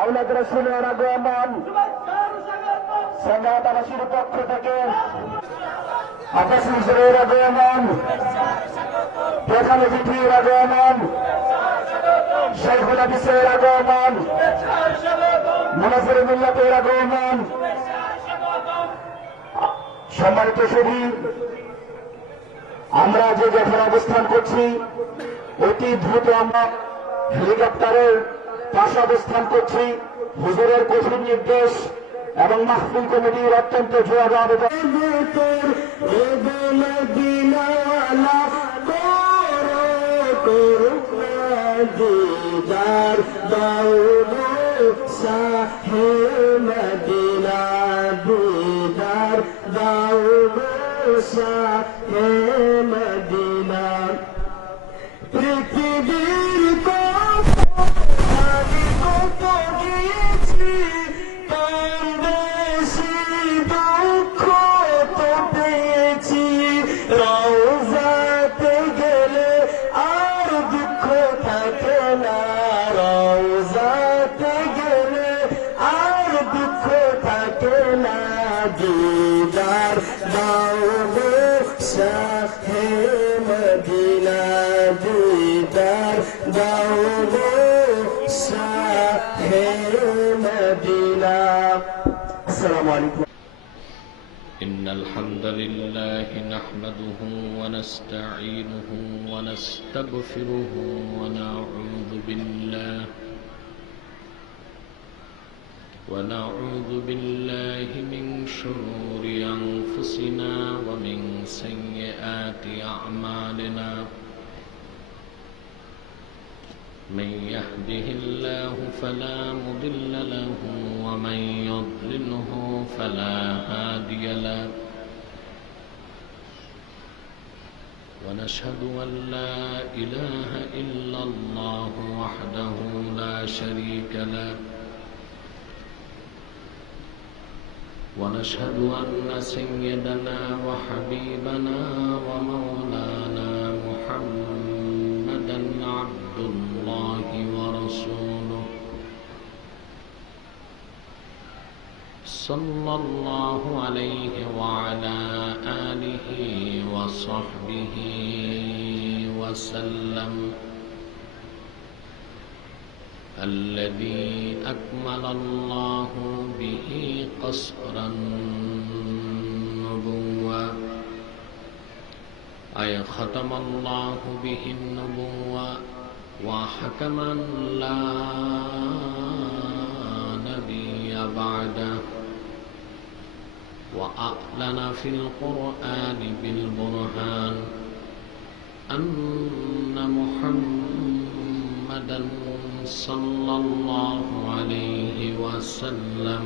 আওলাদ রাসূলের আগমন সাঙ্গাতাবাসীর পক্ষ থেকে আকাশ মিশরের আগমন প্রধান অতিথির আগমন শাইখুল হাদিসের আগমন মুনাফির মিল্লাতের আগমন। সম্মানিত সুধী, আমরা যে যেখানে অবস্থান করছি অতি দ্রুত আমরা হেলিকপ্টারের পাশে অবস্থান করছি। হুজুরের কঠিন নির্দেশ এবং মাহফিল কমিটির অত্যন্ত জোয়ার আবেদন পৃথিবীর दीदार दाऊदो शाहे मदीना दीदार दाऊदो शाहे मदीना। अस्सलामु अलैकुम। إن الحمد لله نحمده ونستعينه ونستغفره ونعوذ بالله من شرور أنفسنا ومن سيئات أعمالنا. من يهده الله فلا مضل له ومن يضلله فلا هادي له. ونشهد أن لا إله إلا الله وحده لا شريك له. ونشهد أن سيدنا وحبيبنا ومولانا محمدا عبد الله ورسوله صلى الله عليه وعلى آله وصحبه وسلم، الذي أكمل الله به قصر النبوة، أي ختم الله به النبوة وحكما لا نبي بعده، وأعلن في القرآن بالبرهان أن محمدا صلى الله عليه وسلم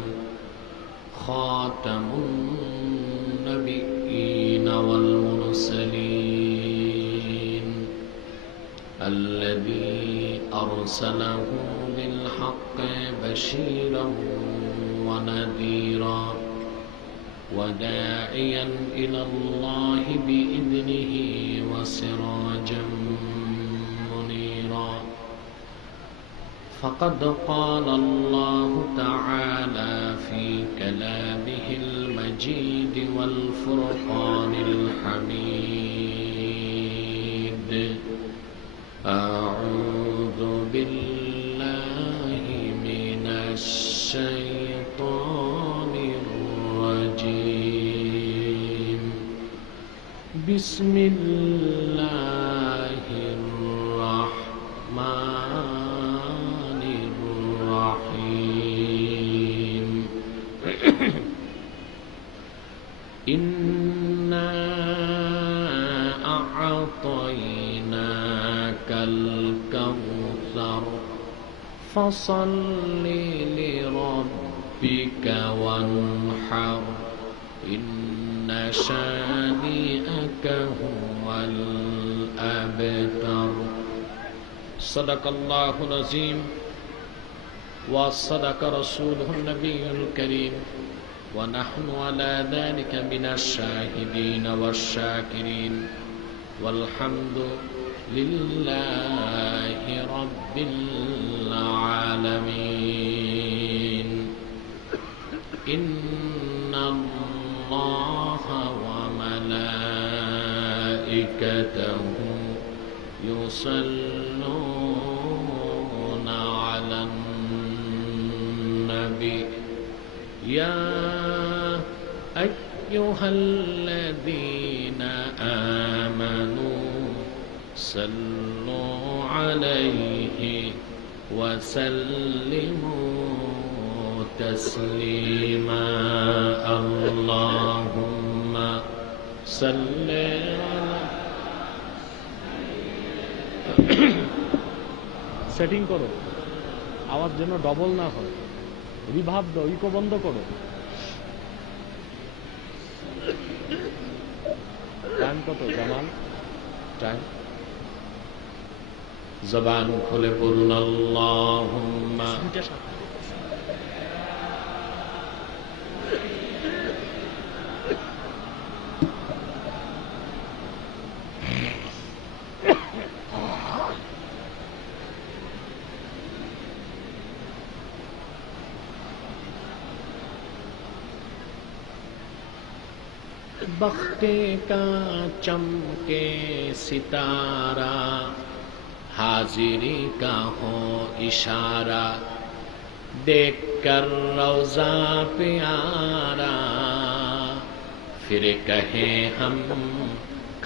خاتم النبيين والمرسلين، الذي أرسله بالحق بشيرا ونذيرا وداعيا إلى الله بإذنه وسراجا منيرا. فقد قال الله تعالى في كلامه المجيد والفرقان الحميد: أعوذ بالله من الشيطان الرجيم، بسم الله الرحمن الرحيم. إنا أعطيناك الكوثر فصل لربك وانحر، إن شانئك هو الأبتر. صدق الله العظيم وصدق رسوله النبي الكريم، ونحن على ذلك من الشاهدين والشاكرين، والحمد لله رب العالمين. إن الله وملائكته يصلون على النبي يا أيها الذين آمنوا صلوا عليه وسلموا تسليما اللهم صل সেটিং করো, আওয়াজ যেন ডবল না হয়। রিভার্ব দাও, ইকো বন্ধ করো। টাইম কত জামাল? টাইম জবান খুলে পড়ুন আল্লাহুম্মা बख्ते का चमके सितारा हाजिरी का हो इशारा देख कर रोजा प्यारा फिर कहे हम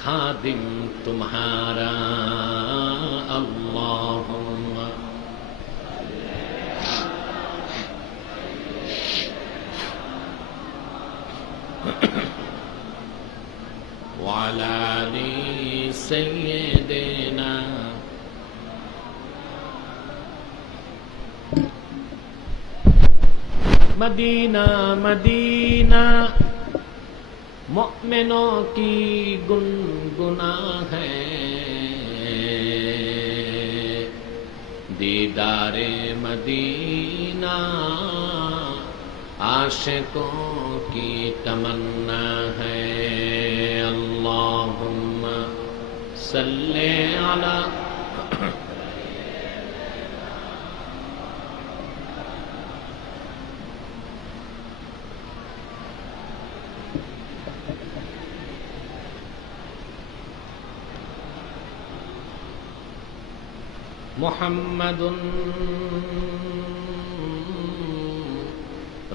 खादिम तुम्हारा अल्लाहुम्मा वाला आली सय्यिदना मदीना मदीना मोमिनों की गुनगुना है दीदारे मदीना आशिकों की तमन्ना है अल्लाहुम्मा सल्ले अला मुहम्मदुन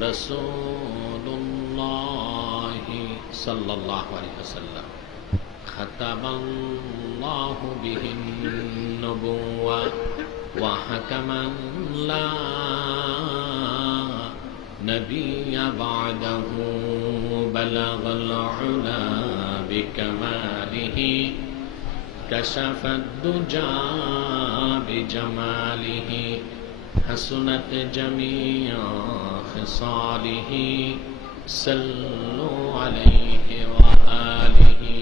रसूलुल्लाह सल्लल्लाहु अलैहि वसल्लम खतमल्लाहु बिहिन नबुव्वा व हकमन ला नबिय्य बअदहु बलगल उला बिकमालिही कशफ दुजा बिजमालिही हसनत जमीअ खिसालिही सल्लु अलैहि व आलिही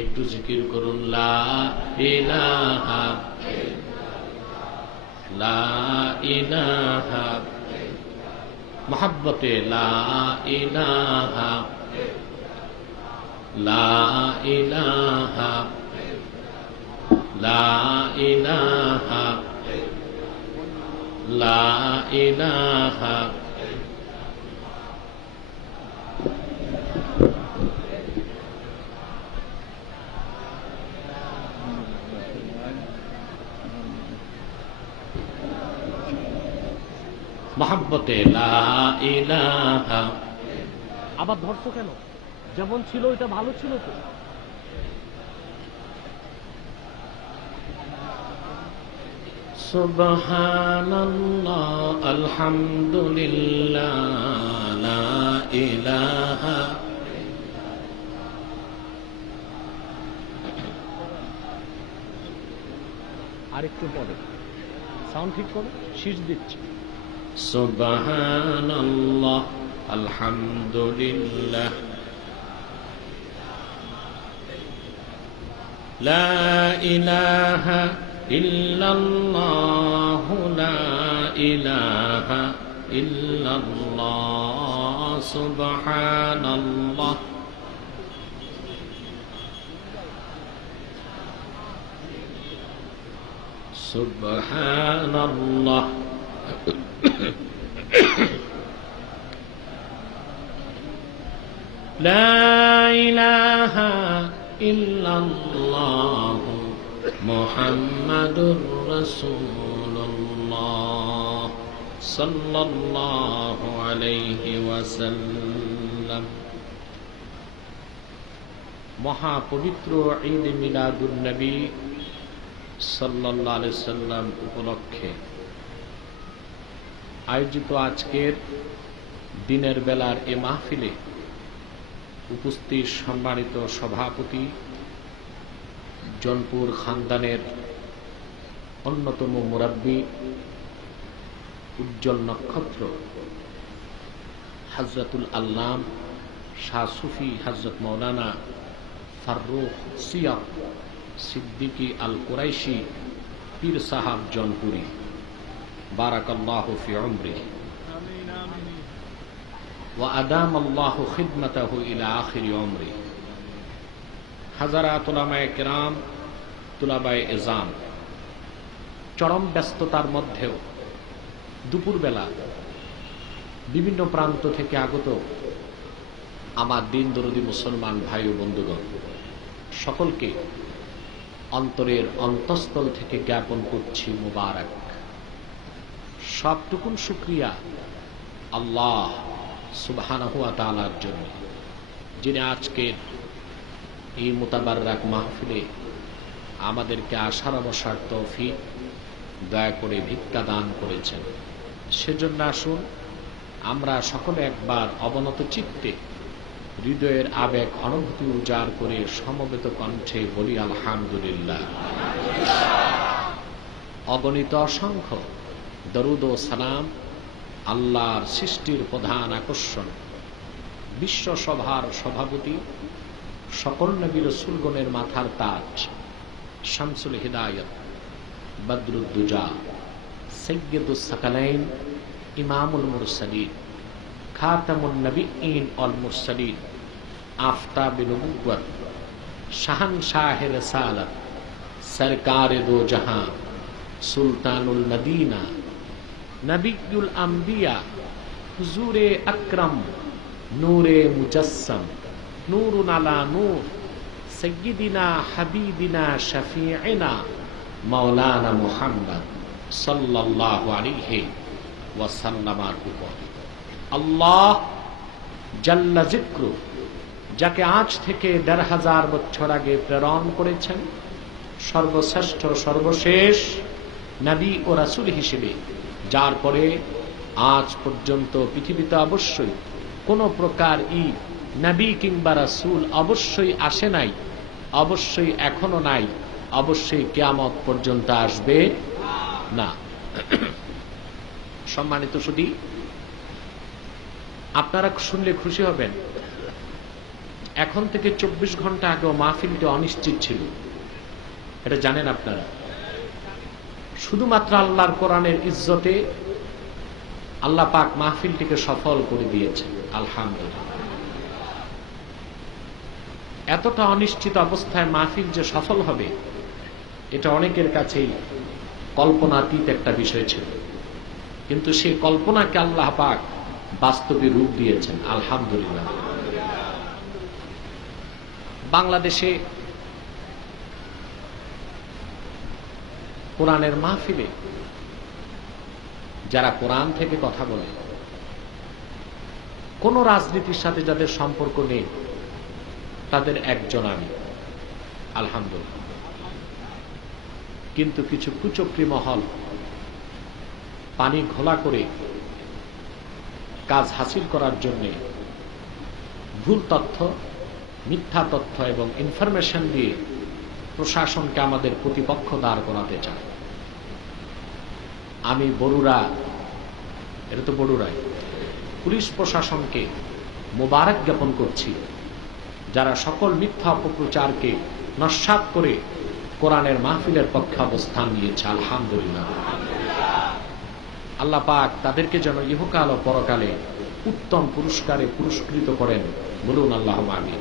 একটু জিকির করুন লা ইলাহা লা ইলাহা মোহাব্বতে লা ইলাহা লা ইলাহা লা ইলাহা লা ইলাহা মোহাব্বতে লা ইলাহা আবার ধরছো কেন? যেমন ছিল এটা ভালো ছিল তো। সুবহানাল্লাহ আলহামদুলিল্লাহ লা ইলাহা আরেকটু পরে সাউন্ড ঠিক করো, শীষ দিচ্ছি। সুবহানাল্লাহ আলহামদুলিল্লাহ লা ইলাহা ইল্লাল্লাহ লা ইলাহা ইল্লাল্লাহ সুবহানাল্লাহ সুবহানাল্লাহ লা ইলাহা ইল্লাল্লাহ মুহাম্মাদুর রাসূলুল্লাহ সাল্লাল্লাহু আলাইহি ওয়াসাল্লাম। মহাপবিত্র ঈদ মিলাদুন নবী সাল্লাল্লাহু আলাইহি সাল্লাম উপলক্ষে আয়োজিত আজকের দিনের বেলার এ মাহফিলে উপস্থিত সম্মানিত সভাপতি, জনপুর খানদানের অন্যতম মুরাব্বি, উজ্জ্বল নক্ষত্র হযরতুল আল্লাম শাহ সুফি হযরত মাওলানা ফারুক সিয়া সিদ্দিকী আল কুরাইশি পীর সাহাব জনপুরি, বারাকাল্লাহু ফি উমরিহি ওয়া আদামাল্লাহু খিদমাতাহু ইলা আখিরি উমরিহি। হাজারাত উলামায়ে কেরাম, তুলাবায়ে ইজাম, চরম ব্যস্ততার মধ্যেও দুপুরবেলা বিভিন্ন প্রান্ত থেকে আগত আমার দিন দরদি মুসলমান ভাই ও বন্ধুগণ, সকলকে অন্তরের অন্তঃস্থল থেকে জ্ঞাপন করছি মুবারক। সবটুকুন শুকরিয়া আল্লাহ সুবহানাহু ওয়া তাআলার জন্য, যিনি আজকের এই মুতাবাররাক মাহফিলে আমাদেরকে আসার বসার তৌফিক দয়া করে ভিক্ষা দান করেছেন। সেজন্য আসুন আমরা সকলে একবার অবনত চিত্তে হৃদয়ের আবেগ অনুভূতি উজাড় করে সমবেত কণ্ঠে বলি আলহামদুলিল্লাহ। অগণিত অসংখ্য দরুদ ও সালাম আল্লাহর সৃষ্টির প্রধান আকর্ষণ, বিশ্ব সভার সভাপতি, সকল নবী রাসূলগণের মাথার তাজ, শামসুল হিদায়াত, বদরুদ্দুজা, সাইয়্যিদুস সাকালাইন, ইমামুল মুরসালিন, খাতামুন নবিয়্যিন ওয়াল মুরসালিন, আফতাবে নবুওয়াত, শাহানশাহে রিসালাত, সরকারে দো জাহান, সুলতানুল মদিনা, নবিয়ুল আম্বিয়া, হুজুরে আকরম, নূরে মুজাসসাম, নূরুন আলা নূর, সাইয়্যিদিনা হাবিবিনা শফিঈনা মাওলানা মুহাম্মদ সাল্লাল্লাহু আলাইহি ওয়াসাল্লামের উপর আল্লাহ জাল্লা যিকরু, যাকে আজ থেকে ১৫০০ বছর আগে প্রেরণ করেছেন সর্বশ্রেষ্ঠ সর্বশেষ নবী ও রাসূল হিসেবে, যার পরে আজ পর্যন্ত পৃথিবীতে অবশ্যই কোনো প্রকার নবী কিংবা রাসূল অবশ্যই আসে নাই, অবশ্যই এখনো নাই, অবশ্যই কিয়ামত পর্যন্ত আসবে না। সম্মানিত সুধী, আপনারা শুনলে খুশি হবেন, এখন থেকে ২৪ ঘন্টা আগেও মাহফিলটি অনিশ্চিত ছিল। এটা জানেন আপনারা? শুধুমাত্র আল্লাহর কোরআনের ইজ্জতে আল্লাহ পাক মাহফিলটিকে সফল করে দিয়েছে, আলহামদুলিল্লাহ। এতটা অনিশ্চিত অবস্থায় মাহফিল যে সফল হবে, এটা অনেকের কাছেই কল্পনাতীত একটা বিষয় ছিল, কিন্তু সেই কল্পনাকে আল্লাহ পাক বাস্তবে রূপ দিয়েছেন, আলহামদুলিল্লাহ। বাংলাদেশে কোরআনের মাহফিলে যারা কোরআন থেকে কথা বলে, কোন রাজনীতির সাথে যাদের সম্পর্ক নেই, তাদের একজন আমি, আলহামদুলিল্লাহ। কিন্তু কিছু কুচক্রী মহল পানি ঘোলা করে কাজ হাসিল করার জন্য ভুল তথ্য, মিথ্যা তথ্য এবং ইনফরমেশন দিয়ে প্রশাসনকে আমাদের প্রতিপক্ষ দাঁড় করাতে চায়। আমি বড়ুরা, এটা তো বড়ুরাই, পুলিশ প্রশাসনকে মোবারক জ্ঞাপন করছি, যারা সকল মিথ্যা অপপ্রচারকে নস্যাৎ করে কোরআনের মাহফিলের পক্ষে অবস্থান নিয়েছে, আলহামদুলিল্লাহ। আল্লাহ পাক তাদেরকে যেন ইহকাল ও পরকালে উত্তম পুরস্কারে পুরস্কৃত করেন, বলুন আল্লাহুম্মা আমিন।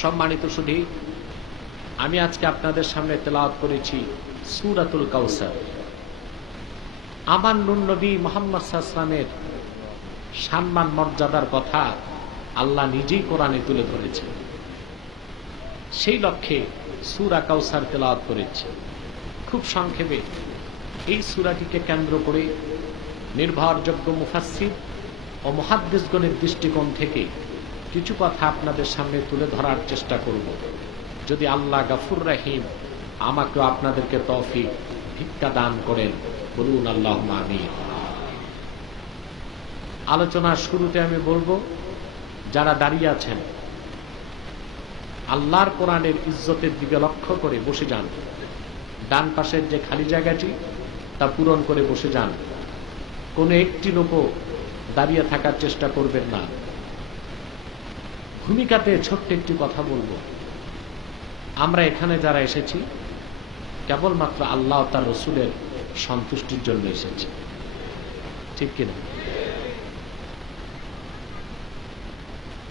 সম্মানিত সুধী, আমি আজকে আপনাদের সামনে তেলাওয়াত করেছি সূরাতুল কাউসার। আমার নূর নবী মুহাম্মদ সাল্লাল্লাহু আলাইহি ওয়াসাল্লামের সম্মান মর্যাদার কথা আল্লাহ নিজেই কোরআনে তুলে ধরেছেন। সেই লক্ষ্যে সূরা কাউসার তেলাওয়াত করেছে। খুব সংক্ষেপে এই সূরাটিকে কেন্দ্র করে নির্ভরযোগ্য মুফাসসির ও মুহাদ্দিসগণের দৃষ্টিকোণ থেকে কিছু কথা আপনাদের সামনে তুলে ধরার চেষ্টা করব। যদি আল্লাহ গফুর রহিম আমাকে আপনাদেরকে তৌফিক ভিক্ষা দান করেন, বলুন আল্লাহুম্মা আমিন। আলোচনার শুরুতে আমি বলবো, যারা দাঁড়িয়ে আছেন আল্লাহর কোরআনের ইজ্জতের দিকে লক্ষ্য করে বসে যান। ডান পাশের যে খালি জায়গাটি তা পূরণ করে বসে যান। কোনো একটি লোকও দাঁড়িয়ে থাকার চেষ্টা করবেন না। ভূমিকাতে ছোট্ট একটি কথা বলবো। আমরা এখানে যারা এসেছি কেবলমাত্র আল্লাহ ও তার রসুলের সন্তুষ্টির জন্য এসেছি, ঠিক কিনা?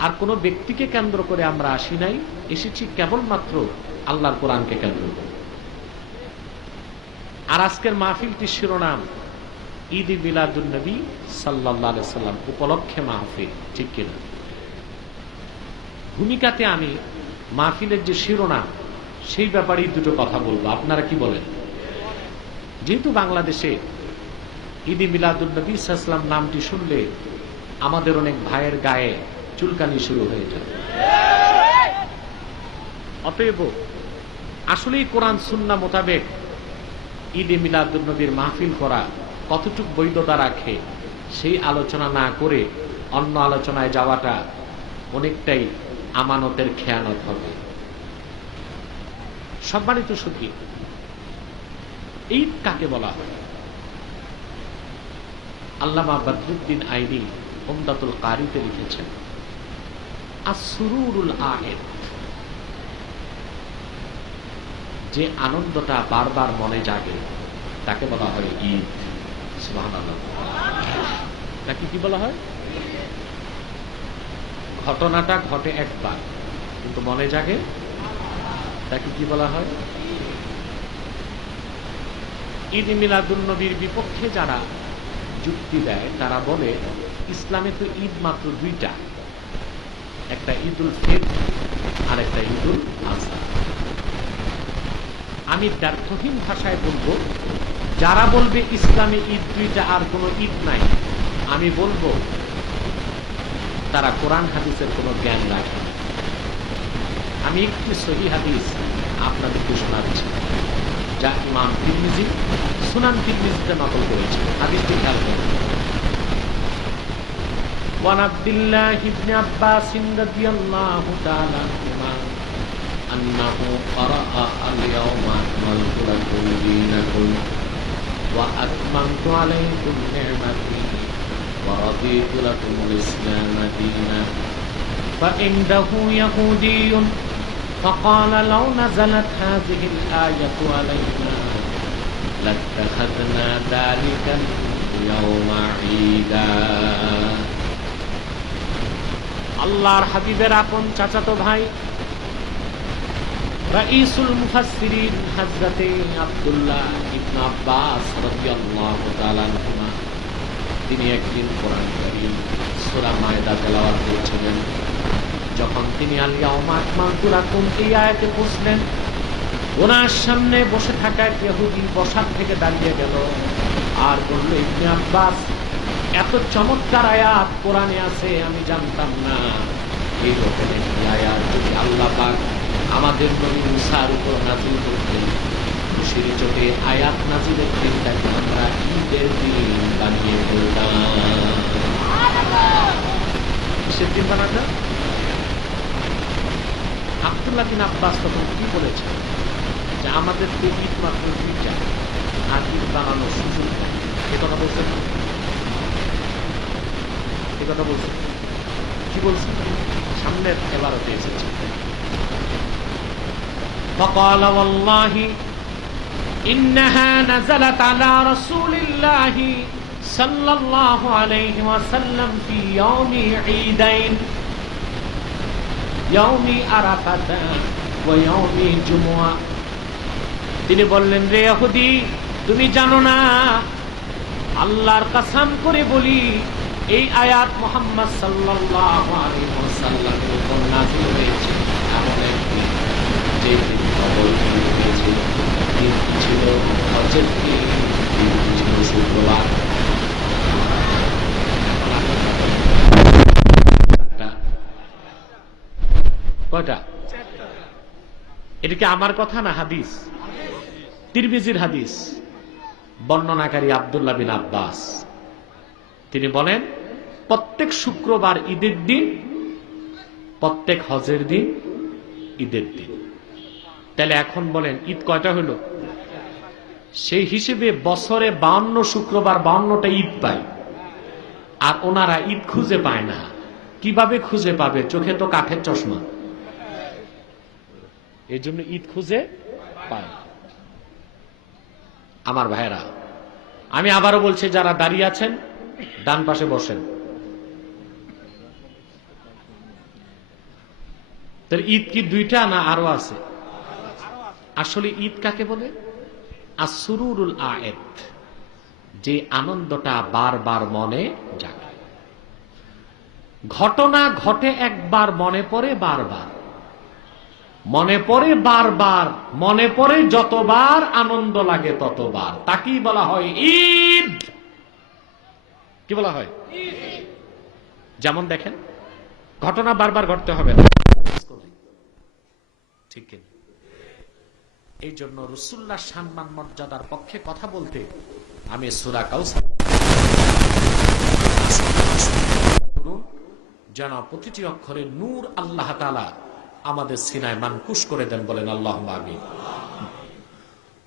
আর কোন ব্যক্তিকে কেন্দ্র করে আমরা আসি নাই, এসেছি কেবলমাত্র আল্লাহর কোরআনকে কেন্দ্র করে। আর আজকের মাহফিলটির শিরোনাম ঈদ মিলাদুন নবী সাল্লাল্লাহু আলাইহি সাল্লাম উপলক্ষে মাহফিল, ঠিক কিনা? ভূমিকাতে আমি মাহফিলের যে শিরোনাম সেই ব্যাপারেই দুটো কথা বলবো। আপনারা কি বলেন? যেহেতু বাংলাদেশে ঈদ মিলাদুন নবী সাল্লাল্লাহু আলাইহি সাল্লাম নামটি শুনলে আমাদের অনেক ভাইয়ের গায়ে চুলকানি শুরু হয়ে যায়। অতএব আসলেই কোরআন সুন্নাহ মোতাবেক ঈদে মিলাদুন নবীর মাহফিল করা কতটুকু বৈধতা রাখে সেই আলোচনা না করে অন্য আলোচনায় যাওয়াটা অনেকটাই আমানতের খেয়ানত হবে। সম্মানিত সুধী, ঈদ কাকে বলা হয়? আল্লামা বদরুদ্দিন আইনি উমদাতুল কারিতে লিখেছেন, আসরুরুল আয়েদ, যে আনন্দটা বারবার মনে জাগে তাকে বলা হয় ঈদ। সুবহানাল্লাহ। তাকে কি বলা হয়? ঘটনাটা ঘটে একবার কিন্তু মনে জাগে, তাকে কি বলা হয়? ঈদ মিলাদুন নবীর বিপক্ষে যারা যুক্তি দেয় তারা বলে ইসলামে তো ঈদ মাত্র দুইটা, একটা ঈদুল ফিতর আর একটা ঈদুল আযহা। আমি ব্যর্থহীন ভাষায় বলবো, যারা বলবে ইসলামে ঈদ দুইটা আর কোনো ঈদ নাই, আমি বলবো তারা কোরআন হাদিসের কোনো জ্ঞান রাখে না। আমি একটি সহিহ হাদিস আপনাদেরকে শোনাচ্ছি, যা ইমাম তিরমিজি সুনান তিরমিজিতে নকল করেছে। হাদিসটি খেয়াল করুন। وعن عبد الله بن عباس رضي الله تعالى عنهما أنه قرأ اليوم أكملت لكم دينكم وأتممت عليكم نعمتي ورضيت لكم الإسلام دينا فعنده يهودي فقال لو نزلت هذه الآية علينا لاتخذنا ذلك اليوم عيدا। আল্লাহর হাবিবের আপন চাচাতো ভাই রাইসুল মুফাসসিরিন হযরতে আব্দুল্লাহ ইবনে আব্বাস রাদিয়াল্লাহু তাআলা আনহুমা তিনি একদিন কোরআন কারীম সূরা মায়দা তেলাওয়াত করছিলেন। যখন তিনি আল ইয়াউমা আকমালতু লাকুম এই আয়াতে পৌঁছলেন, ওনার সামনে বসে থাকা এক ইহুদি বসার থেকে দাঁড়িয়ে গেল আর বলল, ইবনে আব্বাস, এত চমৎকার আয়াত কোরআনে আছে আমি জানতাম না। এই লোকের একটি আয়াত যদি আল্লাহ পাক আমাদের নবী মুসার উপর নাযিল করতেন, খুশির চোটে আয়াত নাযিলের দিনটাকে আমরা ঈদের দিন বানিয়ে ফেলতাম। কিসের দিন বানাতাম? আব্দুল্লাহ বিন আব্বাস তখন কি বলেছে যে আমাদের তো ঈদ মাত্র দুইটা, আর ঈদ বানানোর সুযোগ নেই। এ কথা বলছেন, এ কথা বলছেন। কি বলছেন? সামনের এবারতে এসেছে। فقال والله إنها نزلت على رسول الله صلى الله عليه وسلم في يوم عيدين يوم عرفة ويوم جمعة। তিনি বললেন, রে ইহুদি, তুমি জানো না, আল্লাহর কসম করে বলি এই আয়াত মুহাম্মদ সাল্লাল্লাহু আলাইহি ওয়াসাল্লাম সাল্লামের উপর নাযিল হয়েছে এমন একদিন যে দিন কবর হয়েছে। দিন ছিল হজের দিন, দিন ছিল শুক্রবার। কয়টা? এটা কি আমার কথা না হাদিস? তিরমিজির হাদিস। বর্ণনাকারী আব্দুল্লাহ বিন আব্বাস তিনি বলেন, প্রত্যেক শুক্রবার ঈদের দিন, প্রত্যেক হজের দিন ঈদের দিন। তাহলে এখন বলেন ঈদ কয়টা হলো? সেই হিসেবে বছরে 52 শুক্রবার 52টা ঈদ পায়, আর ওনারা ঈদ খুঁজে পায় না। কিভাবে খুঁজে পাবে? চোখে তো কাঠের চশমা, এই জন্য ঈদ খুঁজে পায় না। আমার ভাইরা, আমি আবারও বলছি, যারা দাঁড়িয়ে আছেন ডান পাশে বসেন। তার ঈদ কি দুইটা না আরো আছে? আসলে ঈদ কাকে বলে? আসরুরুল আয়েদ, যে আনন্দটা বারবার মনে জাগে। ঘটনা ঘটে একবার, মনে পড়ে বারবার, মনে পড়ে বারবার, মনে পড়ে যতবার, আনন্দ লাগে ততবার। তাকেই বলা হয় ঈদ। কি বলা হয়? যেমন দেখেন, ঘটনা বারবার ঘটতে হবে না, ঠিক কিনা? এই জন্য রাসূলুল্লাহ সম্মান মর্যাদার পক্ষে কথা বলতে আমি সূরা কাউসার যেন প্রতিটি অক্ষরে নূর আল্লাহ তাআলা আমাদের সিনায় মানকুশ করে দেন। বলেন আল্লাহুম্মা আমিন।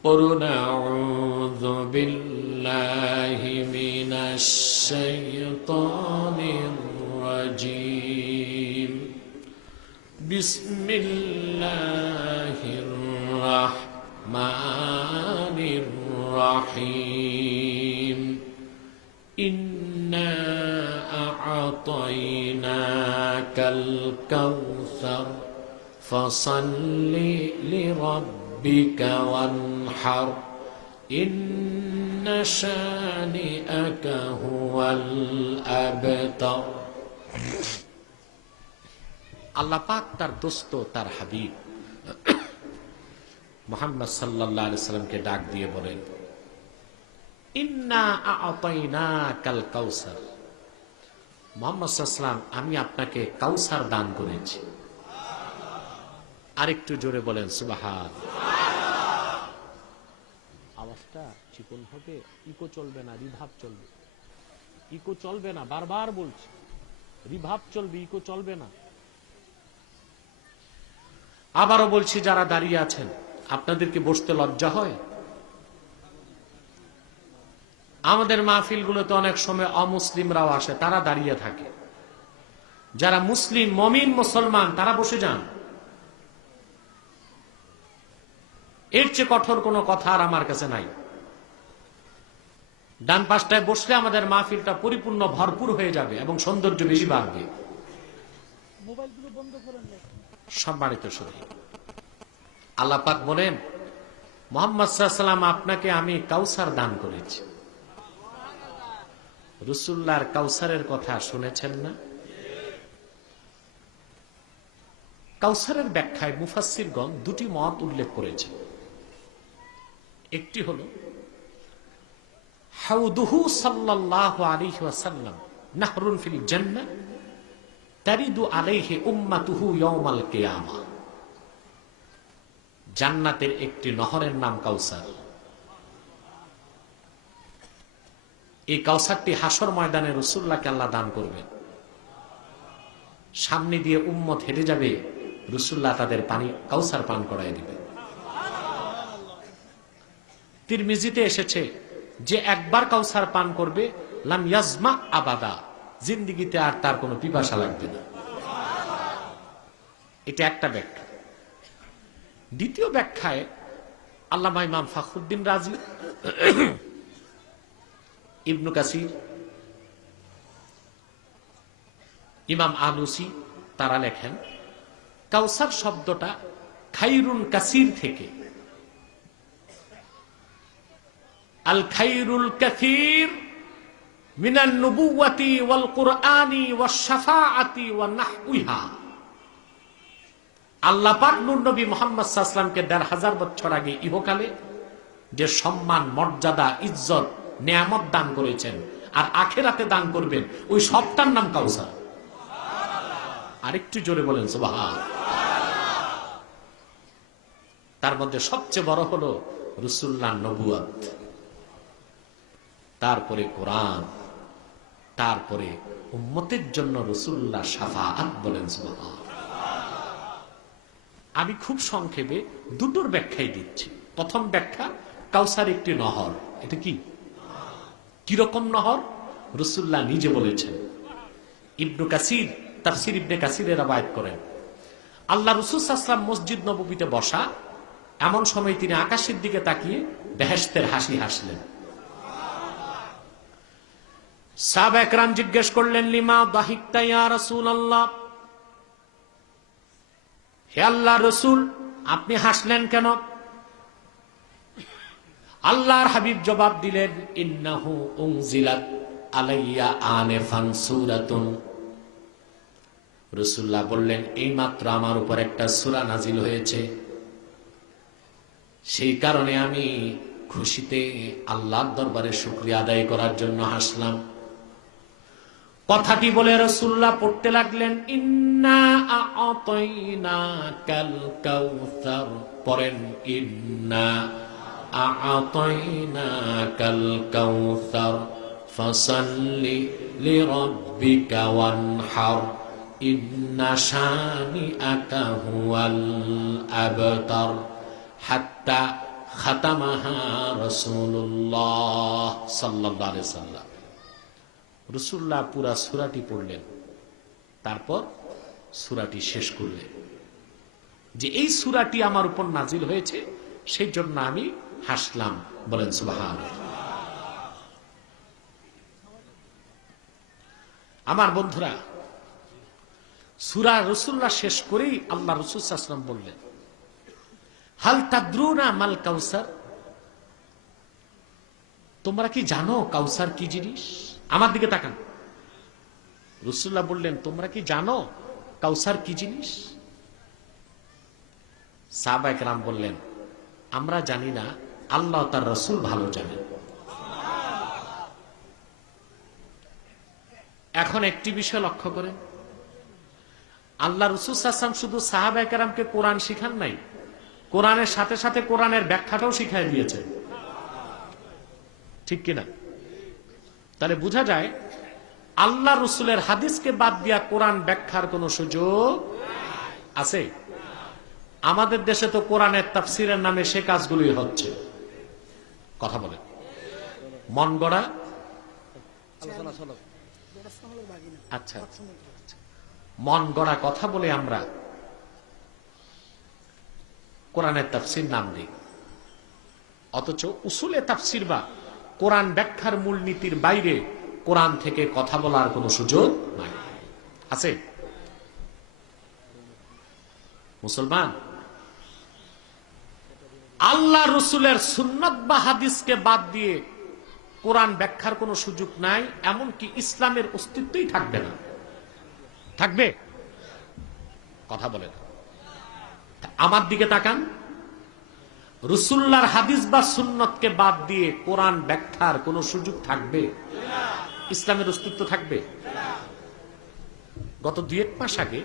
قُلْ أَعُوذُ بِاللَّهِ مِنَ الشَّيْطَانِ الرَّجِيمِ بِسْمِ اللَّهِ الرَّحْمَنِ الرَّحِيمِ إِنَّا أَعْطَيْنَاكَ الْكَوْثَرَ فَصَلِّ لِرَبِّكَ وَانْحَرْ إِنَّ شَانِئَكَ هُوَ الْأَبْتَرُ। আল্লাহ পাক তার দোস্ত, তার হাবিব মুহাম্মদ সাল্লাল্লাহু আলাইহি সাল্লামকে ডাক দিয়ে বলেন, ইন্না আ'তাইনাকাল কাউসার। মুহাম্মদ সাল্লাল্লাহু আলাইহি সাল্লাম, আমি আপনাকে কাউসার দান করেছি। আরেকটু জোরে বলেন সুবহানাল্লাহ। আওয়াজটা চিকন হবে, ইকো চলবে না, রিভাব চলবে। ইকো চলবে না, বারবার বলছি, রিভাব চলবে, ইকো চলবে না। আবারও বলছি, যারা দাঁড়িয়ে আছেন আপনাদেরকে বসতে লজ্জা হয়? আমাদের মাহফিলগুলোতে অনেক সময় অমুসলিমরাও আসে, তারা দাঁড়িয়ে থাকে। যারা মুসলিম মুমিন মুসলমান তারা বসে যান। এর চেয়ে কঠোর কোনো কথা আর আমার কাছে নাই। ডান পাশটায় বসলে আমাদের মাহফিলটা পরিপূর্ণ ভরপুর হয়ে যাবে এবং সৌন্দর্য বেশি বাড়বে। সম্মানিত শুধু আল্লাহ পাক বলেন, মুহাম্মদ সাল্লাল্লাহু আলাইহি সাল্লাম, আপনাকে আমি কাউসার দান করেছি। রাসূলুল্লাহর কাউসারের কথা শুনেছেন না? কাউসারের ব্যাখ্যায় মুফাসসিরগণ দুটি মত উল্লেখ করেছেন। একটি হলো, হাউদুহু সাল্লাল্লাহু আলাইহি ওয়াসাল্লাম নাহরুন ফিল জান্নাহ তারিদু আলাইহি উম্মাতুহু ইয়াউমাল কিয়ামাহ। জান্নাতের একটি নহরের নাম কাউসার। এই কাউসারটি হাসর ময়দানে রাসূলুল্লাহকে আল্লাহ দান করবেন। সামনে দিয়ে উম্মত হেঁটে যাবে, রাসূলুল্লাহ তাদের পানি কাউসার পান করায় দিবে। তিরমিজিতে এসেছে, যে একবার কাউসার পান করবে লাম ইয়াজমা আবাদা, জিন্দেগিতে আর তার কোনো পিপাসা লাগবে না। এটা একটা ব্যাখ্যা। দ্বিতীয় ব্যাখ্যায় আল্লামা ইমাম ফখরুদ্দিন রাজি, ইবনু কাসির, ইমাম আলুসি তারা লেখেন, কাউসার শব্দটা খাইরুন কাসির থেকে, আল খাইরুল কাসির মিনান নুবুওয়াতি ওয়াল কুরআনি ওয়াশ শাফাআতি ওয়া নাহউহা। আল্লাহ পাক নূর নবী মুহাম্মদ সাল্লাল্লাহু আলাইহি ওয়াসাল্লামকে ১৫০০ বছর আগে ইহকালে যে সম্মান, মর্যাদা, ইজ্জত, নেয়ামত দান করেছেন, আর আখিরাতে দান করবেন, ওই সবটার নাম কাউসার। আরেকটু জোরে বলেন সুবহানাল্লাহ। তার মধ্যে সবচেয়ে বড় হলো রাসূলুল্লাহ নবুয়ত, তারপরে কোরআন, তারপরে উম্মতের জন্য রাসূলুল্লাহ শাফাআত। বলেন সুবহানাল্লাহ। আমি খুব সংক্ষেপে দুটোর ব্যাখ্যাই দিচ্ছি। প্রথম ব্যাখ্যা, কাউসার একটি নহর। এটা কি, কিরকম নহর? রাসূলুল্লাহ নিজে বলেছেন। ইবনে কাসির, তাফসীর ইবনে কাসিরে রওয়ায়াত করেন, আল্লাহ রাসূল সাল্লাল্লাহু আলাইহি ওয়াসাল্লাম মসজিদ নববীতে বসা, এমন সময় তিনি আকাশের দিকে তাকিয়ে বেহেশতের হাসি হাসলেন। সাহাবা একরাম জিজ্ঞেস করলেন, লিমা দাহিকতা ইয়া রাসূলুল্লাহ, হে আল্লাহর রাসূল, আপনি হাসলেন কেন? আল্লাহর হাবিব জবাব দিলেন, ইন্নাহু উনজিলাত আলাইয়া আনিফান সূরাতুন। রাসূলুল্লাহ বললেন, এইমাত্র আমার উপর একটা সূরা নাজিল হয়েছে, সেই কারণে আমি খুশিতে আল্লাহর দরবারে শুকরিয়া আদায় করার জন্য হাসলাম। কথাটি বলে রাসূলুল্লাহ পড়তে লাগলেন, ইন্না আ'তাইনাকাল কাউসার। পড়েন, ইন্না আ'তাইনাকাল কাউসার ফাসাল্লি লিরাব্বিকা ওয়ানহার ইন্না শানিআকা হুয়াল আবতার। হাত্তা খাতামাহা রাসূলুল্লাহ সাল্লাল্লাহু আলাইহি ওয়াসাল্লাম। রাসূলুল্লাহ পুরা সূরাটি পড়লেন, তারপর সূরাটি শেষ করলেন, যে এই সূরাটি আমার উপর নাজিল হয়েছে, সেই জন্য আমি হাসলাম। বলেন সুবহানাল্লাহ। আমার বন্ধুরা, সূরা রাসূলুল্লাহ শেষ করেই আল্লাহ রাসূল সাল্লাল্লাহু আলাইহি ওয়াসাল্লাম বললেন, হাল তাদরুনা মাল কাউসার, তোমরা কি জানো কাউসার কি জিনিস? আমার দিকে তাকান। রাসূলুল্লাহ বললেন, তোমরা কি জানো কাউসার কি জিনিস? সাহাবা একরাম বললেন, আমরা জানি না, আল্লাহ তার রাসূল ভালো জানেন। এখন একটি বিষয় লক্ষ্য করেন, আল্লাহ রাসূল সাল্লাল্লাহু আলাইহি ওয়াসাল্লাম শুধু সাহাবা একরামকে কোরআন শিখান নাই, কোরআনের সাথে সাথে কোরআনের ব্যাখ্যাটাও শিখাই দিয়েছে। ঠিক কিনা? তাহলে বোঝা যায়, আল্লাহ রাসূলের হাদিসকে বাদ দিয়া কোরআন ব্যাখ্যার কোন সুযোগ আছে? আমাদের দেশে তো কোরআনের তাফসীরের নামে সে কাজগুলোই হচ্ছে। কথা বলেন, মন গড়া। আচ্ছা, মন গড়া কথা বলে আমরা কোরআনের তাফসীর নাম দিই, অথচ উসুলে তাফসীর বা কোরআন ব্যাখ্যার মূলনীতির বাইরে কোরআন থেকে কথা বলার কোনো সুযোগ নাই। আছে? মুসলমান, আল্লাহ রাসূলের সুন্নাত বা হাদিসকে বাদ দিয়ে কোরআন ব্যাখ্যার কোনো সুযোগ নাই, এমনকি ইসলামের অস্তিত্বই থাকবে না। থাকবে? কথা বলেন। আমার দিকে তাকান, রাসূলুল্লাহর হাদিস বা সুন্নতকে বাদ দিয়ে কোরআন ব্যাখ্যার কোনো সুযোগ থাকবে? ইসলামের অস্তিত্ব থাকবে? গত 2-1 মাস আগে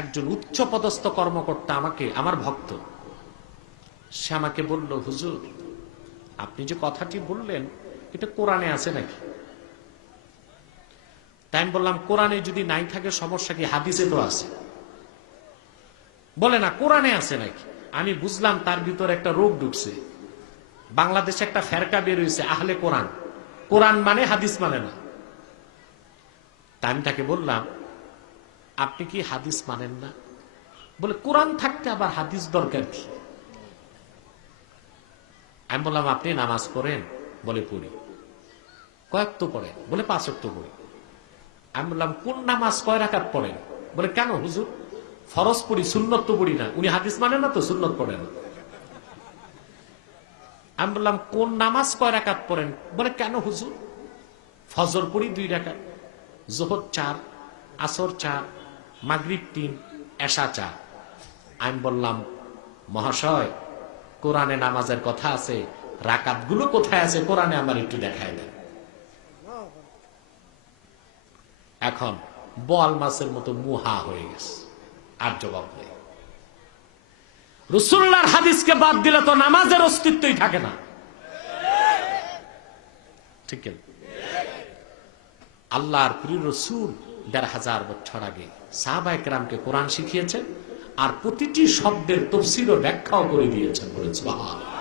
একজন উচ্চ পদস্থ কর্মকর্তা আমাকে, আমার ভক্ত, সে আমাকে বলল, হুজুর, আপনি যে কথাটি বললেন এটা কোরআনে আছে নাকি? তাই আমি বললাম, কোরআনে যদি নাই থাকে সমস্যা কি? হাদিসে তো আছে। বলে না, কোরআনে আছে নাকি? আমি বুঝলাম তার ভিতরে একটা রোগ ঢুকছে। বাংলাদেশে একটা ফেরকা বের হয়েছে, আহলে কোরআন। কোরআন মানে হাদিস মানে না। তাই আমি তাকে বললাম, আপনি কি হাদিস মানেন না? বলে, কোরআন থাকতে আবার হাদিস দরকার কি? আমি বললাম, আপনি নামাজ পড়েন? বলে, পড়ি। কয়েক তো পড়েন? বলে, 5 ওয়াক্ত পড়ি। আমি বললাম, কোন নামাজ কয় রাকাত পড়েন? বলে, কেন হুজুর? ফরজ পড়ি, সুন্নত তো পড়ি না। উনি হাদিস মানে না তো, সুন্নত পড়েন। আমি বললাম, কোন নামাজ কয় রাকাত পড়েন? বলে, কেন হুজুর? ফজর পড়ি 2 রাকাত, যোহর 4, আসর 4, মাগরিব 3, এশা 4। আমি বললাম, মহাশয়, কোরআনে নামাজের কথা আছে, রাকাতগুলো কোথায় আছে কোরআনে আমার একটু দেখায় দেন। এখন বল মাছের মতো মুহা হয়ে গেছে, আর জবাব নেই। রাসূলুল্লাহর হাদিসকে বাদ দিলে তো নামাজের অস্তিত্বই থাকে না, ঠিক না? আল্লাহর প্রিয় রাসূল ১৫০০ বছর আগে সাহাবায়ে কেরামকে কোরআন শিখিয়েছেন, আর প্রতিটি শব্দের তাফসীর ও ব্যাখ্যাও করে দিয়েছেন। বলেন সুবহানাল্লাহ।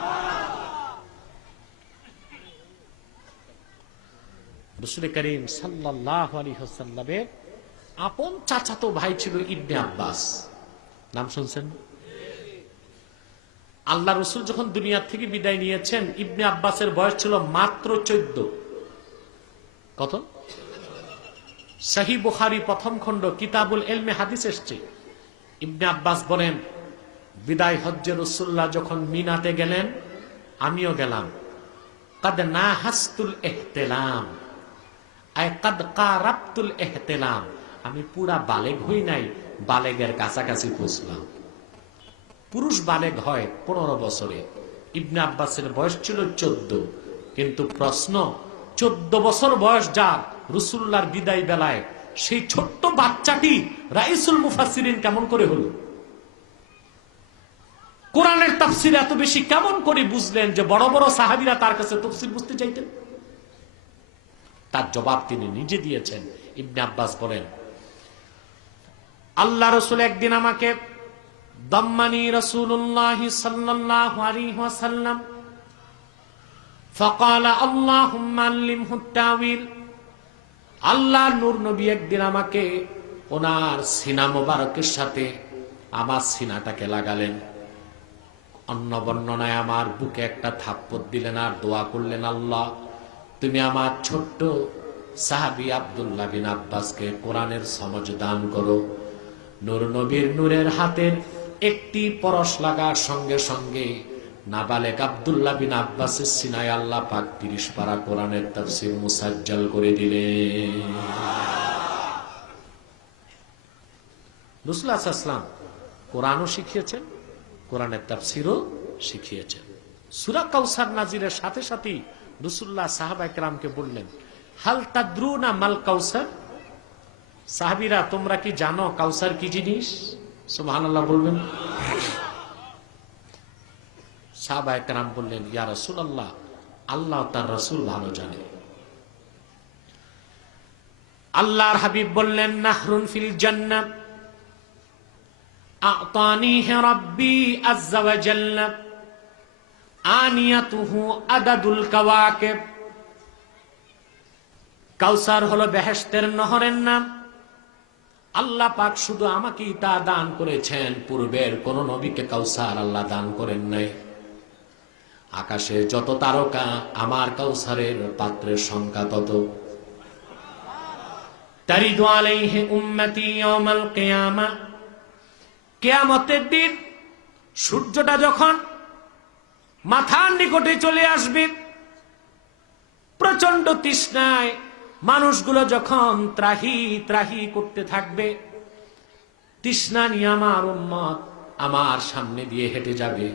রাসূল করিম সাল্লাল্লাহু আলাইহি ওয়াসাল্লামের আপন চাচাতো ভাই ছিল ইবনে আব্বাস, নাম শুনছেন? আল্লাহ রাসূল যখন দুনিয়া থেকে বিদায় নিয়েছেন, ইবনে আব্বাসের বয়স ছিল মাত্র 14। কত? সহিহ বুখারী প্রথম খণ্ড কিতাবুল ইলমে হাদিস এসেছে। ইবনে আব্বাস বলেন, বিদায় হজ্জে রাসূলুল্লাহ যখন মিনাতে গেলেন, আমিও গেলাম। কাদ নাহাসতুল ইহতিলাম, আই কাদ কারাবতুল ইহতিলাম, আমি পুরা বালেগ হই নাই, বালেগের কাছাকাছি পৌঁছলাম। পুরুষ বালেগ হয় 15 বছরে, ইবনে আব্বাসের বয়স ছিল 14। কিন্তু প্রশ্ন, 14 বছর বয়স যার রাসূলুল্লাহর বিদায় বেলায়, সেই ছোট্ট বাচ্চাটি রাইসুল মুফাসসিরিন কেমন করে হলো? কোরআনের তাফসীর এত বেশি কেমন করে বুঝলেন যে বড় বড় সাহাবীরা তার কাছে তাফসীর বুঝতে চাইতেন? তার জবাব তিনি নিজে দিয়েছেন। ইবনে আব্বাস বলেন, আল্লাহ রাসূল একদিন আমাকে দাম্মানি রাসূলুল্লাহ সাল্লাল্লাহু আলাইহি ওয়াসাল্লাম ফাকালা আল্লাহুম্মা আল্লিমহু তাওয়িল। আল্লাহ নূর নবী একদিন আমাকে ওনার সিনা মোবারকের সাথে আমার সিনাটাকে লাগালেন, অন্য বর্ণনায় আমার বুকে একটা থাপ্পড় দিলেন, আর দোয়া করলেন, আল্লাহ তুমি আমার ছোট্ট সাহাবী আব্দুল্লাহ বিন আব্বাসকে কোরআনের সমঝ দান করো। নূর নবীর নূরের হাতের একটি পরশ লাগার সঙ্গে সঙ্গে নাবালেগ আব্দুল্লাহ বিন আব্বাসের সিনায় আল্লাহ পাক 30 পারা কোরআনের তাফসীর মুসাজ্জাল করে দিলেন। রাসূলুল্লাহ সাল্লাল্লাহু আলাইহি ওয়াসাল্লাম কোরআনও শিখিয়েছেন, কোরআনের তাফসীরও শিখিয়েছেন। সূরা কাউসার নাজিলের সাথে সাথেই রাসূলুল্লাহ সাহাবায়ে কেরামকে বললেন, হাল তাদরুনা মাল কাউসার? সাহাবীরা, তোমরা কি জানো কাউসার কি জিনিস? সুবহানাল্লাহ বলবেন। সাহাবায়ে কেরাম বললেন, ইয়া রাসূলুল্লাহ, আল্লাহ তার রাসূল ভালো জানে। আল্লাহর হাবিব বললেন, নাহরুন ফিল জান্নাহ আ'তানিহি রাব্বি আযজা ওয়া জাল্লা আনিয়াতুহু আদাদুল কাওয়াকিব। কাউসার হলো বেহেশতের নহরের নাম। আল্লাহ পাক শুধু আমাকেই তা দান করেছেন, পূর্বের কোন নবীকে কাউসার আল্লাহ দান করেন নাই। আকাশে যত তারকা, আমার কাউসারের পাত্রের সংখ্যা তত। তারিদু আলাইহি উম্মতি ইয়াউমাল কিয়ামা, কিয়ামতের দিন সূর্যটা যখন মাথার নিকটে চলে আসবে, প্রচন্ড তৃষ্ণায় মানুষগুলো যখন ত্রাহি ত্রাহি করতে থাকবে, তৃষ্ণা নিয়ে আমার উম্মত আমার সামনে দিয়ে হেঁটে যাবে,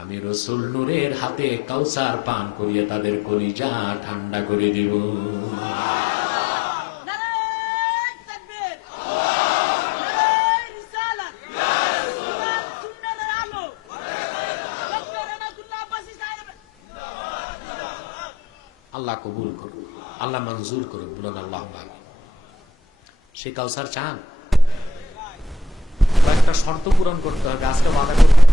আমি রাসূল নূরের হাতে কাউসার পান করিয়ে তাদের কলিজা ঠান্ডা করে দিব। আল্লাহ কবুল করুন, আল্লাহ মঞ্জুর করুন, বলুন আল্লাহুম্মা আমিন। সে কাউসার চান, কয়েকটা শর্ত পূরণ করতে হবে। আজকে ওয়াদা করবেন,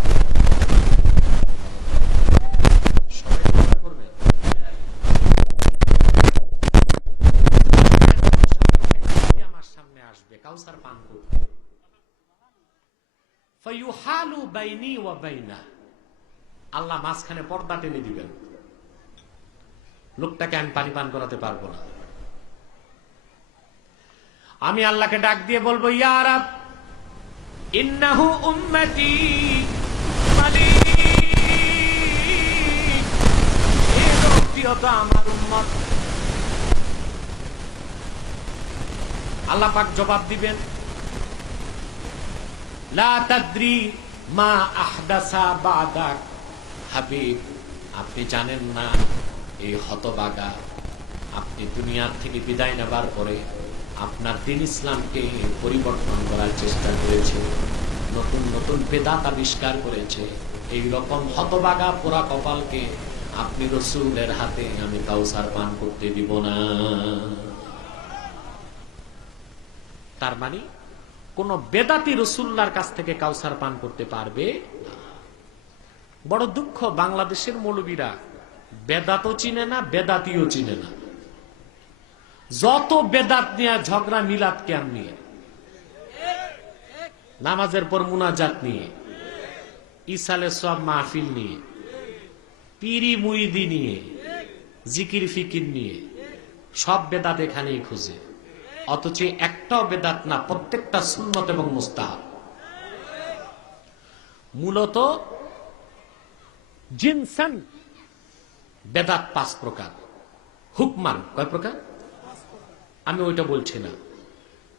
সবাই ওয়াদা করবেন। আমার সামনে আসবে কাউসার পান করতে, ফায়ুহালু বাইনি ওয়া বাইনা, আল্লাহ মাঝখানে পর্দা টেনে দিবেন, লোকটাকে আমি পানি পান করাতে পারবো না। আমি আল্লাহকে ডাক দিয়ে বলবো, ইয়া রাব ইন্নাহু উম্মতি মালিক, এই লোকটি হতো আমার উম্মত, আল্লাহ পাক জবাব দিবেন, লা তাদরি মা আহদাসা বাদাক। হাবিব, আপনি জানেন না এই হতবাগা আপনি দুনিয়ার থেকে বিদায় নেবার পরে আপনার দ্বীন ইসলামকে পরিবর্তন করার চেষ্টা করেছে, নতুন নতুন বেদাত আবিষ্কার করেছে। এই রকম হতবাগা পোড়া কপালকে আপনি রসুলের হাতে আমি কাউসার পান করতে দিব না। তার মানে কোন বেদাতি রসুল্লাহর কাছ থেকে কাউসার পান করতে পারবে না। বড় দুঃখ, বাংলাদেশের মৌলবীরা বেদাতও চিনে না, বেদাতিও চিনে না। যত বেদাত নিয়ে ঝগড়া, মিলাদ কেন নিয়ে, নামাজের পর মুনাজাত নিয়ে, ইসালে সব মাহফিল নিয়ে, পিরি মুইদি নিয়ে, জিকির ফিকির নিয়ে, সব বেদাত এখানেই খুঁজে। অথচ একটাও বেদাত না, প্রত্যেকটা সুন্নত এবং মুস্তাহাব। মূলত জিনসান বেদাত 5 প্রকার, হুকমান কয় প্রকার আমি ওইটা বলছি না।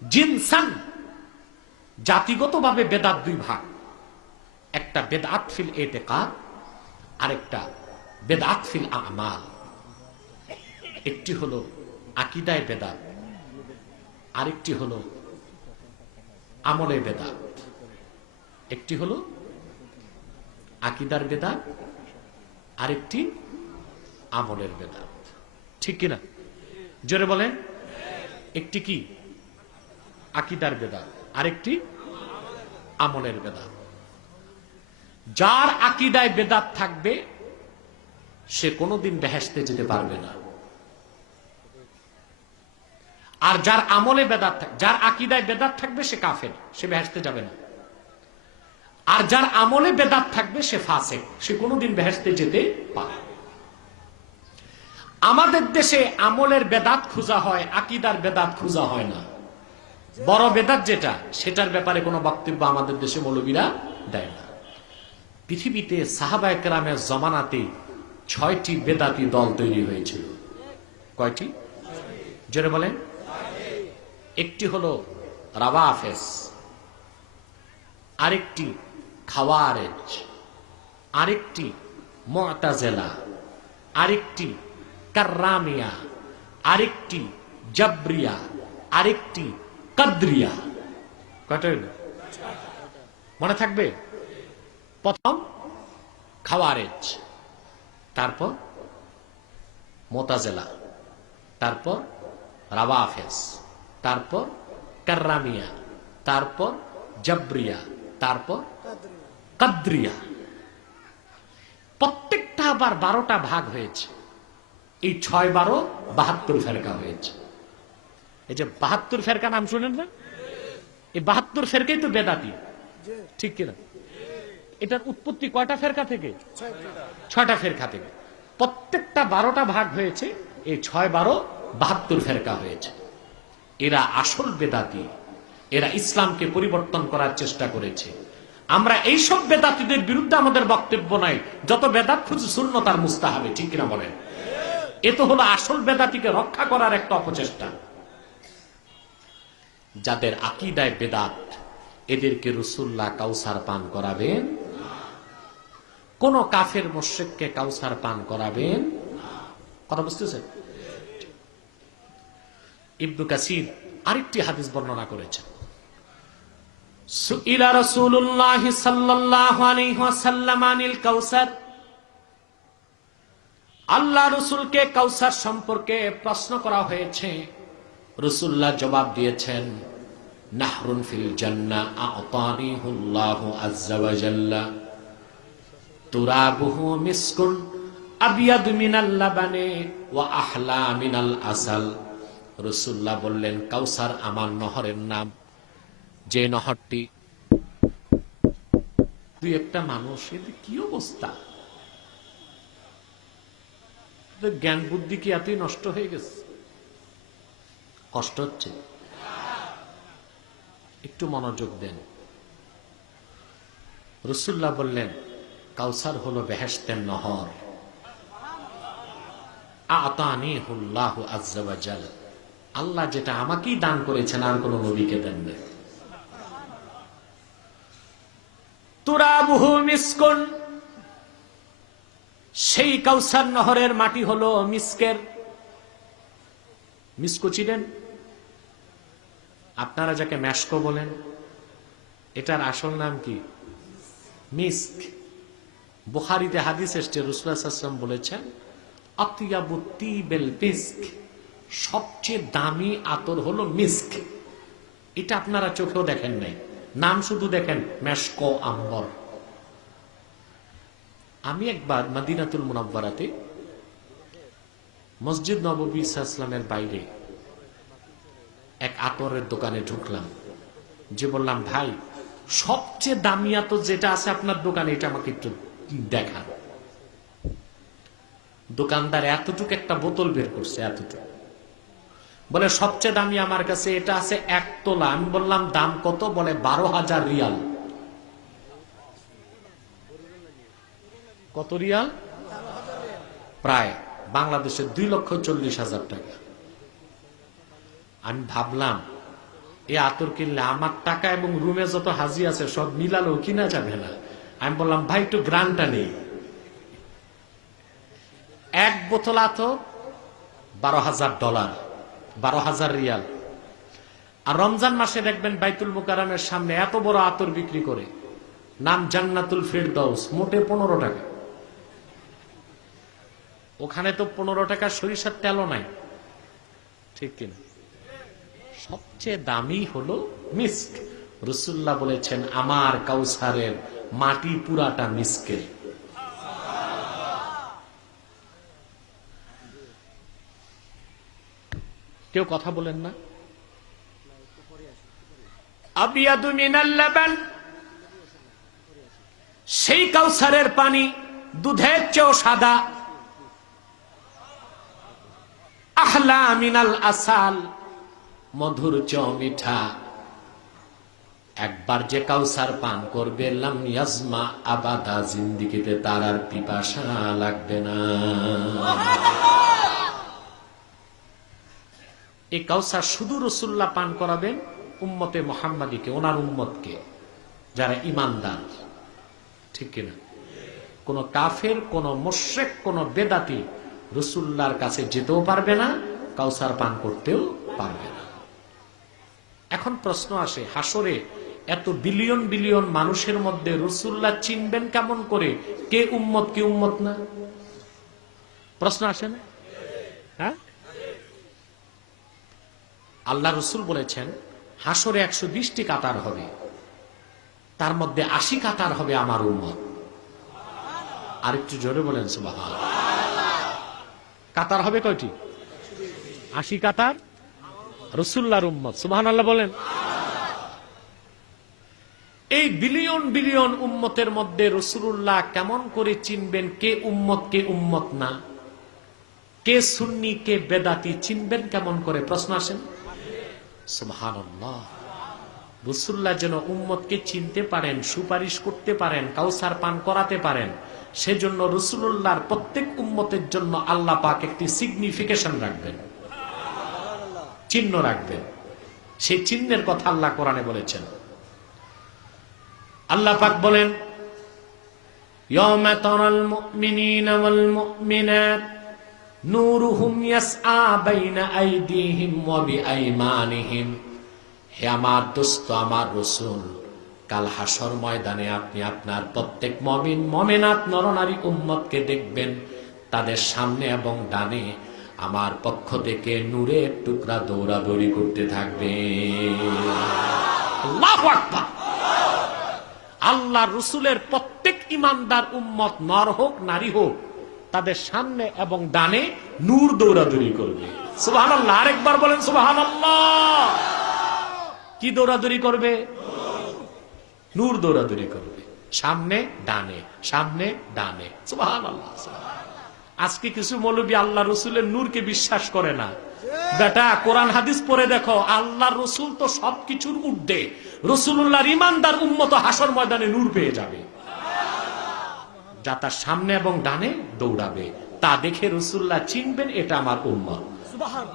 জিনসান জাতিগতভাবে বেদাত 2 ভাগ, একটা বেদাত ফিল ইতিকাদ, আরেকটা বেদাত ফিল আমাল। একটি হলো আকীদায় বেদাত, আরেকটি হলো আমলে বেদাত। একটি হলো আকীদার বেদাত, আরেকটি আমলের বেদাত। ঠিক কিনা? জোরে বলেন। একটি কি? আকীদার বেদাত, আরেকটি আমলের বেদাত। যার আকীদায় বেদাত থাকবে সে কোনোদিন বেহেশতে যেতে পারবে না। আর যার আমলে বেদাত থাকবে, যার আকীদায় বেদাত থাকবে সে কাফের, সে বেহেশতে যাবে না। আর যার আমলে বেদাত থাকবে সে ফাসিক, সে কোনোদিন বেহেশতে যেতে পারে। আমাদের দেশে আমলের বেদাত খোঁজা হয়, আকীদার বেদাত খোঁজা হয় না। বড় বেদাত যেটা, সেটার ব্যাপারে কোনো বক্তব্য আমাদের দেশে মৌলবীরা দেয় না। পৃথিবীতে সাহাবায়ে কেরামের জমানাতে 6টি বেদাতি দল তৈরি হয়েছিল। কয়টি? জোরে বলেন। একটি হলো রাওয়াফেজ, আরেকটি খাওয়ারেজ, আরেকটি মুতাজিলা, আরেকটি কাররামিয়া, আরেকটি জাবরিয়া, আরেকটি কাদরিয়া। কয়টা হইল? মনে থাকবে? প্রথম খাওয়ারেজ, তারপর মুতাজিলা, তারপর রাওয়াফেজ, তারপর কাররামিয়া, তারপর জাবরিয়া, তারপর কাদরিয়া। প্রত্যেকটা আবার 12টা ভাগ হয়েছে। এই 6-12 72 ফেরকা হয়েছে। এই যে 72 ফেরকা নাম শুনেন না? এই 72 ফেরকাই তো বেদাতি, ঠিক কিনা? এটার উৎপত্তি কয়টা ফেরকা থেকে? 6টা ফেরকা থেকে। প্রত্যেকটা 12টা ভাগ হয়েছে, এই 6-12 72 ফেরকা হয়েছে। এরা আসল বেদাতি, এরা ইসলামকে পরিবর্তন করার চেষ্টা করেছে। আমরা এইসব বেদাতিদের বিরুদ্ধে আমাদের বক্তব্য নাই। যত বেদাত খুঁজে সুন্নত আর মুস্তাহাবে, ঠিক কিনা বলেন? এ তো হলো আসল বেদাতিকে রক্ষা করার একটা অপচেষ্টা। যাদের আকীদায় বেদাত, এদেরকে রাসূলুল্লাহ কাউসার পান করাবেন। কোন কাফের মুশরিককে কাউসার পান করাবেন। কথা বুঝতেছেন? ইবনে কাসির আরেকটি হাদিস বর্ণনা করেছেন। সুইলা রাসূলুল্লাহ সাল্লাল্লাহু আলাইহি ওয়াসাল্লাম আনিল কাউসার। আল্লাহ রাসূলকে কাউসার সম্পর্কে প্রশ্ন করা হয়েছে। রাসূলুল্লাহ জবাব দিয়েছেন, নাহরুন ফিল জান্নাহ আ'তানিহুল্লাহু আযজা ওয়া জাল্লা তুরাবুহু মিসকুন আবিয়াদ মিনাল লাবানি ওয়া আহলা মিনাল আসাল। রাসূলুল্লাহ বললেন, কাউসার আমার নহরের নাম, যে নহরটি 2-1টা মানুষ, এদের কি অবস্থা, জ্ঞান বুদ্ধি কি এতই নষ্ট হয়ে গেছে? কষ্ট হচ্ছে? একটু মনোযোগ দেন। রাসূলুল্লাহ বললেন, কাউসার হলো বেহেশতের নহর। আ'তানিহুল্লাহু আযজা ওয়া জাল, আল্লাহ যেটা আমাকেই দান করেছেন, আর কোন নবীকে দেন না। তুরাবুহু মিসকুন, সেই কাউসার নহরের মাটি হলো মিস্কের। মিস্কো চিনেন আপনারা, যাকে মেশকো বলেন, এটার আসল নাম কি? মিস্ক। বুখারীতে হাদিস এসেছে, রাসূলুল্লাহ সাল্লাল্লাহু আলাইহি ওয়াসাল্লাম বলেছেন, আতিয়াবু তিবিল মিস্ক, সবচেয়ে দামি আতর হলো মিস্ক। এটা আপনারা চোখেও দেখেন নাই, নাম শুধু দেখেন মেশকো আম্বর। আমি একবার মদিনাতুল মুনাওয়ারাতে মসজিদ নববী সাল্লাল্লাহু আলাইহি ওয়াসাল্লামের বাইরে এক আতরের দোকানে ঢুকলাম, যে বললাম, ভাই সবচেয়ে দামি আতর যেটা আছে আপনার দোকানে, এটা আমাকে একটু দেখান। দোকানদার এতটুকু একটা বোতল বের করছে, এতটুকু, বলে সবচেয়ে দামি আমার কাছে এটা আছে 1 তোলা। আমি বললাম দাম কত? বলে 12,000 রিয়াল। কত রিয়াল? প্রায় বাংলাদেশের 2,40,000 টাকা। আমি ভাবলাম, এই আতর কিনলে আমার টাকা এবং রুমে যত হাজি আছে সব মিলালেও কিনা যাবে না। আমি বললাম, ভাই একটু গ্রান্টটা নেই। 1 বোতল আতর $12,000, 12,000 রিয়াল। আর রমজান মাসে দেখবেন বাইতুল মুকাররমের সামনে এত বড় আতর বিক্রি করে, নাম জান্নাতুল ফিরদাউস, মোটে 15 টাকা। ওখানে তো 15 টাকা সরিষার তেলও নাই, ঠিক কিনা? সবচেয়ে দামি হলো মিস্ক। রাসূলুল্লাহ বলেছেন, আমার কাউসারের মাটি পুরাটা মিস্কের। কেউ কথা বলেন না। আবিয়াদু মিনাল লাবান, সেই কাউসারের পানি দুধের চেয়েও সাদা। আহলা মিনাল আসাল, মধুর চেয়েও মিঠা। একবার যে কাউসার পান করবে, লাম ইয়াজমা আবাদা, জিন্দেগিতে তার আর পিপাসা লাগবে না। এই কাউসার শুধু রাসূলুল্লাহ পান করাবেন উম্মতে মুহাম্মাদীকে, ওনার উম্মতকে, যারা ঈমানদার, ঠিক কিনা? কোন কাফের, কোন মুশরিক, কোন বেদাতি রাসূলুল্লাহর কাছে যেতেও পারবে না, কাউসার পান করতেও পারবে না। এখন প্রশ্ন আসে, হাসরে এত বিলিয়ন বিলিয়ন মানুষের মধ্যে রাসূলুল্লাহ চিনবেন কেমন করে কে উম্মত কে উম্মত না? প্রশ্ন আসে না? হ্যাঁ, আল্লাহ রাসূল বলেছেন, হাসরে 120টি কাতার হবে, তার মধ্যে 80 কাতার হবে আমার উম্মত। আর একটু জোরে বলেন সুবহানাল্লাহ। কাতার হবে কয়টি? 80 কাতার রাসূলুল্লাহর উম্মত। সুবহানাল্লাহ বলেন। এই বিলিয়ন বিলিয়ন উম্মতের মধ্যে রাসূলুল্লাহ কেমন করে চিনবেন কে উম্মত কে উম্মত না, কে সুন্নি কে বেদাতি চিনবেন কেমন করে? প্রশ্ন আসেন। সুবহানাল্লাহ। রাসূলুল্লাহ যেন উম্মতকে চিনতে পারেন, সুপারিশ করতে পারেন, কাউসার পান করাতে পারেন, সেজন্য রাসূলুল্লাহর প্রত্যেক উম্মতের জন্য আল্লাহ পাক একটি সিগনিফিকেশন রাখবেন, চিহ্ন রাখবেন। সেই চিহ্নের কথা আল্লাহ কোরআনে বলেছেন। আল্লাহ পাক বলেন, ইয়াওমা তারাল মুমিনিনা ওয়াল মুমিনাত নূরুহুম ইয়াসআ বাইনা আইদিহিম ওয়া বিআইমানিহিম। হে আমার দোস্ত, আমার রাসূল, কাল হাসর ময়দানে আপনি আপনার প্রত্যেক মুমিন মুমিনাত নরনারী উম্মতকে দেখবেন, তাদের সামনে এবং ডানে আমার পক্ষ থেকে নূরের টুকরা দৌড়াদৌড়ি করতে থাকবে। আল্লাহু আকবার। আল্লাহ রাসূলের প্রত্যেক ঈমানদার উম্মত, নর হোক নারী হোক, তাদের সামনে এবং ডানে নূর দৌড়াদৌড়ি করবে। সুবহানাল্লাহ। আরেকবার বলেন সুবহানাল্লাহ। কি দৌড়াদৌড়ি করবে? নূর দৌড়াদৌড়ি করবে, সামনে ডানে, সামনে ডানে। সুবহানাল্লাহ। আজকে কিছু মৌলবী আল্লাহ রসুলের নূরকে বিশ্বাস করে না। বেটা, কোরআন হাদিস পড়ে দেখো, আল্লাহ রসুল তো সবকিছুর ঊর্ধ্বে। রাসূলুল্লাহর ঈমানদার উম্মত হাসর ময়দানে নূর পেয়ে যাবে, যা তার সামনে এবং ডানে দৌড়াবে। তা দেখে রাসূলুল্লাহ চিনবেন এটা আমার উম্মত।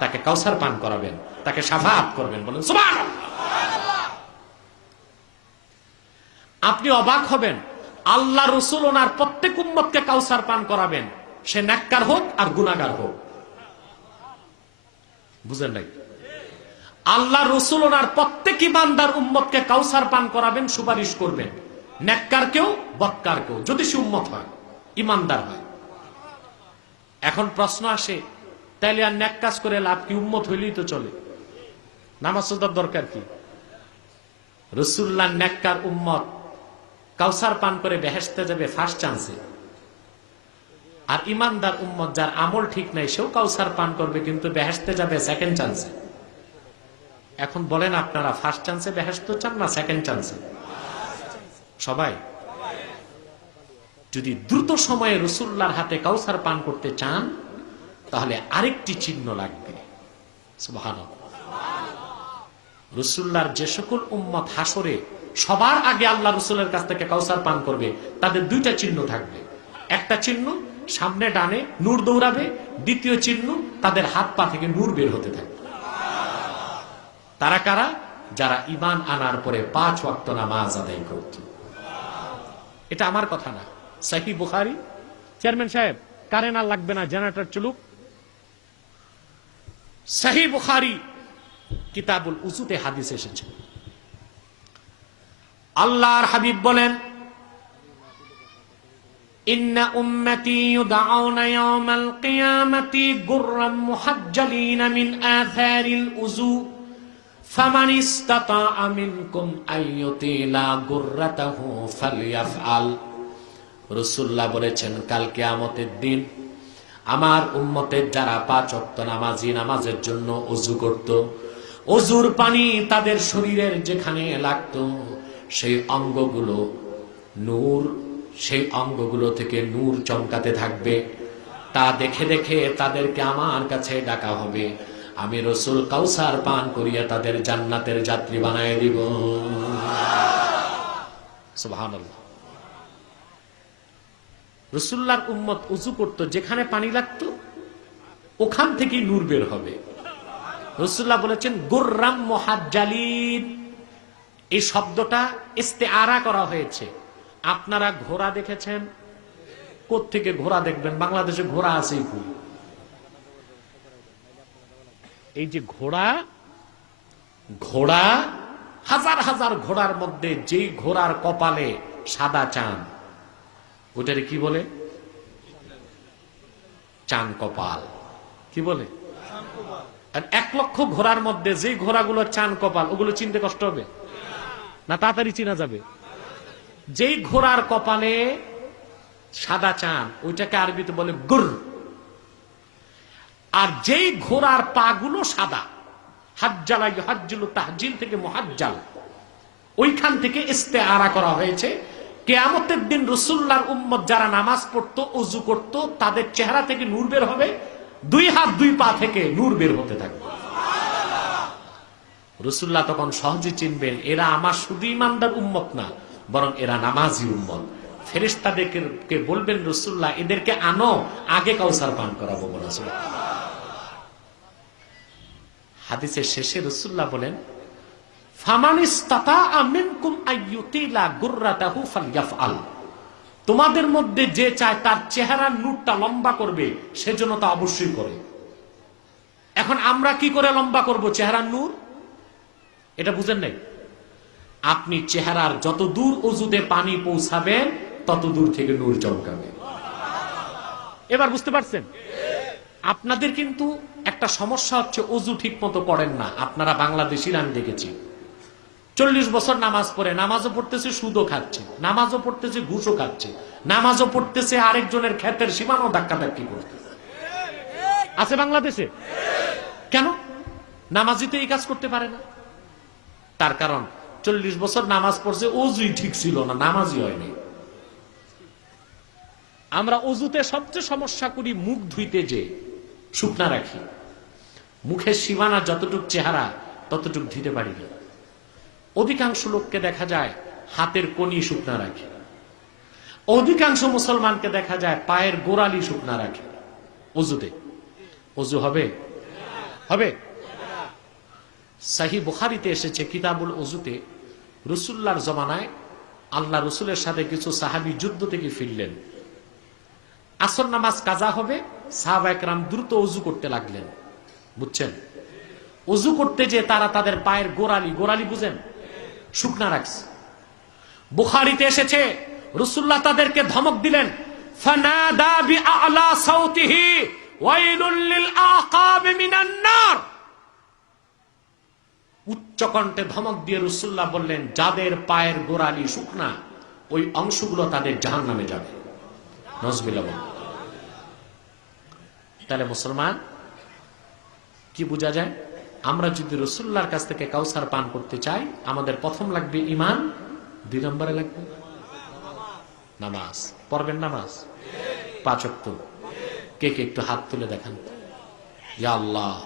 তাকে কাউসার পান করাবেন, তাকে শাফাআত করবেন। বলেন সুবহানাল্লাহ। আপনি অবাক হবেন, আল্লাহ রসুল ওনার প্রত্যেক উম্মতকে কাউসার পান করাবেন, সে নেককার হোক আর গুনাহগার হোক। বুঝেন নাই? আল্লাহ রসুল ওনার প্রত্যেক ইমানদার উম্মতকে কাউসার পান করাবেন, সুপারিশ করবেন, নেককার কেউ বদকার কেউ, যদি সে উম্মত হয়, ইমানদার হয়। এখন প্রশ্ন আসে, তাইলে আর নেক কাজ করে লাভ কি? উম্মত হইলেই তো চলে, নামাজ রোজার দরকার কি? রাসূলুল্লাহ নেককার উম্মত কাউসার পান করে বেহেশতে যাবে ফার্স্ট চান্সে, আর ইমানদার উম্মত যার আমল ঠিক নাই সেও কাউসার পান করবে কিন্তু বেহেশতে যাবে সেকেন্ড চান্সে। এখন বলেন আপনারা ফার্স্ট চান্সে বেহেশত চান না সেকেন্ড চান্সে? সবাই যদি দ্রুত সময়ে রাসূলুল্লাহর হাতে কাউসার পান করতে চান তাহলে আরেকটি চিহ্ন লাগবে। সুবহানাল্লাহ। রাসূলুল্লাহর যে সকল উম্মত হাসরে সবার আগে আল্লাহ রাসূলের কাছ থেকে কাউসার পান করবে, তাদের দুইটা চিহ্ন থাকবে। একটা চিহ্ন সামনে ডানে নূর দৌড়াবে, দ্বিতীয় চিহ্ন তাদের হাত পা থেকে নূর বের হতে থাকবে। তারা কারা? যারা ঈমান আনার পরে 5 ওয়াক্ত নামাজ আদায় করত। এটা আমার কথা না, সহিহ বুখারী। চেয়ারম্যান সাহেব কারেন্ট আর লাগবে না, জেনারেটর চলুক। সহিহ বুখারী কিতাবুল উযুতে হাদিস এসেছে, আল্লাহর হাবিব বলেন, ইন্না উম্মতি ইউদআউনা ইয়াওমাল কিয়ামাতি গুররাম মুহাজ্জালিনা মিন আথারিল উযু ফামান ইসতাতাআ মিনকুম আইয়ুতিলা গুররাতাহু ফালইয়াফআল। রাসূলুল্লাহ বলেছেন, কাল কিয়ামতের দিন আমার উম্মতের যারা 5 ওয়াক্ত নামাজি, নামাজের জন্য ওযু করত, ওযুর পানি তাদের শরীরের যেখানে লাগতো সেই অঙ্গগুলো নূর, সেই অঙ্গগুলো থেকে নূর চমকাতে থাকবে। তা দেখে দেখে তাদেরকে আমার কাছে ডাকা হবে, আমি রাসূল কাউসার পান করিয়া তাদের জান্নাতের যাত্রী বানায় দিব। সুবহানাল্লাহ। রাসূলুল্লাহর উম্মত ওযু করত, যেখানে পানি লাগতো ওখান থেকেই নূর বের হবে। রাসূলুল্লাহ বলেছেন গুররাম মুহাজ্জালিন। এই শব্দটা ইস্তেআরা করা হয়েছে। আপনারা ঘোড়া দেখেছেন? কোত্থেকে ঘোড়া দেখবেন? বাংলাদেশে ঘোড়া আছেই খুব। এই যে ঘোড়া, ঘোড়া হাজার হাজার ঘোড়ার মধ্যে যেই ঘোড়ার কপালে সাদা চাঁদ, ওটারে কি বলে? চাঁদ কপাল। কি বলে? আর 1 লক্ষ ঘোড়ার মধ্যে যেই ঘোড়াগুলো চাঁদ কপাল, ওগুলো চিনতে কষ্ট হবে না তাড়াতাড়ি চিনা যাবে? যেই ঘোড়ার কপালে সাদা চাঁদ, ওইটাকে আরবিতে বলে গুর। আর যেই ঘোড়ার পাগুলো সাদা, হাজ্জালা ইউহাজ্জিলু তাহজিল থেকে মুহাজ্জাল, ওইখান থেকে ইস্তেআরা করা হয়েছে। কিয়ামতের দিন রাসূলুল্লাহর উম্মত যারা নামাজ পড়তো, ওযু করত, তাদের চেহারা থেকে নূর বের হবে, 2 হাত 2 পা থেকে নূর বের হতে থাকবে। রাসূলুল্লাহ তখন সহজে চিনবেন এরা আমার শুধু ঈমানদার উম্মত না, বরং এরা নামাজি উম্মত। ফেরেশতাদেরকে বলবেন রাসূলুল্লাহ, এদেরকে আনো, আগে কাউসার পান করাবো। রাসূলুল্লাহ হাদিসের শেষে রাসূলুল্লাহ বলেন, ফামান ইসতাতাআ মিনকুম আইয়ুতিলা গুররাতাহু ফালইয়াফআল। তোমাদের মধ্যে যে চায় তার চেহারার নূরটা লম্বা করবে, সেজন্য তা অবশ্যই করে। এখন আমরা কি করে লম্বা করব চেহারার নূর? এটা বুঝেন নাই? আপনি চেহারার যত দূর ওযুতে পানি পৌঁছাবেন তত দূর থেকে নূর চমকাবে। এবার বুঝতে পারছেন? আপনাদের কিন্তু একটা সমস্যা হচ্ছে, ওযু ঠিক মতো করেন না। আপনারা বাংলাদেশিরা আমি দেখেছি 40 বছর নামাজ পড়ে, নামাজও পড়তেছে সুদও খাচ্ছে, নামাজও পড়তেছে ঘুষও খাচ্ছে, নামাজও পড়তেছে আরেকজনের ক্ষেতের সীমানাও ধাক্কাধাক্কি করতেছে। আছে বাংলাদেশে? কেন? নামাজি তো এই কাজ করতে পারে না। তার কারণ 40 বছর নামাজ পড়ছে, ওযুই ঠিক ছিল না, নামাজই হয়নি। আমরা ওযুতে সবচেয়ে সমস্যা করি মুখ ধুইতে, যে শুকনা রাখি, মুখের সীমানা যতটুক চেহারা ততটুক ধুইতে পারি না। অধিকাংশ লোককে দেখা যায় হাতের কনি শুকনা রাখে, অধিকাংশ মুসলমানকে দেখা যায় পায়ের গোড়ালি শুকনা রাখে। ওযুতে ওযু হবে? হবে? সহিহ বুখারীতে এসেছে কিতাবুল ওযুতে, রাসূলুল্লাহর জমানায় আল্লাহ রসুলের সাথে কিছু সাহাবী যুদ্ধ থেকে ফিরলেন। আসর নামাজ কাজা হবে, সাহাবায়ে কেরাম দ্রুত ওযু করতে লাগলেন। বুঝছেন? ওযু করতে যে তারা তাদের পায়ের গোড়ালি বুঝেন, শুকনা রাখছে। বুখারীতে এসেছে রাসূলুল্লাহ তাদেরকে ধমক দিলেন, ফানাদা বিআলা সাউতিহি ওয়াইলুল লিল আকাব মিনান নার। উচ্চ কণ্ঠে ধমক দিয়ে রাসূলুল্লাহ বললেন, যাদের পায়ের গোড়ালি শুকনা ওই অংশগুলো তাদের জাহান্নামে যাবে। নাউযুবিল্লাহ। তাহলে মুসলমান কি বোঝা যায়? আমরা যদি রাসূলুল্লাহর কাছ থেকে কাউসার পান করতে চাই, আমাদের প্রথম লাগবে ঈমান, 2 নম্বরে লাগবে নামাজ। পড়বেন নামাজ 5 ওয়াক্ত। কে কে একটু হাত তুলে দেখান। ইয়া আল্লাহ,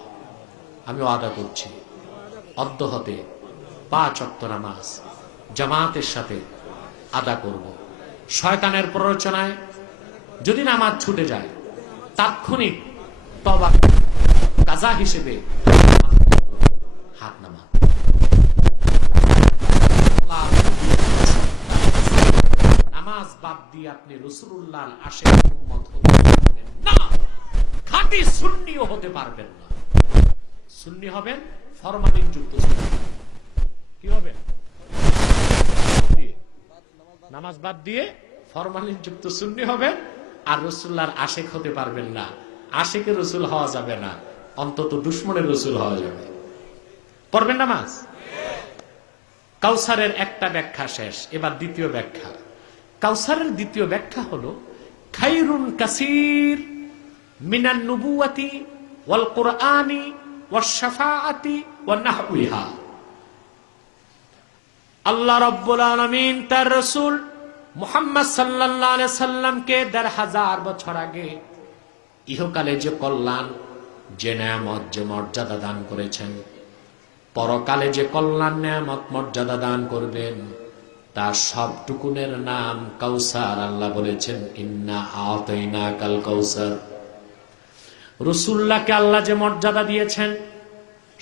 আমি ওয়াদা করছি অদ্য হতে 5 ওয়াক্ত নামাজ জামাতের সাথে আদা করব। শয়তানের প্ররোচনায় যদি নামাজ ছুটে যায়, তাৎক্ষণিক তওবা কাজা হিসেবে হাত নামা। নামাজ বাদ দিয়ে আপনি রাসূলুল্লাহর আশিক উম্মত হতে পারবেন না, খাঁটি সুন্নিও হতে পারবেন না। সুন্নি হবেন ফরমালিন যুক্ত। কি হবে? নামাজ বাদ দিয়ে ফরমালিন যুক্ত সুন্নি হবেন, আর রাসূলুল্লাহর আশিক হতে পারবেন না। আশিকের রাসূল হওয়া যাবে না, অন্তত দুশমনের রাসূল হওয়া যাবে। পড়বেন নামাজ। কাউসারের একটা ব্যাখ্যা শেষ, এবার দ্বিতীয় ব্যাখ্যা। কাউসারের দ্বিতীয় ব্যাখ্যা হলো খায়রুন কাসীর মিনান নুবুওয়াতি ওয়াল কুরআনি ওয়াশ শাফাআতি ওয়া নাহউহা। আল্লাহ রাব্বুল আলামিন তার রাসূল মুহাম্মদ সাল্লাল্লাহু আলাইহি সাল্লামকে ১৫০০ বছর আগে ইহকালে যে কল্যাণ, যে নেয়ামত, যে মর্যাদা দান করেছেন, পরকালে যে কল্যাণ নেয়ামত মর্যাদা দান করবেন, তার সবটুকুনের নাম কাউসার। আল্লাহ বলেছেন, ইন্না আতাইনাকাল কাউসার। রাসূলুল্লাহকে আল্লাহ যে মর্যাদা দিয়েছেন,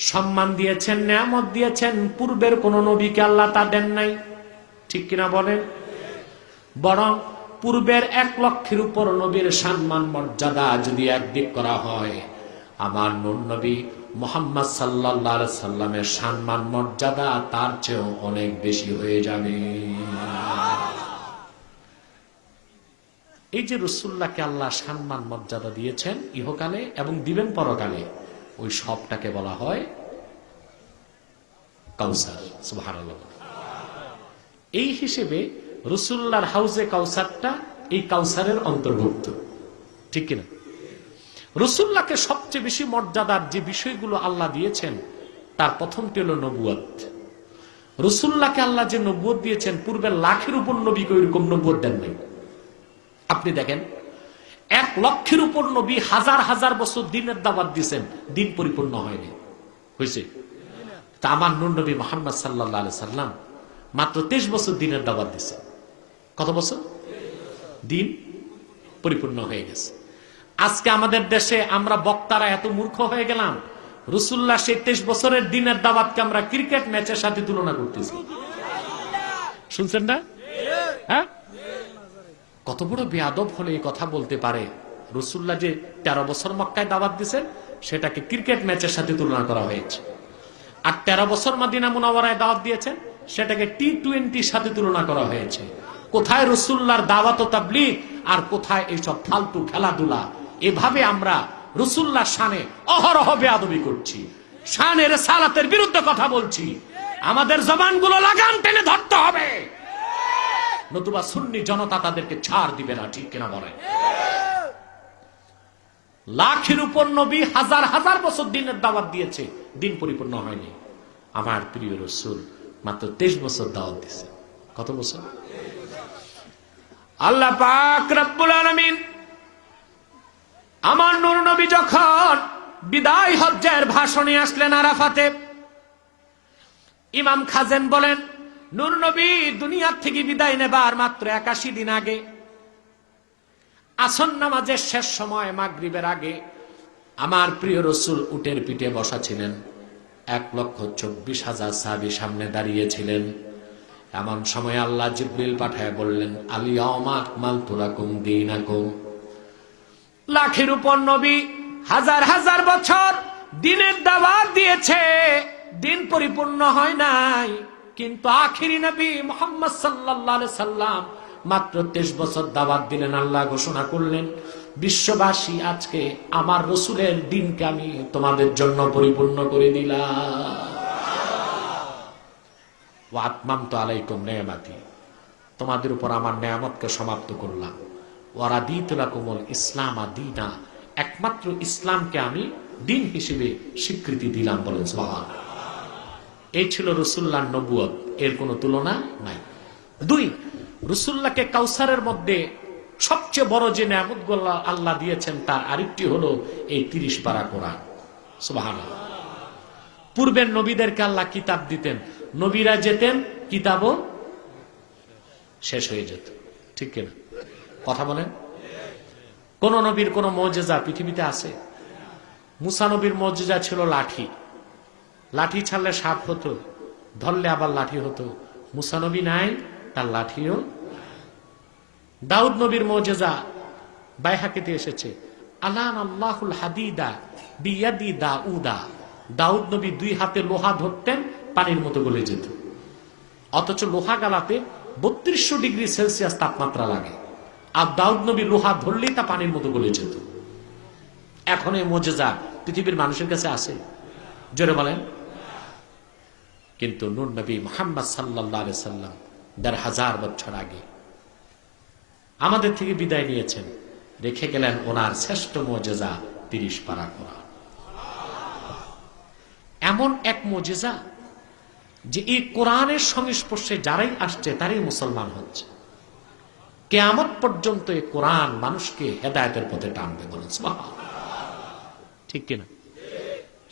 সম্মান দিয়েছেন, নেয়ামত দিয়েছেন, পূর্বের কোন নবীকে আল্লাহ তা দেন নাই। ঠিক কিনা বলেন? বরং পূর্বের 1 লক্ষের উপর নবীর সম্মান মর্যাদা যদি একদিক করা হয়, আমার নূর নবী মুহাম্মদ সাল্লাল্লাহু আলাইহি সাল্লামের সম্মান মর্যাদা তার চেয়েও অনেক বেশি হয়ে যাবে। এই যে রাসূলুল্লাহকে আল্লাহ সম্মান মর্যাদা দিয়েছেন ইহকালে এবং দিবেন পরকালে, ওই সবটাকে বলা হয় কাউসার। সুবহানাল্লাহ। এই হিসেবে রাসূলুল্লাহর হাউজে কাউসারটা এই কাউসারের অন্তর্ভুক্ত। ঠিক কিনা? রাসূলুল্লাহকে সবচেয়ে বেশি মর্যাদার যে বিষয়গুলো আল্লাহ দিয়েছেন, তার প্রথমটি হলো নবুয়ত। রাসূলুল্লাহকে আল্লাহ যে নবুয়ত দিয়েছেন, পূর্বের লাখের উপর নবীকে ওইরকম নবুয়ত দেন নাই। আপনি দেখেন, 1 লক্ষের উপর নবী হাজার হাজার বছর দিনের দাওয়াত দিয়েছেন, দিন পরিপূর্ণ হয়নি। হয়েছে? তা আমার নূর নবী মুহাম্মদ সাল্লাল্লাহু আলাইহি সাল্লাম মাত্র 23 বছর দিনের দাওয়াত দিয়েছেন। কত বছর? দিন পরিপূর্ণ হয়ে গেছে। আজকে আমাদের দেশে আমরা বক্তারা এত মূর্খ হয়ে গেলাম, রাসূলুল্লাহ সেই 23 বছরের দিনের দাওয়াতকে আমরা ক্রিকেট ম্যাচের সাথে তুলনা করতেছি। শুনছেন না? হ্যাঁ, কত বড় বেয়াদব হলে এই কথা বলতে পারে? রাসূলুল্লাহ যে 13 বছর মক্কায় দাওয়াত দিয়েছেন, সেটাকে ক্রিকেট ম্যাচের সাথে তুলনা করা হয়েছে। আর 13 বছর মদিনা মুনাওয়ারায় দাওয়াত দিয়েছেন, সেটাকে টি-20 সাথে তুলনা করা হয়েছে। কোথায় রাসূলুল্লাহর দাওয়াত ও তাবলীগ, আর কোথায় এইসব ফালতু খেলাধুলা? এভাবে আমরা রাসূলুল্লাহর শানে অহরহ বেয়াদবি করছি, শানে রিসালাতের বিরুদ্ধে কথা বলছি। আমাদের জবানগুলো লাগাম টেনে ধরতে হবে, নতুবা সুন্নি জনতা তাদেরকে ছাড় দিবে না। ঠিক কিনা বলেন? লাখের উপর নবী হাজার হাজার বছর দিনের দাওয়াত দিয়েছে, দিন পরিপূর্ণ হয়নি। আমার প্রিয় রাসূল মাত্র 23 বছর দাওয়াত দিয়েছে। কত বছর? আল্লাহ পাক রব্বুল আলামিন আমার নূর নবী যখন বিদায় হজ্জের ভাষণে আসলেন আরাফাতে, ইমাম খাজেন বলেন, নূর নবী দুনিয়ার থেকে বিদায় নেবার মাত্র 81 দিন আগে, আসর নামাজের শেষ সময় মাগরিবের আগে, আমার প্রিয় রাসূল উটের পিঠে বসা ছিলেন, 1,24,000 সাহাবী সামনে দাঁড়িয়েছিলেন। এমন সময় আল্লাহ জিবরিল পাঠায় বললেন, আল-ইয়াওমা আকমালতু লাকুম দীনাকুম। লাখের উপর নবী, হাজার হাজার বছর দিনের দাওয়াত দিয়েছে, দিন পরিপূর্ণ হয় নাই, কিন্তু আখিরি নবী মুহাম্মদ সাল্লাল্লাহু আলাইহি সাল্লাম মাত্র 23 বছর দাওয়াত দিলেন। আল্লাহ ঘোষণা করলেন, বিশ্ববাসী আজকে আমার রাসূলের দিনকে আমি তোমাদের জন্য পরিপূর্ণ করে দিলাম। ওয়া আতমামতু আলাইকুম নিয়ামাতি, তোমাদের উপর আমার নিয়ামতকে সমাপ্ত করলাম। ওয়া রাদিতু লাকুমুল ইসলাম দীনা, একমাত্র ইসলামকে আমি দিন হিসেবে স্বীকৃতি দিলাম। বলেন সুবহানাল্লাহ। এই ছিল রাসূলুল্লাহর নবুয়ত, এর কোনো তুলনা নাই। 2, রাসূলুল্লাহকে কাউসারের মধ্যে সবচেয়ে বড় যে নিয়ামতগুলো আল্লাহ দিয়েছেন তার আরেকটি হলো এই 30 পারা কোরআন। সুবহানাল্লাহ। পূর্বের নবীদেরকে আল্লাহ কিতাব দিতেন, নবীরা যেতেন, কিতাবও শেষ হয়ে যেত। ঠিক কিনা? কথা বলেন। কোন নবীর কোন মুজিজা পৃথিবীতে আছে? মুসা নবীর মুজিজা ছিল লাঠি, লাঠি ছাড়লে সাপ হতো, ধরলে আবার লাঠি হতো। মুসা নবী নাই, তার লাঠিও। দাউদ নবীর মুজিজা বাইহাকিতে এসেছে, আলান আল্লাহুল হাদিদা বিয়াদি দাউদা। দাউদ নবী 2 হাতে লোহা ধরতেন, পানির মতো গলে যেত। অথচ লোহা গালাতে 3200 ডিগ্রি সেলসিয়াস তাপমাত্রা লাগে, আর দাউদ নবী লোহা ধরলেই তা পানির মতো গলে যেত। এখন এই মুজিজা পৃথিবীর মানুষের কাছে আছে? জোরে বলেন। কিন্তু নূর নবী মুহাম্মদ সাল্লাল্লাহু আলাইহি সাল্লাম 1500 বছর আগে আমাদের থেকে বিদায় নিয়েছেন, রেখে গেলেন ওনার শ্রেষ্ঠ মুজিজা 30 পারা কোরআন। এমন এক মুজিজা যে এই কোরআনের সংস্পর্শে যারাই আসছে তারাই মুসলমান হচ্ছে। কিয়ামত পর্যন্ত এই কোরআন মানুষকে হেদায়েতের পথে টানবে। বলেন সুবহানাল্লাহ। ঠিক কিনা?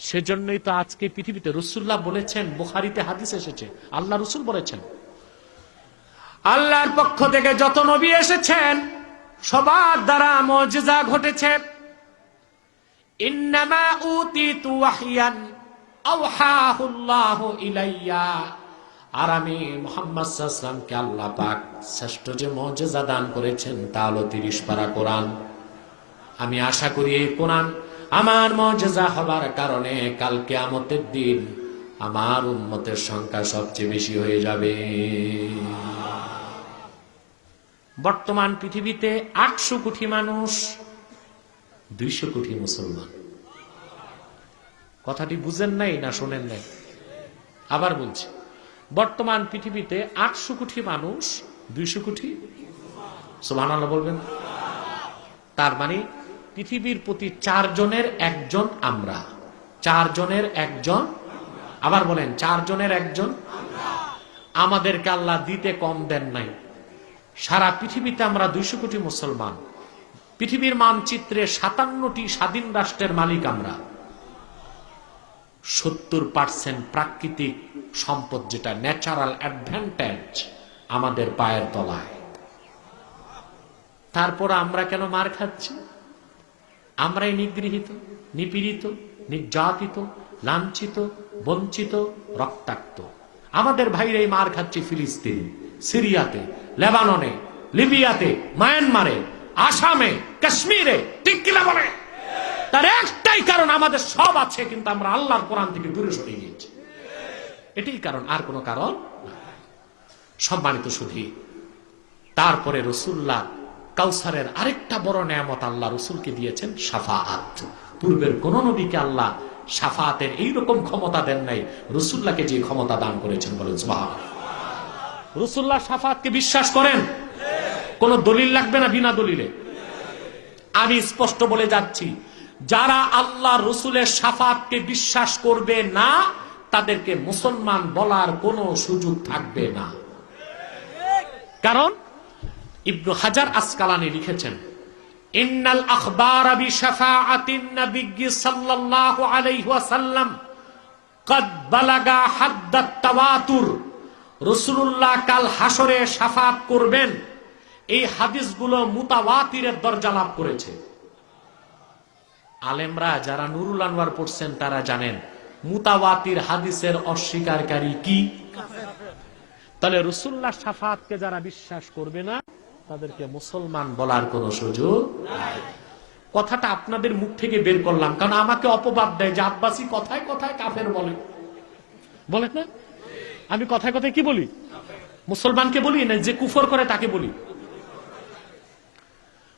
সেজন্যই তো আজকে পৃথিবীতে রাসূলুল্লাহ বলেছেন, বুখারীতে হাদিস এসেছে, আল্লাহ রাসূল বলেছেন, আল্লাহর পক্ষ থেকে যত নবী এসেছেন সবার দ্বারা মুজিজা ঘটেছে। ইন্নামা উতিতু ওয়াহইয়ান আওহাহুল্লাহু ইলাইয়া। আর আমি মুহাম্মদ সাল্লাল্লাহু আলাইহি ওয়াসাল্লামকে আল্লাহ পাক শ্রেষ্ঠ যে মুজিজা দান করেছেন তা হলো 30 পারা কোরআন। আমি আশা করি এই কোরআন আমার মুজিজা হবার কারণে কাল কিয়ামতের দিন আমার উম্মতের সংখ্যা সবচেয়ে বেশি হয়ে যাবে। বর্তমান পৃথিবীতে 800 কোটি মানুষ, 200 কোটি মুসলমান। কথাটি বুঝেন নাই না শোনেন নাই? আবার বলছি, বর্তমান পৃথিবীতে 800 কোটি মানুষ, 200 কোটি। সুবহানাল্লাহ বলবেন। তার মানে পৃথিবীর প্রতি 4 জনের 1 জন আমরা, 4 জনের 1 জন। আবার বলেন, 4 জনের 1 জন। আমাদেরকে আল্লাহ দিতে কম দেন নাই। সারা পৃথিবীতে আমরা 200 কোটি মুসলমান। পৃথিবীর মানচিত্রে 57টি স্বাধীন রাষ্ট্রের মালিক আমরা। 70% প্রাকৃতিক সম্পদ, যেটা ন্যাচারাল অ্যাডভান্টেজ, আমাদের পায়ের তলায়। তারপর আমরা কেন মার খাচ্ছি? আমরাই নিগৃহীত, নিপীড়িত, নির্যাতিত, লাঞ্ছিত, বঞ্চিত, রক্তাক্ত। আমাদের ভাইরাই মার খাচ্ছে ফিলিস্তিন, সিরিয়াতে, লেবাননে, লিবিয়াতে, মায়ানমারে, আসামে, কাশ্মীরে। ঠিক কিনা বলে? তার একটাই কারণ, আমাদের সব আছে কিন্তু আমরা আল্লাহর কোরআন থেকে দূরে সরে গিয়েছি। এটাই কারণ, আর কোনো কারণ না। সম্মানিত সুধী, তারপরে রাসূলুল্লাহ কাউসারের আরেকটা বড় নিয়ামত আল্লাহ রাসূলকে দিয়েছেন, শাফাআত। পূর্বের কোন নবীকে আল্লাহ শাফাআতের এইরকম ক্ষমতা দেন নাই, রাসূলুল্লাহকে যে ক্ষমতা দান করেছেন। বলেন সুবহানাল্লাহ। রাসূলুল্লাহ শাফাআতকে বিশ্বাস করেন? কোন দলিল লাগবে না, বিনা দলিলে আমি স্পষ্ট বলে যাচ্ছি, যারা আল্লাহ রাসূলের শাফাআতকে বিশ্বাস করবে না তাদেরকে মুসলমান বলার কোনো সুযোগ থাকবে না। কারণ ইবনু হাজার আসকালানী লিখেছেন, ইন্নাল আখবারা বিশাফাআতিন নবী সাল্লাল্লাহু আলাইহি ওয়াসাল্লাম قد বালাগা হাদ্দাত তাওয়াতুর। রাসূলুল্লাহ কাল হাসরে শাফাআত করবেন, এই হাদিসগুলো মুতাওয়াতিরের দরজা লাভ করেছে। আলেমরা যারা নুরুল আনওয়ার পড়ছেন তারা জানেন মুতাওয়াতির হাদিসের অস্বীকারী কি। তাহলে রাসূলুল্লাহ শাফাআতকে যারা বিশ্বাস করবে না তাদেরকে মুসলমান বলার কোনো সুযোগ নাই। কথাটা আপনাদের মুখ থেকে বের করলাম কারণ আমাকে অপবাদ দেয় যে আব্বাসী কথায় কথায় কাফের বলে, বলেন না? আমি কথায় কথায় কি বলি? মুসলমানকে বলি না, যে কুফর করে তাকে বলি।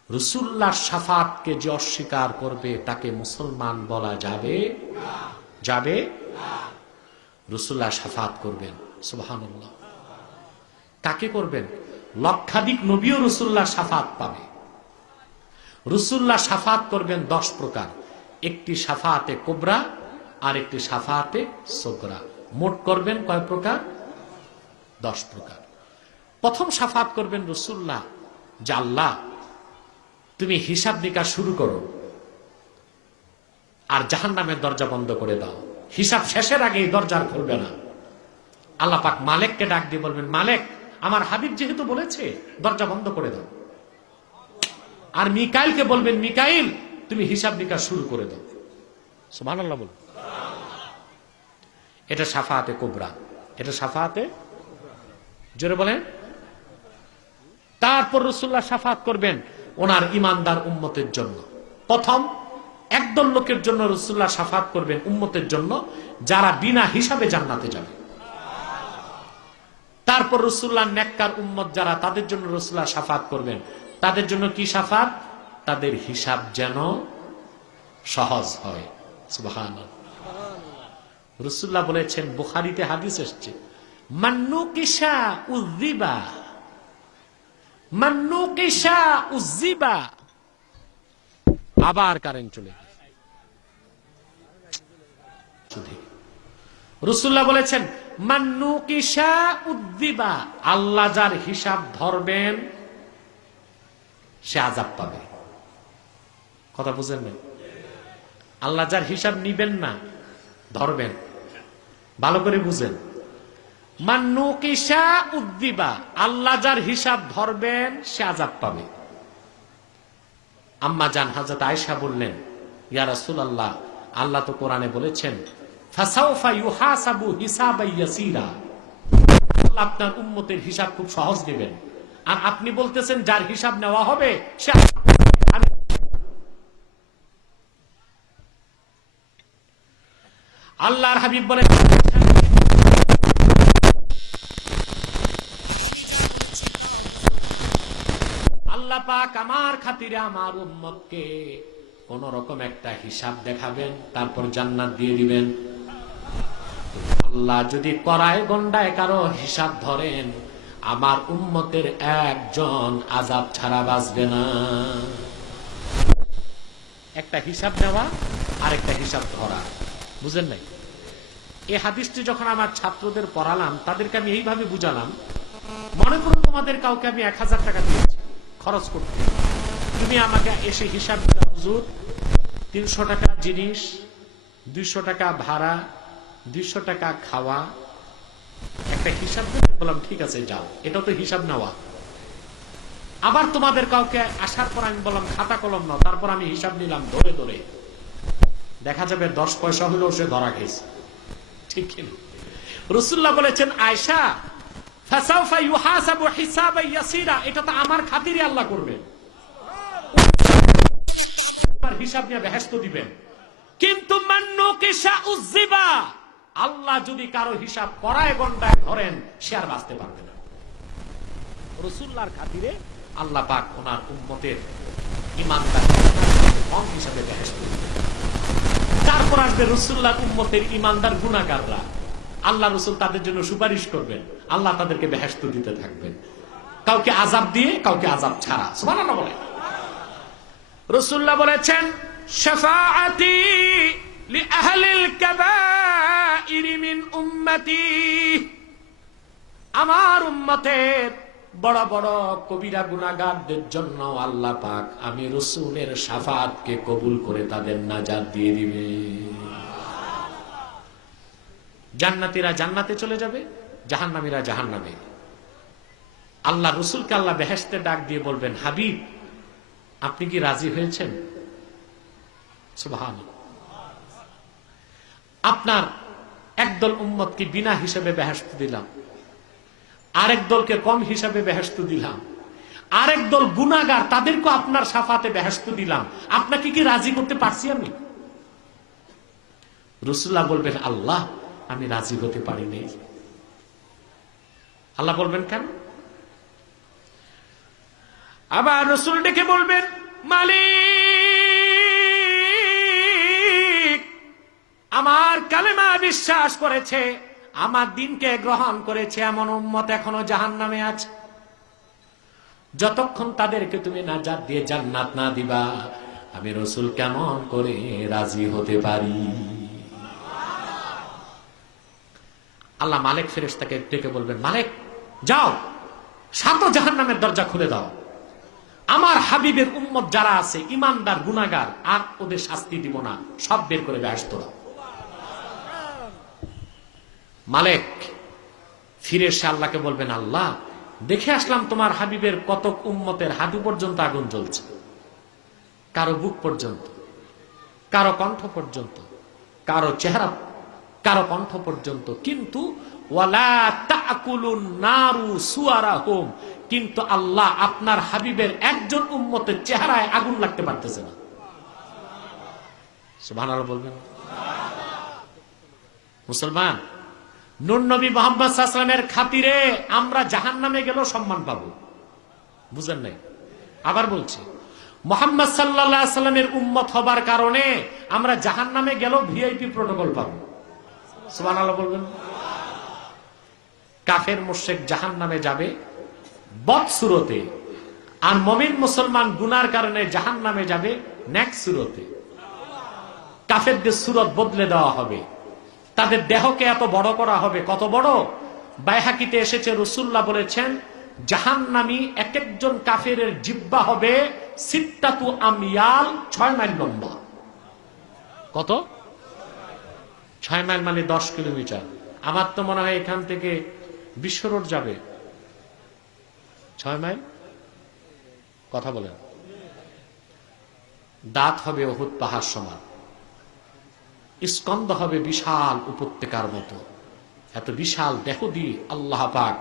রাসূলুল্লাহ শাফাআতকে যে অস্বীকার করবে তাকে মুসলমান বলা যাবে যাবে রাসূলুল্লাহ শাফাআত করবেন, সুবহানাল্লাহ। কাকে করবেন? লক্ষাধিক নবীও রাসূলুল্লাহ শাফাআত পাবে। রাসূলুল্লাহ শাফাআত করবেন 10 প্রকার, একটি শাফাআতে কুবরা আর একটি শাফাআতে সুগরা। মোট করবেন কয় প্রকার? 10 প্রকার। প্রথম শাফাআত করবেন রাসূলুল্লাহ যে আল্লাহ তুমি হিসাব নিকাশ শুরু করো আর জাহান্নামের দরজা বন্ধ করে দাও। হিসাব শেষের আগে এই দরজা খুলবে না। আল্লাহ পাক মালিককে ডাক দিয়ে বলবেন, মালিক আমার হাবিব যেহেতু বলেছে দরজা বন্ধ করে দাও। আর মিকাইলকে বলবেন, মিকাইল তুমি হিসাব নিকাশ শুরু করে দাও। সুবহানাল্লাহ বল। এটা শাফাআতে কুবরা, এটা শাফাআতে, জোরে বলেন। তারপর রাসূলুল্লাহ শাফাআত করবেন ওনার ইমানদার উম্মতের জন্য। প্রথম একদল লোকের জন্য রাসূলুল্লাহ শাফাআত করবেন উম্মতের জন্য যারা বিনা হিসাবে জান্নাতে যাবে। তারপর রাসূলুল্লাহ নেককার উম্মত যারা, তাদের জন্য রাসূলুল্লাহ শাফাআত করবেন। তাদের জন্য কি শাফাআত? তাদের হিসাব যেন সহজ হয়। সুবহানাল্লাহ। রাসূলুল্লাহ বলেছেন, বুখারীতে হাদিস এসেছে, মান্নুকিশা উযিবা, মান্নুকিশা উযিবা। আবার কারেন্ট চলে গেছে। রাসূলুল্লাহ বলেছেন, মান্নুকিশা উযিবা, আল্লাহ যার হিসাব ধরবেন সে আযাব পাবে। কথা বুঝেন না? আল্লাহ যার হিসাব নিবেন না, ধরবেন, ভালো করে বুঝেন। মান্নুকিশা উযিবা, আল্লাহ যার হিসাব ধরবেন সে আযাব পাবে। আম্মা জান হযরত আয়েশা বললেন, ইয়া রাসূলুল্লাহ, আল্লাহ তো কোরআনে বলেছেন ফাসাউফা ইউহাসাবু হিসাবান ইয়াসীরা, আল্লাহ আপনার উম্মতের হিসাব খুব সহজ নেবেন, আর আপনি বলতেছেন যার হিসাব নেওয়া হবে সে। আল্লাহর হাবিব বলেন, আল্লাহ পাক আমার খাতিরে আমার উম্মতকে কোন রকম একটা হিসাব দেখাবেন, তারপর জান্নাত দিয়ে দিবেন। আল্লাহ যদি করায় গন্ডায় কারো হিসাব ধরেন, আমার উম্মতের একজন আযাব ছাড়া বাঁচবে না। একটা হিসাব নেওয়া আর একটা হিসাব ধরা, বুঝেন নাই? এই হাদিসটি যখন আমার ছাত্রদের পড়ালাম তাদেরকে আমি এইভাবে বুঝালাম, মনে করো তোমাদের কাউকে আমি 1000 টাকা দিয়েছি খরচ করতে, তুমি আমাকে এসে হিসাব দিলে, হুজুর 300 টাকা জিনিস, 200 টাকা ভাড়া, 200 টাকা খাওয়া, একটা হিসাব দিলে। বললাম ঠিক আছে যাও, এটা তো হিসাব নেওয়া। আবার তোমাদের কাউকে আসার পর আমি বললাম খাতা কলম নাও, তারপর আমি হিসাব নিলাম ধরে ধরে, দেখা যাবে 10 পয়সা হলেও সে ধরা খেয়েছে, ঠিক কিনা? রাসূলুল্লাহ বলেছেন, আয়েশা ফাসাউফা ইউহাসাবু হিসাবান ইয়াসীরা, এটা তো আমার খাতিরে আল্লাহ করবেন, আমার হিসাব নিয়ে বেহেশত দিবেন। কিন্তু মান্নুকিশা উযিবা, আল্লাহ যদি কারো হিসাব করায় গন্ডায় ধরেন সে আর বাঁচতে পারবে না। রাসূলুল্লাহর খাতিরে আল্লাহ পাক ওনার উম্মতের ঈমানদার কম হিসাবে বেহেশত দিবেন। তারপর আসবে রাসূলুল্লাহর উম্মতের ঈমানদার গুনাহগাররা, আল্লাহ রাসূল তাদের জন্য সুপারিশ করবেন, আল্লাহ তাদেরকে বেহেশত দিতে থাকবেন, কাউকে আযাব দিয়ে কাউকে আযাব ছাড়া। সুবহানাল্লাহ বলে। রাসূলুল্লাহ বলেছেন, শাফাআতি লিআহলিল কাবাইর মিন উম্মতি, আমার উম্মতের বড় বড় কবিরা গুনাহগারদের জন্য আল্লাহ পাক আমি রাসূলের শাফাআতকে কবুল করে তাদের নাজাত দিয়ে দিবে। জান্নাতীরা জান্নাতে চলে যাবে, জাহান্নামীরা জাহান্নামে। আল্লাহ রাসূলকে আল্লাহ বেহেশতে ডাক দিয়ে বলবেন, হাবিব আপনি কি রাজি হয়েছেন? সুবহানাল্লাহ। আপনার একদল উম্মতকে বিনা হিসেবে বেহেশত দিলাম, আরেক দলকে কম হিসাবে বেহেশত দিলাম, আরেক দল গুনাহগার তাদেরকে আপনার শাফাতে বেহেশত দিলাম, আপনাকে কি রাজি করতে পারছি আমি? রাসূলুল্লাহ বলবেন, আল্লাহ আমি রাজি হতে পারিনি। আল্লাহ বলবেন কেন? আবার রাসূল ডেকে বলবেন, মালিক আমার কালেমা বিশ্বাস করেছে, আমার দিনকে গ্রহণ করেছে এমন উম্মত এখনো জাহান্নামে আছে। যতক্ষণ তাদেরকে তুমি নাজাত দিয়ে জান্নাত না দিবা, আমি রাসূল কেমন করে রাজি হতে পারি? আল্লাহ মালিক ফেরেশতাকে ডেকে বলবেন, মালিক যাও 7 জাহান্নামের দরজা খুলে দাও, আমার হাবিবের উম্মত যারা আছে ইমানদার গুনাহগার আর ওদের শাস্তি দিব না, সব বের করে বেহেশত দাও। মালিক ফিরে এসে আল্লাহকে বলবেন, আল্লাহ দেখে আসলাম তোমার হাবিবের কত উম্মতের হাঁটু পর্যন্ত আগুন জ্বলছে, কারো বুক পর্যন্ত, কারো কণ্ঠ পর্যন্ত, কারো চেহারা, কারো কণ্ঠ পর্যন্ত, কিন্তু ওয়ালা তাকুলুন নারু সুয়ারাহুম, কিন্তু আল্লাহ আপনার হাবিবের একজন উম্মতের চেহারায় আগুন লাগতে পারতেছে না। সুবহানাল্লাহ বলবেন। মুসলমান, নূর নবী মুহাম্মদ সাল্লাল্লাহু আলাইহি ওয়াসাল্লামের খাতিরে আমরা জাহান্নামে গেলেও সম্মান পাবো, বুঝেন নাই? আবার বলছি, মুহাম্মদ সাল্লাল্লাহু আলাইহি ওয়াসাল্লামের উম্মত হবার কারণে আমরা জাহান্নামে গেলেও ভিআইপি প্রটোকল পাবো। সুবহানাল্লাহ বলবেন। কাফের মুশরিক জাহান্নামে যাবে বদ সুরতে, আর মুমিন মুসলমান গুনার কারণে জাহান্নামে যাবে নেক সুরতে। কাফেরদের সুরত বদলে দেওয়া হবে, তাদের দেহকে এত বড় করা হবে, কত বড়? বাইহাকিতে এসেছে, রাসূলুল্লাহ বলেছেন জাহান্নামী এক একজন কাফেরের জিহ্বা হবে সিত্তাতু আময়াল, 6 মাইল লম্বা। কত? 6 মাইল মানে 10 কিলোমিটার। আমার তো মনে হয় এখান থেকে বিশ্ব রোড যাবে 6 মাইল। কথা বলেন। দাঁত হবে উহুদ পাহাড় সমান, স্কন্ধ হবে বিশাল উপত্যকার মতো। এত বিশাল দেহ দিয়ে আল্লাহ পাক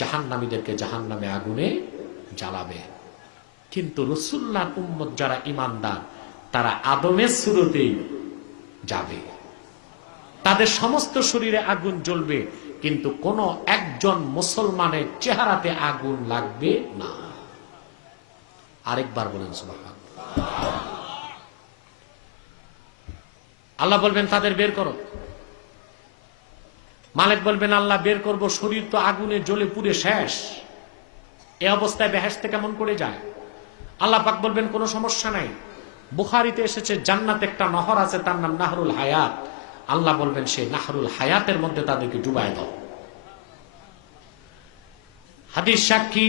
জাহান্নামীদেরকে জাহান্নামে আগুনে জ্বালাবে। কিন্তু রাসূলুল্লাহর উম্মত যারা ঈমানদার, তারা আদমের সুরতেই যাবে, তাদের সমস্ত শরীরে আগুন জ্বলবে, কিন্তু কোন একজন মুসলমানের চেহারাতে আগুন লাগবে না। আরেকবার বলেন সুবহানাল্লাহ। আল্লাহ বলবেন তাদের বের করো। মালিক বলবেন আল্লাহ বের করব, শরীর তো আগুনে জ্বলে পুড়ে শেষ, এই অবস্থায় বেহেশতে কেমন করে যায়? আল্লাহ পাক বলবেন কোনো সমস্যা নাই, বুখারীতে এসেছে জান্নাতে একটা নহর আছে, তার নাম নাহরুল হায়াত। আল্লাহ বলবেন সেই নাহরুল হায়াতের মধ্যে তাদেরকে ডুবায় দাও। হাদিস সাক্ষী,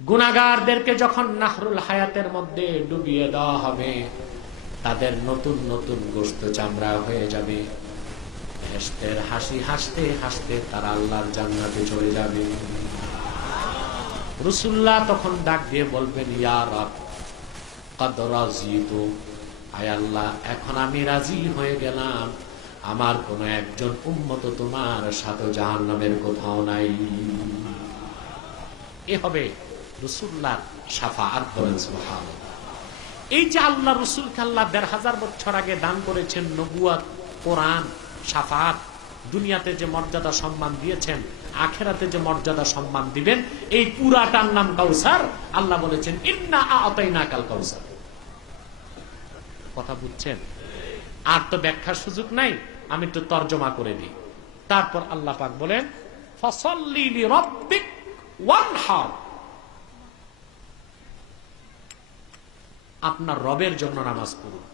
গুনাহগারদেরকে যখন নাহরুল হায়াতের মধ্যে ডুবিয়ে দেওয়া হবে, তাদের নতুন নতুন গোশত চামড়া হয়ে যাবে। বেহেশতের হাসি হাসতে হাসতে তারা আল্লাহর জান্নাতে চলে যাবে। রাসূলুল্লাহ তখন ডাক দিয়ে বলবেন, ইয়া রাব কদ রাজিতু, আয় আল্লাহ এখন আমি রাজি হয়ে গেলাম, আমার কোন একজন উম্মত তোমার সাথে জাহান্নামের কোথাও নাই। এ হবে রাসূলুল্লাহর শাফাআত। বলেন সুবহানাল্লাহ। এই যে আল্লাহ রাসূলকে আল্লাহ ১৫০০ বছর আগে দান করেছেন নবুয়ত, কোরআন, শাফাআত, দুনিয়াতে যে মর্যাদা সম্মান দিয়েছেন, আখিরাতে যে মর্যাদা সম্মান দিবেন, এই পুরাটার নাম কাউসার। আল্লাহ বলেছেন ইন্না আ'তাইনাকাল কাউসার। কথা বুঝছেন? আর তো ব্যাখ্যার সুযোগ নাই, আমি তো তর্জমা করে দিই। তারপর আল্লাহ পাক বলেন ফাসাল্লি লিরাব্বিক ওয়ানহার, আপনার রবের জন্য নামাজ পড়ুন।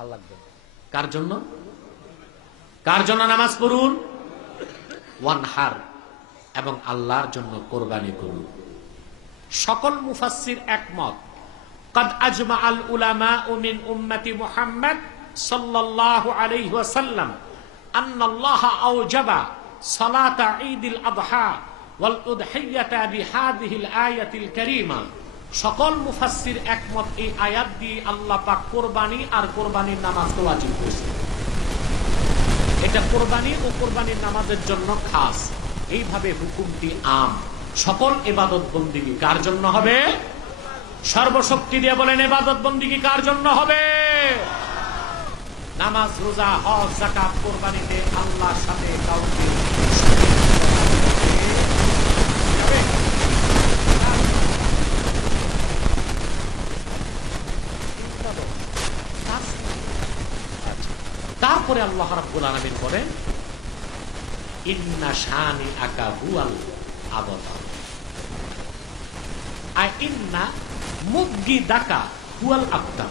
আল্লাহ কার জন্য? কার জন্য নামাজ পড়ুন? ওয়ানহার, এবং আল্লাহর জন্য কোরবানি করুন। সকল মুফাসসির একমত, قد أجمع العلماء من أمة محمد صلى الله عليه وسلم أن الله أوجب صلاة عيد الأضحى والأضحية بهذه الآية الكريمة। সকল মুফাসসির একমত এই আয়াত দিয়ে আল্লাহ পাক কোরবানি আর কোরবানির নামাজকে ওয়াজিব করেছেন। এটা কোরবানি ও কোরবানির নামাজের জন্য খাস। এইভাবে হুকুমটি আম। সকল ইবাদত বন্দিগি কার জন্য হবে? সর্বশক্তি দিয়ে বলেন, ইবাদত বন্দিগি কার জন্য হবে? নামাজ, রোজা, হজ, যাকাত, কোরবানিতে আল্লাহর সাথে কাউকে তারপরে আল্লাহ রাব্বুল আলামিন বলেন, ইন্না শানিআকা হুয়াল আবতার, আই ইন্না মুবগিদাকা হুয়াল আবতার।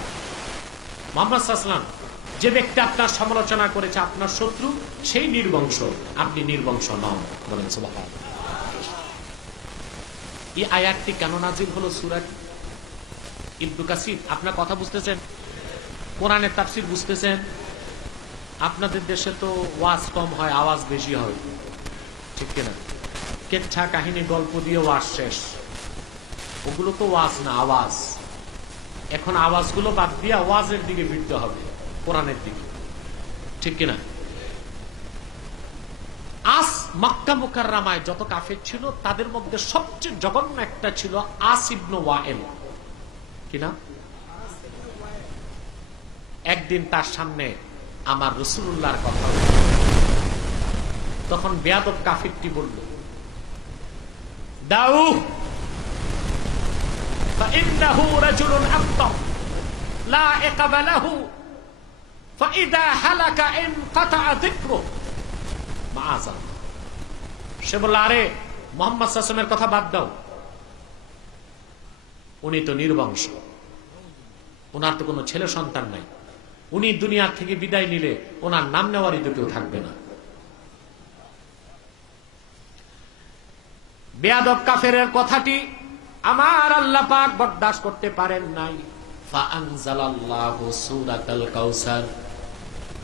মুহাম্মদ সাল্লাল্লাহু আলাইহি ওয়াসাল্লাম, যে ব্যক্তি আপনার সমালোচনা করেছে আপনার শত্রু, সেই নির্বংশ, আপনি নির্বংশ নন। বলেন সুবহানাল্লাহ। এই আয়াতটি কেন নাজিল হলো? সূরা ইবনে কাসির, আপনার কথা বুঝতেছেন? কোরআনের তাফসীর বুঝতেছেন? আপনাদের দেশে তো ওয়াজ কম হয়, আওয়াজ বেশি হয়, ঠিক কিনা? কেচ্ছা কাহিনী গল্প দিয়ে ওয়াজ শেষ। ওগুলো তো ওয়াজ না, আওয়াজ। এখন আওয়াজগুলো বাদ দিয়ে ওয়াজের দিকে ফিরতে হবে, কোরআনের দিকে, ঠিক কিনা? আস মক্কা মুকাররমায় যত কাফের ছিল তাদের মধ্যে সবচেয়ে জঘন্য একটা ছিল আস ইবনে ওয়াইল। কিনা? একদিন তার সামনে আমার রাসূলুল্লাহর কথা, তখন বেয়াদব কাফিরটি বলল, দাউ ফাইন্নাহু রাজুলুন আফতার লা ইকাবা লাহু ফাইদা হালাকা ইনকাতা যিকরুহু মাআযাল্লাহ। সে বলল, আরে মুহাম্মদ সাল্লাল্লাহু আলাইহি ওয়াসাল্লামের কথা বাদ দাও, উনি তো নির্বংশ, ওনার তো কোনো ছেলে সন্তান নাই, উনি দুনিয়া থেকে বিদায় নিলে ওনার নাম নেওয়ারই তো কেউ থাকবে না। বেয়াদব কাফেরের কথাটি আমার আল্লাহ পাক বরদাস্ত করতে পারেন নাই। ফাআনজালাল্লাহু সূরাতাল কাউসার,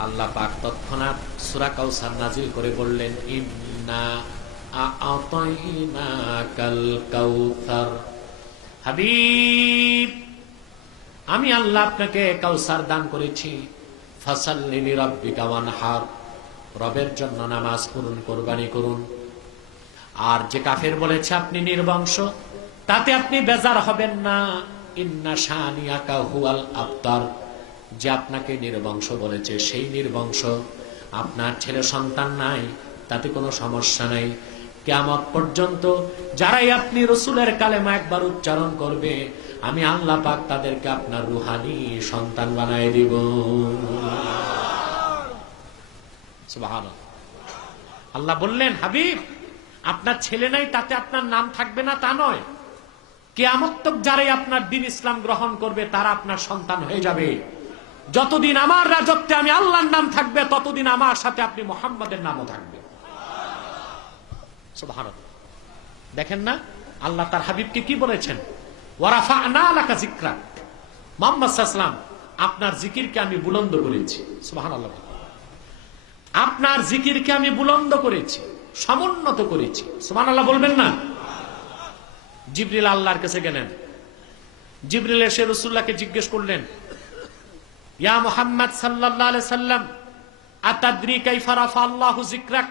আল্লাহ পাক তৎক্ষণাৎ সূরা কাউসার নাজিল করে বললেন, ইন্না আ'তাইনাকাল কাউসার, হাবিব আমি আল্লাহ আপনাকে কাউসার দান করেছি। ফাসাল্লি লিরাব্বিকা ওয়ানহার, রবের জন্য নামাজ পড়ুন, কুরবানি করুন। আর যে কাফের বলেছে আপনি নির্বংশ, তাতে আপনি বেজার হবেন না। ইন্না শানিআকা হুয়াল আবতার, যে আপনাকে নির্বংশ বলেছে সেই নির্বংশ। আপনার ছেলে সন্তান নাই, তাতে কোনো সমস্যা নাই। কিয়ামত পর্যন্ত যারাই আপনি রাসূলের কালেমা একবার উচ্চারণ করবে, আমি আল্লাহ পাক তাদেরকে আপনার রুহানি সন্তান বানায় দিব। সুবহানাল্লাহ। আল্লাহ বললেন, হাবিব আপনার ছেলে নাই তাতে আপনার নাম থাকবে না তা নয়, কিয়ামত তক যারাই আপনার দ্বীন ইসলাম গ্রহণ করবে তারা আপনার সন্তান হয়ে যাবে। যতদিন আমার রাজত্বে আমি আল্লাহর নাম থাকবে, ততদিন আমার সাথে আপনি মুহাম্মাদের নামও থাকবে। সুবহানাল্লাহ। দেখেন না আল্লাহ তার হাবিবকে কি বলেছেন, ওয়ারাফা'না লাকা যিকরাক, মুহাম্মদ সাল্লাল্লাহু আলাইহি ওয়াসাল্লাম আপনার জিকিরকে আমি বুলন্দ করেছি। সুবহানাল্লাহ। আপনার জিকিরকে আমি বুলন্দ করেছি, সমুন্নত করেছি। সুবহানাল্লাহ বলবেন না? জিবরিল আল্লাহর কাছে গেলেন, জিবরিল এসে রাসূলুল্লাহকে জিজ্ঞেস করলেন, ইয়া মুহাম্মদ সাল্লাল্লাহু আলাইহি সাল্লাম, আতাদরি কাইফা রাফা আল্লাহু যিকরাক,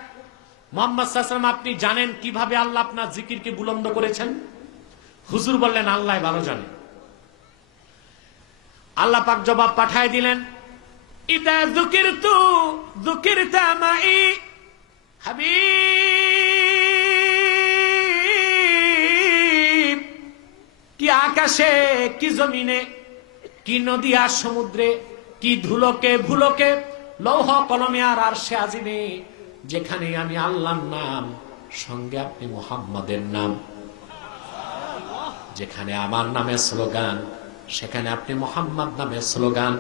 মুহাম্মদ সাল্লাল্লাহু আলাইহি ওয়াসাল্লাম আপনি জানেন কিভাবে আল্লাহ আপনার জিকিরকে বুলন্দ করেছেন? হুজুর বললেন, আল্লাহ ভালো জানে। আল্লাহ পাক জবাব পাঠায় দিলেন, ইদা যুকিরতু যুকিরতা মাই, হাবিব কি আকাশে কি জমিনে কি নদী আর সমুদ্রে কি ধুলোকে ভুলোকে লৌহ কলমে আর আরশে আজিমে, যেখানে আমি আল্লাহর নাম সঙ্গে আপনি মুহাম্মাদের নাম, যেখানে আমার নামে স্লোগান সেখানে আপনি মুহাম্মদ নামে স্লোগান।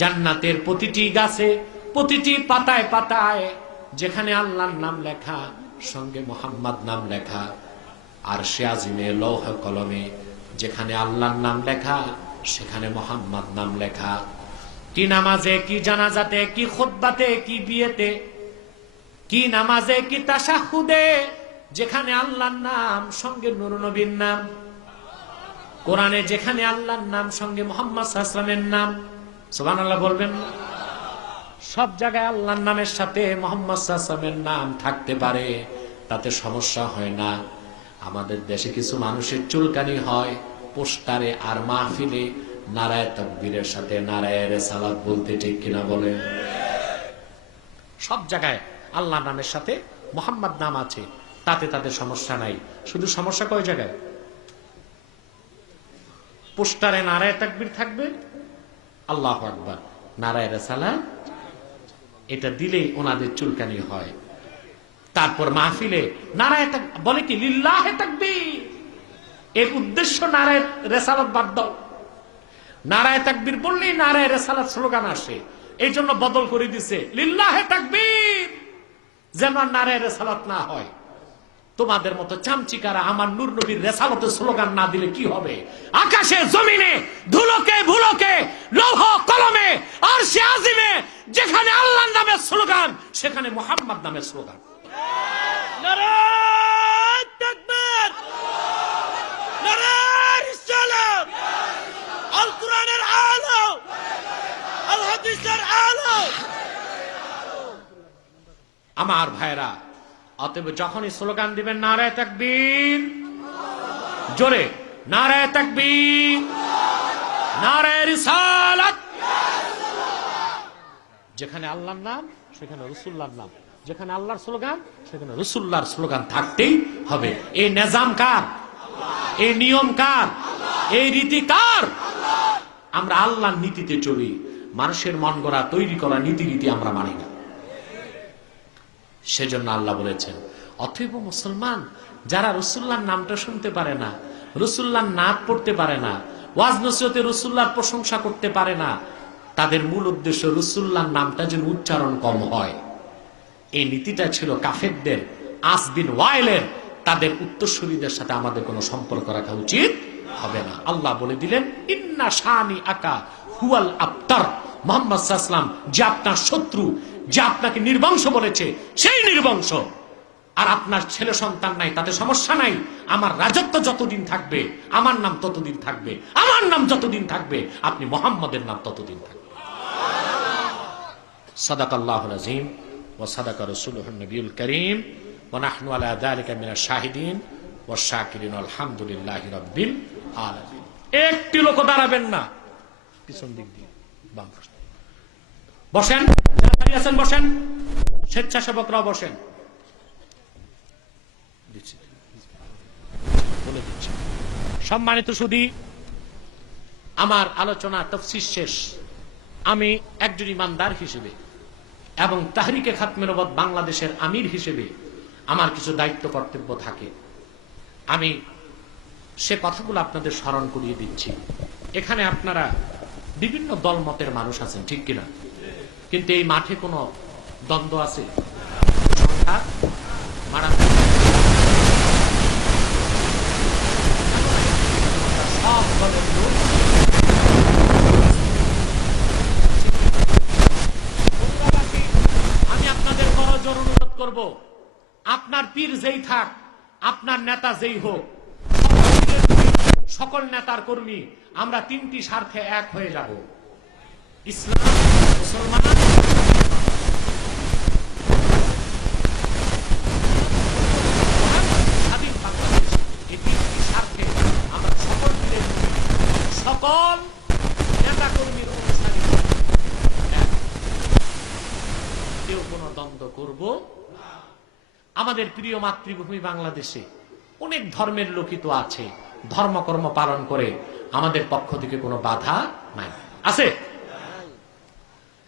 জান্নাতের প্রতিটি গাছে প্রতিটি পাতায় পাতায় যেখানে আল্লাহর নাম লেখা সঙ্গে মুহাম্মদ নাম লেখা, আরশে আজিমে লৌহ কলমে যেখানে আল্লাহর নাম লেখা সেখানে মুহাম্মদ নাম লেখা। কি নামাজে কি জানাজাতে কি খুতবাতে কি বিয়েতে কি নামাজে কি তাশাহুদে যেখানে আল্লাহর নাম সঙ্গে নূর নবীর নাম। কোরআনে যেখানে আল্লাহর নাম সঙ্গে মুহাম্মদ সাল্লাল্লাহু আলাইহি ওয়াসাল্লামের নাম, সুবহানাল্লাহ বলবেন না? সব জায়গায় আল্লাহর নামের সাথে মুহাম্মদ সাল্লাল্লাহু আলাইহি ওয়াসাল্লামের নাম থাকতে পারে, তাতে সমস্যা হয় না। আমাদের দেশে কিছু মানুষের চুলকানি হয় পোস্টারে আর মাহফিলে নারায়ে তাকবীরের সাথে নারায়ে রিসালাত বলতে, ঠিক কিনা বলেন? সব জায়গায় আল্লাহর নামের সাথে মুহাম্মদ নাম আছে, তাতে তাদের সমস্যা নাই। শুধু সমস্যা কয় জায়গায়? পোস্টারে নারায়ে তাকবীর থাকবে, আল্লাহু আকবার, নারায়ে রিসালাত এটা দিলেই ওনাদের চুলকানি হয়। তারপর মাহফিলে নারায়ে বলে কি লিল্লাহে তাকবীর, এর উদ্দেশ্য নারায়ে রিসালাত বাদ দাও। নারায়ে তাকবীর বললেই নারায়ে রিসালাত স্লোগান আসে, এই জন্য বদল করে দিছে লিল্লাহে তাকবীর, যেন নারায়ে রিসালাত না হয়। তোমাদের মতো চামচিকারা আমার নূর নবীর রিসালাতের স্লোগান না দিলে কি হবে? আকাশে জমিনে ধুলোকে ভুলোকে লৌহ কলমে আরশে আজিমে যেখানে আল্লাহর নামের স্লোগান, সেখানে মুহাম্মদ নামের স্লোগান। নারায়ে তাকবীর, নারায়ে রিসালাত, আল কোরআনের আলো, আল হাদিসের আলো। আমার ভাইরা, অতএব যখনই স্লোগান দিবেন নারায়ে তাকবীর, জোরে নারায়ে তাকবীর, নারায়ে রিসালাত। যেখানে আল্লাহর নাম সেখানে রাসূলুল্লাহর নাম, যেখানে আল্লাহর স্লোগান সেখানে রাসূলুল্লাহর স্লোগান থাকতেই হবে। এই নিজাম কার? এই নিয়ম কার? এই রীতি কার? আমরা আল্লাহর নীতিতে চলি, মানুষের মন গড়া তৈরি করা নীতি রীতি আমরা মানি না। সেজন্য আল্লাহ বলেছেন, অতএব মুসলমান যারা রাসূলুল্লাহর নামটা শুনতে পারে না, রাসূলুল্লাহর নাত পড়তে পারে না, ওয়াজ নসিহতে রাসূলুল্লাহর প্রশংসা করতে পারে না, তাদের মূল উদ্দেশ্য রাসূলুল্লাহর নামটা যেন উচ্চারণ কম হয়। এই নীতিটা ছিল কাফেরদের, আস বিন ওয়াইলের। তাদের উত্তরসূরিদের সাথে আমাদের কোনো সম্পর্ক রাখা উচিত হবে না। আল্লাহ বলে দিলেন, ইন্না শানি আকা হুয়াল আবতার। মুহাম্মদ সাল্লাল্লাহু আলাইহি ওয়াসাল্লাম যে আপনার শত্রু, যে আপনাকে নির্বংশ বলেছে, সেই নির্বংশ। আর আপনার ছেলে সন্তান নাই, তাতে সমস্যা নাই। আমার রাজত্ব যতদিন থাকবে আমার নাম ততদিন থাকবে, আমার নাম যতদিন থাকবে আপনি মুহাম্মদের নাম ততদিন থাকবে। সাদাকাল্লাহুল আযীম ওয়া সাদাকা রাসূলুহুন নবিয়ুল কারীম ওয়া নাহনু আলা যালিকা মিনাশ শাহিদিন ওয়াশ শাকিরিন আলহামদুলিল্লাহি রাব্বিল আলামিন। একটি লোক দাঁড়াবেন না, পিছন দিক দিয়ে বাম পাশে বসেন, যারা দাঁড়িয়ে আছেন বসেন, স্বেচ্ছাসেবকরাও বসেন। বলে দিচ্ছি, সম্মানিত সুধী, আমার আলোচনা তাফসীর শেষ। আমি একজন ইমানদার হিসেবে এবং তাহরিকে খাতমে নবুয়ত বাংলাদেশের আমির হিসেবে আমার কিছু দায়িত্ব কর্তব্য থাকে। আমি সে কথাগুলো আপনাদের স্মরণ করিয়ে দিচ্ছি। এখানে আপনারা বিভিন্ন দলমতের মানুষ আছেন, ঠিক কিনা? কিন্তু এই মাঠে কোনো দ্বন্দ্ব আছে? সংখ্যা মারাত্মক। সব দলের লোক আমি আপনাদের করজোড়ে অনুরোধ করব, আপনার পীর যেই থাক, আপনার নেতা যেই হোক, সকল নেতার কর্মী আমরা তিনটি স্বার্থে এক হয়ে যাব: ইসলাম, মুসলমান, স্বাধীন বাংলাদেশ। এই তিনটি স্বার্থে আমরা সকল মিলে, সকল নেতা কর্মীর অনুষ্ঠানে কেউ কোনো দ্বন্দ্ব করব। আমাদের প্রিয় মাতৃভূমি বাংলাদেশে অনেক ধর্মের লোকই তো আছে, ধর্মকর্ম পালন করে, আমাদের পক্ষ থেকে কোনো বাধা নাই। আছে?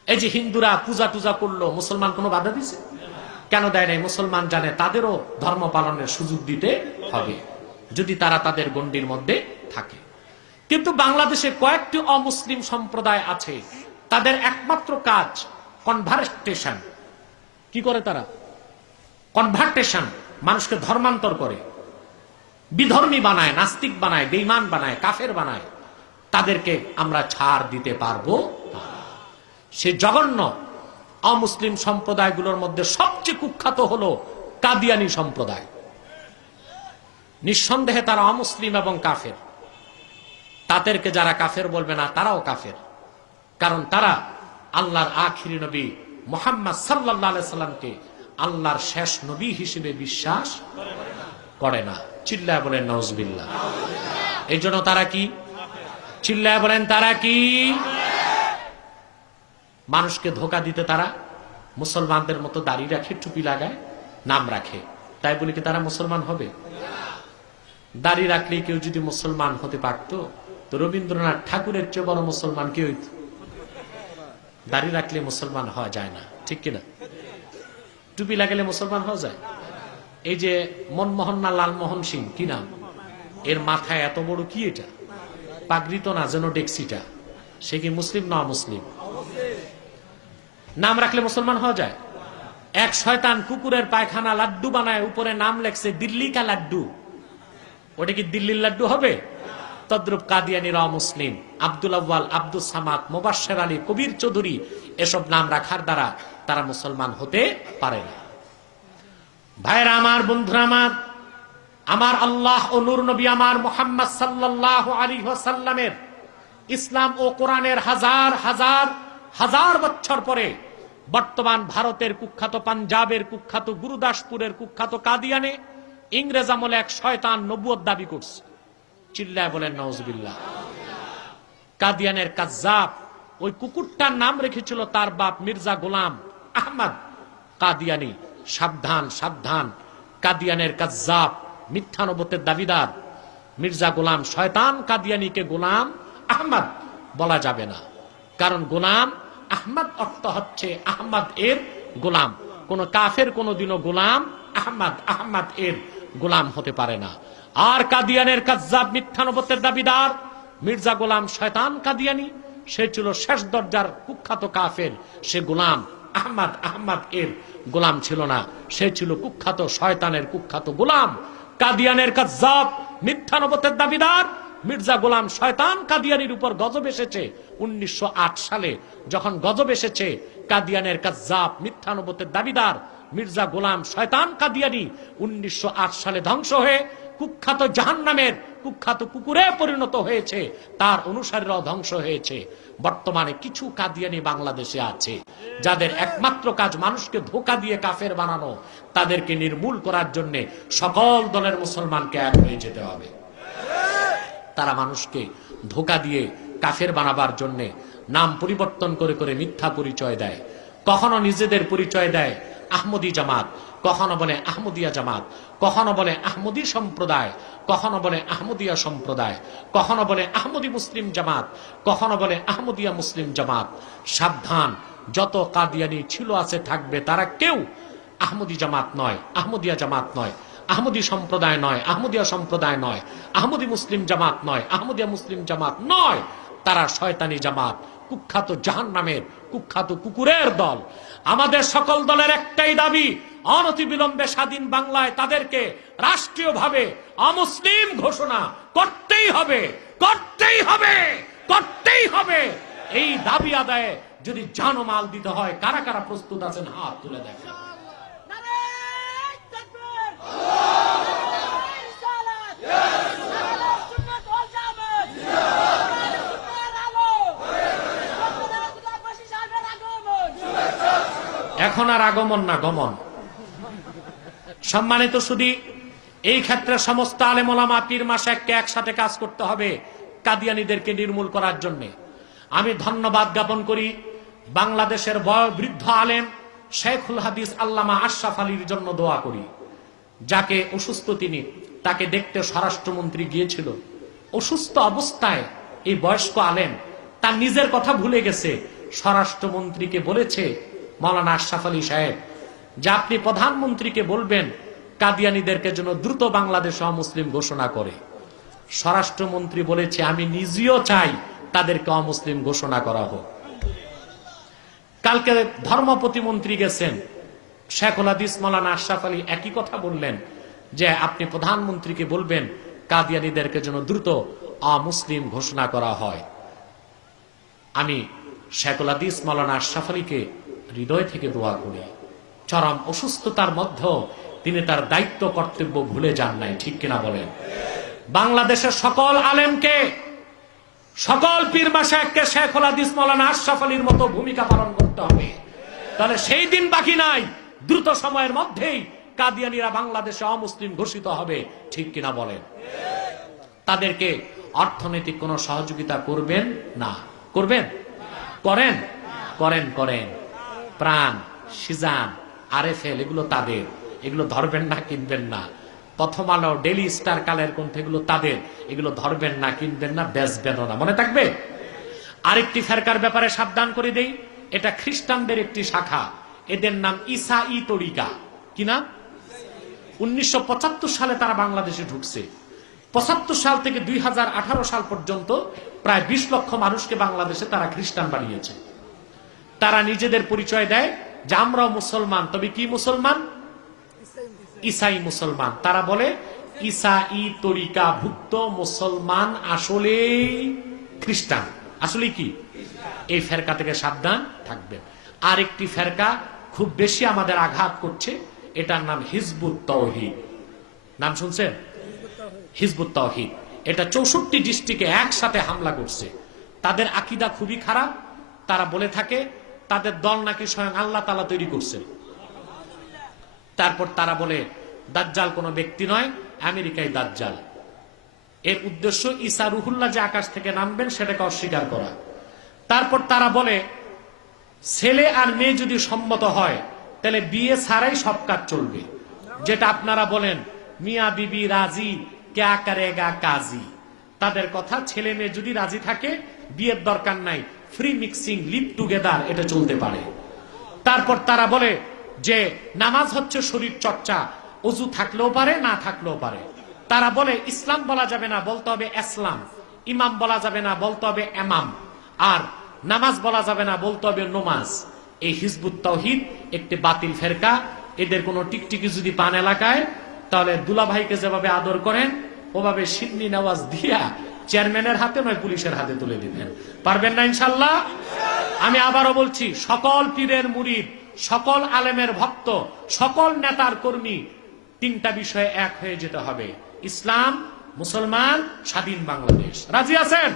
এই যে হিন্দুরা পূজা টুজা করলো, মুসলমান কোনো বাধা দিছে? কেন দেয় নাই? মুসলমান জানে তাদেরও ধর্ম পালনের সুযোগ দিতে হবে, যদি তারা তাদের গণ্ডির মধ্যে থাকে। কিন্তু বাংলাদেশে কয়েকটি অমুসলিম সম্প্রদায় আছে, তাদের একমাত্র কাজ কনভার্টেশন। কি করে তারা? কনভার্টেশন, মানুষকে ধর্মান্তর করে, বিধর্মী বানায়, নাস্তিক বানায়, বেঈমান বানায়, কাফের বানায়। তাদেরকে আমরা ছাড় দিতে পারবো না। সে জঘন্য অমুসলিম সম্প্রদায়গুলোর মধ্যে সবচেয়ে কুখ্যাত হলো কাদিয়ানী সম্প্রদায়। নিঃসন্দেহে তারা অমুসলিম এবং কাফের। তাদেরকে যারা কাফের বলবে না তারাও কাফের, কারণ তারা আল্লাহর আখিরি নবী মুহাম্মদ সাল্লাল্লাহু আলাইহি সাল্লামকে আল্লাহর শেষ নবী হিসেবে বিশ্বাস করে না। চিল্লায় বলেন নাউজুবিল্লাহ। এই জন্য তারা কি? চিল্লায় বলেন তারা কি? মানুষকে ধোকা দিতে তারা মুসলমানদের মতো দাড়ি রাখে, টুপি লাগায়, নাম রাখে, তাই বলে কি তারা মুসলমান হবে? দাড়ি রাখলে কেউ যদি মুসলমান হতে পারত তো রবীন্দ্রনাথ ঠাকুরের চেয়ে বড় মুসলমান কে হইত? দাড়ি রাখলে মুসলমান হওয়া যায় না, ঠিক কিনা? টুপি লাগালে মুসলমান হওয়া যায়? এই যে মনমোহন না লালমোহন সিং, কি নাম এর? মাথায় এত বড় কি এটা? পাগড়ি তো না, যেন ডেক্সিটা। সে কি মুসলিম না মুসলিম? নাম রাখলে মুসলমান হওয়া যায়? এক শয়তান কুকুরের পায়খানা লাড্ডু বানায়, উপরে নাম লেখছে দিল্লি কা লাড্ডু। ওটা কি দিল্লির লাড্ডু হবে? তদ্রুপ কাদিয়ানিরা মুসলিম। আব্দুল আউয়াল, আব্দুল সামাদ, মোবাশ্বের আলী, কবির চৌধুরী, এসব নাম রাখার দ্বারা তারা মুসলমান হতে পারে না। ভাইরা আমার, বন্ধুরা আমার, আমার আল্লাহ ও নূর নবী আমার মুহাম্মদ সাল্লাল্লাহু আলাইহি ওয়াসাল্লামের ইসলাম ও কোরআনের হাজার হাজার হাজার বছর পরে বর্তমান ভারতের কুখ্যাত, পাঞ্জাবের কুখ্যাত, গুরুদাসপুরের কুখ্যাত কাদিয়ানে ইংরেজ আমলে এক শয়তান নবুয়ত দাবি করছে। চিল্লায় বলেন নাউজুবিল্লাহ। কাদিয়ানের কাজ্জাব, ওই কুকুরটার নাম রেখেছিল তার বাপ মির্জা গোলাম আহমদ কাদিয়ানি। সাবধান সাবধান, কাদিয়ানের কাজ্জাব, মিথ্যা নবুয়তের দাবিদার মির্জা গোলাম শয়তান কাদিয়ানিকে গোলাম আহমদ বলা যাবে না, কারণ গোলাম আহমদ অর্থ হচ্ছে আহমদ এর গোলাম। কোন কাফের কোনদিনও গোলাম আহমদ, আহমদ এর গোলাম হতে পারে না। আর কাদিয়ানের কাজ্জাব মিথ্যা নবুয়তের দাবিদার মির্জা গোলাম শয়তান কাদিয়ানি, সে ছিল শেষ দরজার কুখ্যাত কাফের। সে গোলাম আহমদ, আহমদ এর গোলাম ছিল না, সে ছিল কুখ্যাত শয়তানের কুখ্যাত গোলাম। কাদিয়ানের কাজ্জাব মিথ্যা নবুয়তের দাবিদার মির্জা গোলাম শয়তান কাদিয়ানির উপর গজব এসেছে 1908 সালে। যখন গজব এসেছে, কাদিয়ানের কাজ্জাব মিথ্যা নবুয়তের দাবিদার মির্জা গোলাম শয়তান কাদিয়ানি 1908 সালে ধ্বংস হয়ে কুখ্যাত জাহান্নামের কুখ্যাত কুকুরে পরিণত হয়েছে, তার অনুসারীরাও ধ্বংস হয়েছে। বর্তমানে কিছু কাদিয়ানি বাংলাদেশে আছে যাদের একমাত্র কাজ মানুষকে ধোঁকা দিয়ে কাফের বানানো। তাদেরকে নির্মূল করার জন্য সকল দলের মুসলমানকে এক হয়ে যেতে হবে। তারা মানুষকে ধোঁকা দিয়ে কাফের বানাবার জন্য নাম পরিবর্তন করে করে মিথ্যা পরিচয় দেয়। কখনো নিজেদের পরিচয় দেয় আহমদী জামাত, কখনো বলে আহমদিয়া জামাত, কখনো বলে আহমদী সম্প্রদায়, কখনো বলে আহমদিয়া সম্প্রদায়, কখনো বলে আহমদী মুসলিম জামাত, কখনো বলে আহমদিয়া মুসলিম জামাত। সাবধান, যত কাদিয়ানি ছিল আছে থাকবে, তারা কেউ আহমদী জামাত নয়, আহমদিয়া জামাত নয়, আহমদী সম্প্রদায় নয়, আহমদিয়া সম্প্রদায় নয়, আহমদী মুসলিম জামাত নয়, আহমদিয়া মুসলিম জামাত নয়। তারা শয়তানি জামাত, কুখ্যাত জাহান্নামের কুখ্যাত কুকুরের দল। আমাদের সকল দলের একটাই দাবি, অনতিবিলম্বে স্বাধীন বাংলায় তাদেরকে রাষ্ট্রীয়ভাবে অমুসলিম ঘোষণা করতেই হবে, করতেই হবে, করতেই হবে। এই দাবি আদায়ে যদি জানমাল দিতে হয়, কারা কারা প্রস্তুত আছেন হাত তুলে দেখেন। এখন আর আগমন না, গমন। সম্মানিত সুধী, এই ক্ষেত্রে সমস্ত আলেম ওলামা পীর মাশায়েখকে একসাথে কাজ করতে হবে কাদিয়ানীদেরকে নির্মূল করার জন্য। আমি ধন্যবাদ জ্ঞাপন করি বাংলাদেশের বয়োবৃদ্ধ আলেম শেখুল হাদিস আল্লামা আশরাফ আলীর জন্য দোয়া করি। যাকে অসুস্থ তিনি, তাকে দেখতে স্বরাষ্ট্রমন্ত্রী গিয়েছিল। অসুস্থ অবস্থায় এই বয়স্ক আলেম তার নিজের কথা ভুলে গেছে, স্বরাষ্ট্রমন্ত্রীকে বলেছে, মাওলানা আশরাফ আলী সাহেব, যে আপনি প্রধানমন্ত্রীকে বলবেন কাদিয়ানীদেরকে যেন দ্রুত বাংলাদেশ অমুসলিম ঘোষণা করে। স্বরাষ্ট্রমন্ত্রী বলেছে, আমি নিজেও চাই তাদেরকে অমুসলিম ঘোষণা করা হোক। কালকে ধর্ম প্রতিমন্ত্রী গেছেন, শেখুল হাদিস মাওলানা আশরাফ আলী একই কথা বললেন যে আপনি প্রধানমন্ত্রীকে বলবেন কাদিয়ানীদেরকে যেন দ্রুত অমুসলিম ঘোষণা করা হয়। আমি শেখুল হাদিস মাওলানা আশরাফ আলীকে হৃদয় থেকে দোয়া করি, চরম অসুস্থতার মধ্যেও তিনি তার দায়িত্ব কর্তব্য ভুলে যান নাই, ঠিক কিনা বলেন? বাংলাদেশের সকল আলেমকে সকল পীর মাশায়েখকে শেখুল হাদিস মাওলানা আশরাফ আলীর মতো ভূমিকা পালন করতে হবে। তাহলে সেই দিন বাকি নাই, দ্রুত সময়ের মধ্যেই কাদিয়ানীরা বাংলাদেশে অমুসলিম ঘোষিত হবে। ঠিক কিনা বলেন? তাদেরকে অর্থনৈতিক কোনো সহযোগিতা করবেন না। করবেন? করেন করেন করেন প্রাণ, সিজান, আরএফএল এগুলো তাদের, এগুলো ধরবেন না, কিনবেন না। প্রথম আলো, ডেইলি স্টার, কালের কণ্ঠ এগুলো তাদের, এগুলো ধরবেন না, কিনবেন না, বেচবেন না। মনে থাকবে? আরেকটি ফেরকার ব্যাপারে সাবধান করে দেই, এটা খ্রিস্টানদের একটি শাখা, এদের নাম ইসাই তরিকা। কি নাম? 1975 সালে তারা বাংলাদেশে ঢুকছে। 75 সাল থেকে 2018 সাল পর্যন্ত প্রায় 20 লক্ষ মানুষকে বাংলাদেশে তারা খ্রিস্টান বানিয়েছে। তারা নিজেদের পরিচয় দেয় যে আমরাও মুসলমান, তবে কি মুসলমান? ইসাই মুসলমান। তারা বলে ইসাই তরিকা ভুক্ত মুসলমান আসলে খ্রিস্টান, আসলে কি? এই ফেরকা থেকে সাবধান থাকবেন। আরেকটি ফেরকা খুব বেশি আমাদের আঘাত করছে, এটার নাম হিজবুত তাওহীদ। নাম শুনছেন? হিজবুত তাওহীদ। এটা 64 ডিস্ট্রিক্টে একসাথে হামলা করছে। তাদের আকীদা খুবই খারাপ। তারা বলে থাকে তাদের দল নাকি স্বয়ং আল্লাহ তাআলা তৈরি করছে। তারপর তারা বলে দাজ্জাল কোনো ব্যক্তি নয়, আমেরিকায় দাজ্জাল। এর উদ্দেশ্য ঈসা রুহুল্লাহ যে আকাশ থেকে নামবেন সেটাকে অস্বীকার করা। তারপর তারা বলে ছেলে আর মেয়ে যদি সম্মত হয় তাহলে বিয়ে ছাড়াই সব কাজ চলবে। যেটা আপনারা বলেন মিয়া বিবি রাজি ক্যা করেগা কাজী। তাদের কথা, ছেলে মেয়ে যদি রাজি থাকে বিয়ের দরকার নাই, ফ্রি মিক্সিং, লিভ টুগেদার, এটা চলতে পারে। তারপর তারা বলে যে নামাজ হচ্ছে শরীর চর্চা, অজু থাকলেও পারে না থাকলেও পারে। তারা বলে ইসলাম বলা যাবে না, বলতে হবে ইসলাম। ইমাম বলা যাবে না, বলতে হবে এমাম। আর নামাজ বলা যাবে না, বলতে হবে নমাজ। এই হিজবুত তাওহীদ একটি বাতিল ফেরকা। এদের কোনো টিকটিকি যদি পান এলাকায়, তাহলে দুলাভাইকে যেভাবে আদর করেন ওভাবে সিন্নি নামাজ দিয়া চেয়ারম্যানের হাতে নয় পুলিশের হাতে তুলে দিবেন। পারবেন না ইনশাল্লাহ? আমি আবারও বলছি, সকল পীরের মুরিদ, সকল আলেমের ভক্ত, সকল নেতার কর্মী, তিনটা বিষয়ে এক হয়ে যেতে হবে: ইসলাম, মুসলমান, স্বাধীন বাংলাদেশ। রাজি আছেন?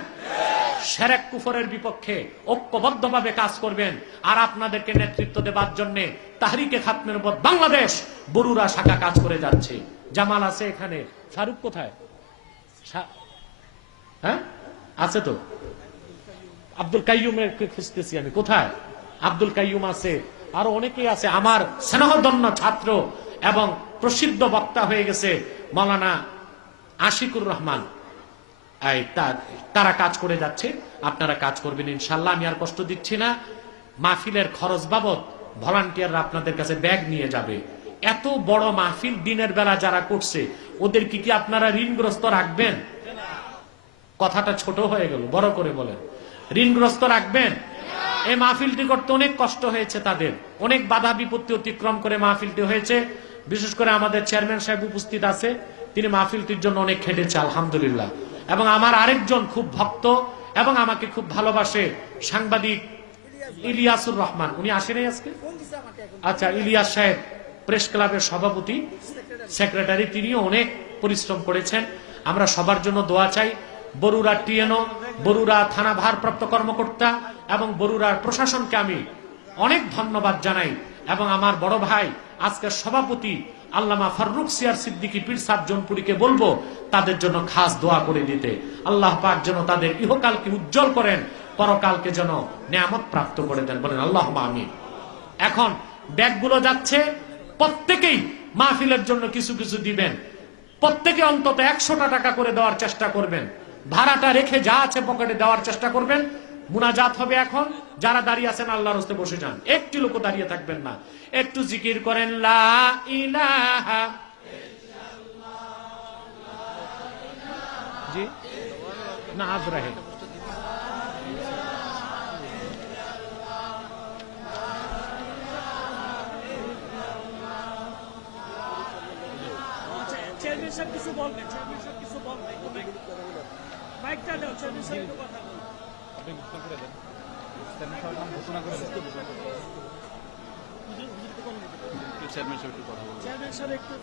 শিরক কুফরের বিপক্ষে ঐক্যবদ্ধভাবে কাজ করবেন। আর আপনাদেরকে নেতৃত্ব দেবার জন্য তাহরিকে খাতমের উপর বাংলাদেশ বরুরা শাখা কাজ করে যাচ্ছে। জামাল আছে এখানে, ফারুক কোথায়? হ্যাঁ আছে তো, আব্দুল কাইয়ুমের খুঁজতেছি আমি, কোথায়? আব্দুল কাইয়ুম আছে, আরো অনেকেই আছে। আমার স্নেহধন্য ছাত্র এবং প্রসিদ্ধ বক্তা হয়ে গেছে মাওলানা আশিকুর রহমান, তারা কাজ করে যাচ্ছে। আপনারা কাজ করবেন ইনশাল্লাহ। আমি আর কষ্ট দিচ্ছি না। মাহফিলের খরচ বাবদ ভলান্টিয়াররা আপনাদের কাছে ব্যাগ নিয়ে যাবে। এত বড় মাহফিল দিনের বেলা যারা করছে ওদের কি আপনারা ঋণগ্রস্ত রাখবেন? কথাটা ছোট হয়ে গেল, বড় করে বলেন। ঋণগ্রস্ত রাখবেন? এই মাহফিলটি করতে অনেক কষ্ট হয়েছে তাদের, অনেক বাধা বিপত্তি অতিক্রম করে মাহফিলটি হয়েছে। বিশেষ করে আমাদের চেয়ারম্যান সাহেব উপস্থিত আছে, তিনি মাহফিলটির জন্য অনেক খেটেছে আলহামদুলিল্লাহ। এবং আমার আরেকজন খুব ভক্ত এবং আমাকে খুব ভালোবাসে সাংবাদিক ইলিয়াসুর রহমান, উনি আসেনি আজকে? আচ্ছা, ইলিয়াস সাহেব প্রেস ক্লাবের সভাপতি, সেক্রেটারি, তিনিও অনেক পরিশ্রম করেছেন। আমরা সবার জন্য দোয়া চাই। বরুড়া টিএনও, বরুড়া থানা ভারপ্রাপ্ত কর্মকর্তা এবং বরুড়ার প্রশাসনকে আমি অনেক ধন্যবাদ জানাই। এবং আমার বড় ভাই আজকের সভাপতি আল্লামা ফারুক সিয়ার সিদ্দিকী পীর সাহেব জনপুরীকে বলবো তাদের জন্য খাস দোয়া করে দিতে। আল্লাহ পাক যেন তাদের ইহকালকে উজ্জ্বল করেন, পরকালকে যেন নিয়ামত প্রাপ্ত করে দেন। বলেন আল্লাহুম্মা আমিন। এখন ব্যাগগুলো যাচ্ছে, প্রত্যেকেই মাহফিলের জন্য কিছু কিছু দিবেন। প্রত্যেকে অন্তত 100টা টাকা করে দেওয়ার চেষ্টা করবেন। ভাড়াটা রেখে যা আছে পকেটে দেওয়ার চেষ্টা করবেন। মুনাজাত হবে এখন। যারা দাঁড়িয়ে আছেন আল্লাহর রাস্তায় বসে যান, একটি লোক দাঁড়িয়ে থাকবেন না। একটু জিকির করেন লা ইলাহা জি না আজরাহে। চেয়ারম্যান সাহেব কিছু বলবেন, চেয়ারম্যান সাহেব কিছু বলবেন, মাইকটা দাও, চেয়ারম্যান সাহেব একটু কথা বলুন। আপনি ঘোষণা করে দেন, চেয়ারম্যান সাহেব নাম ঘোষণা করে দেন। চেয়ারম্যান সাহেব একটু কথা বলুন। চেয়ারম্যান সাহেব একটু।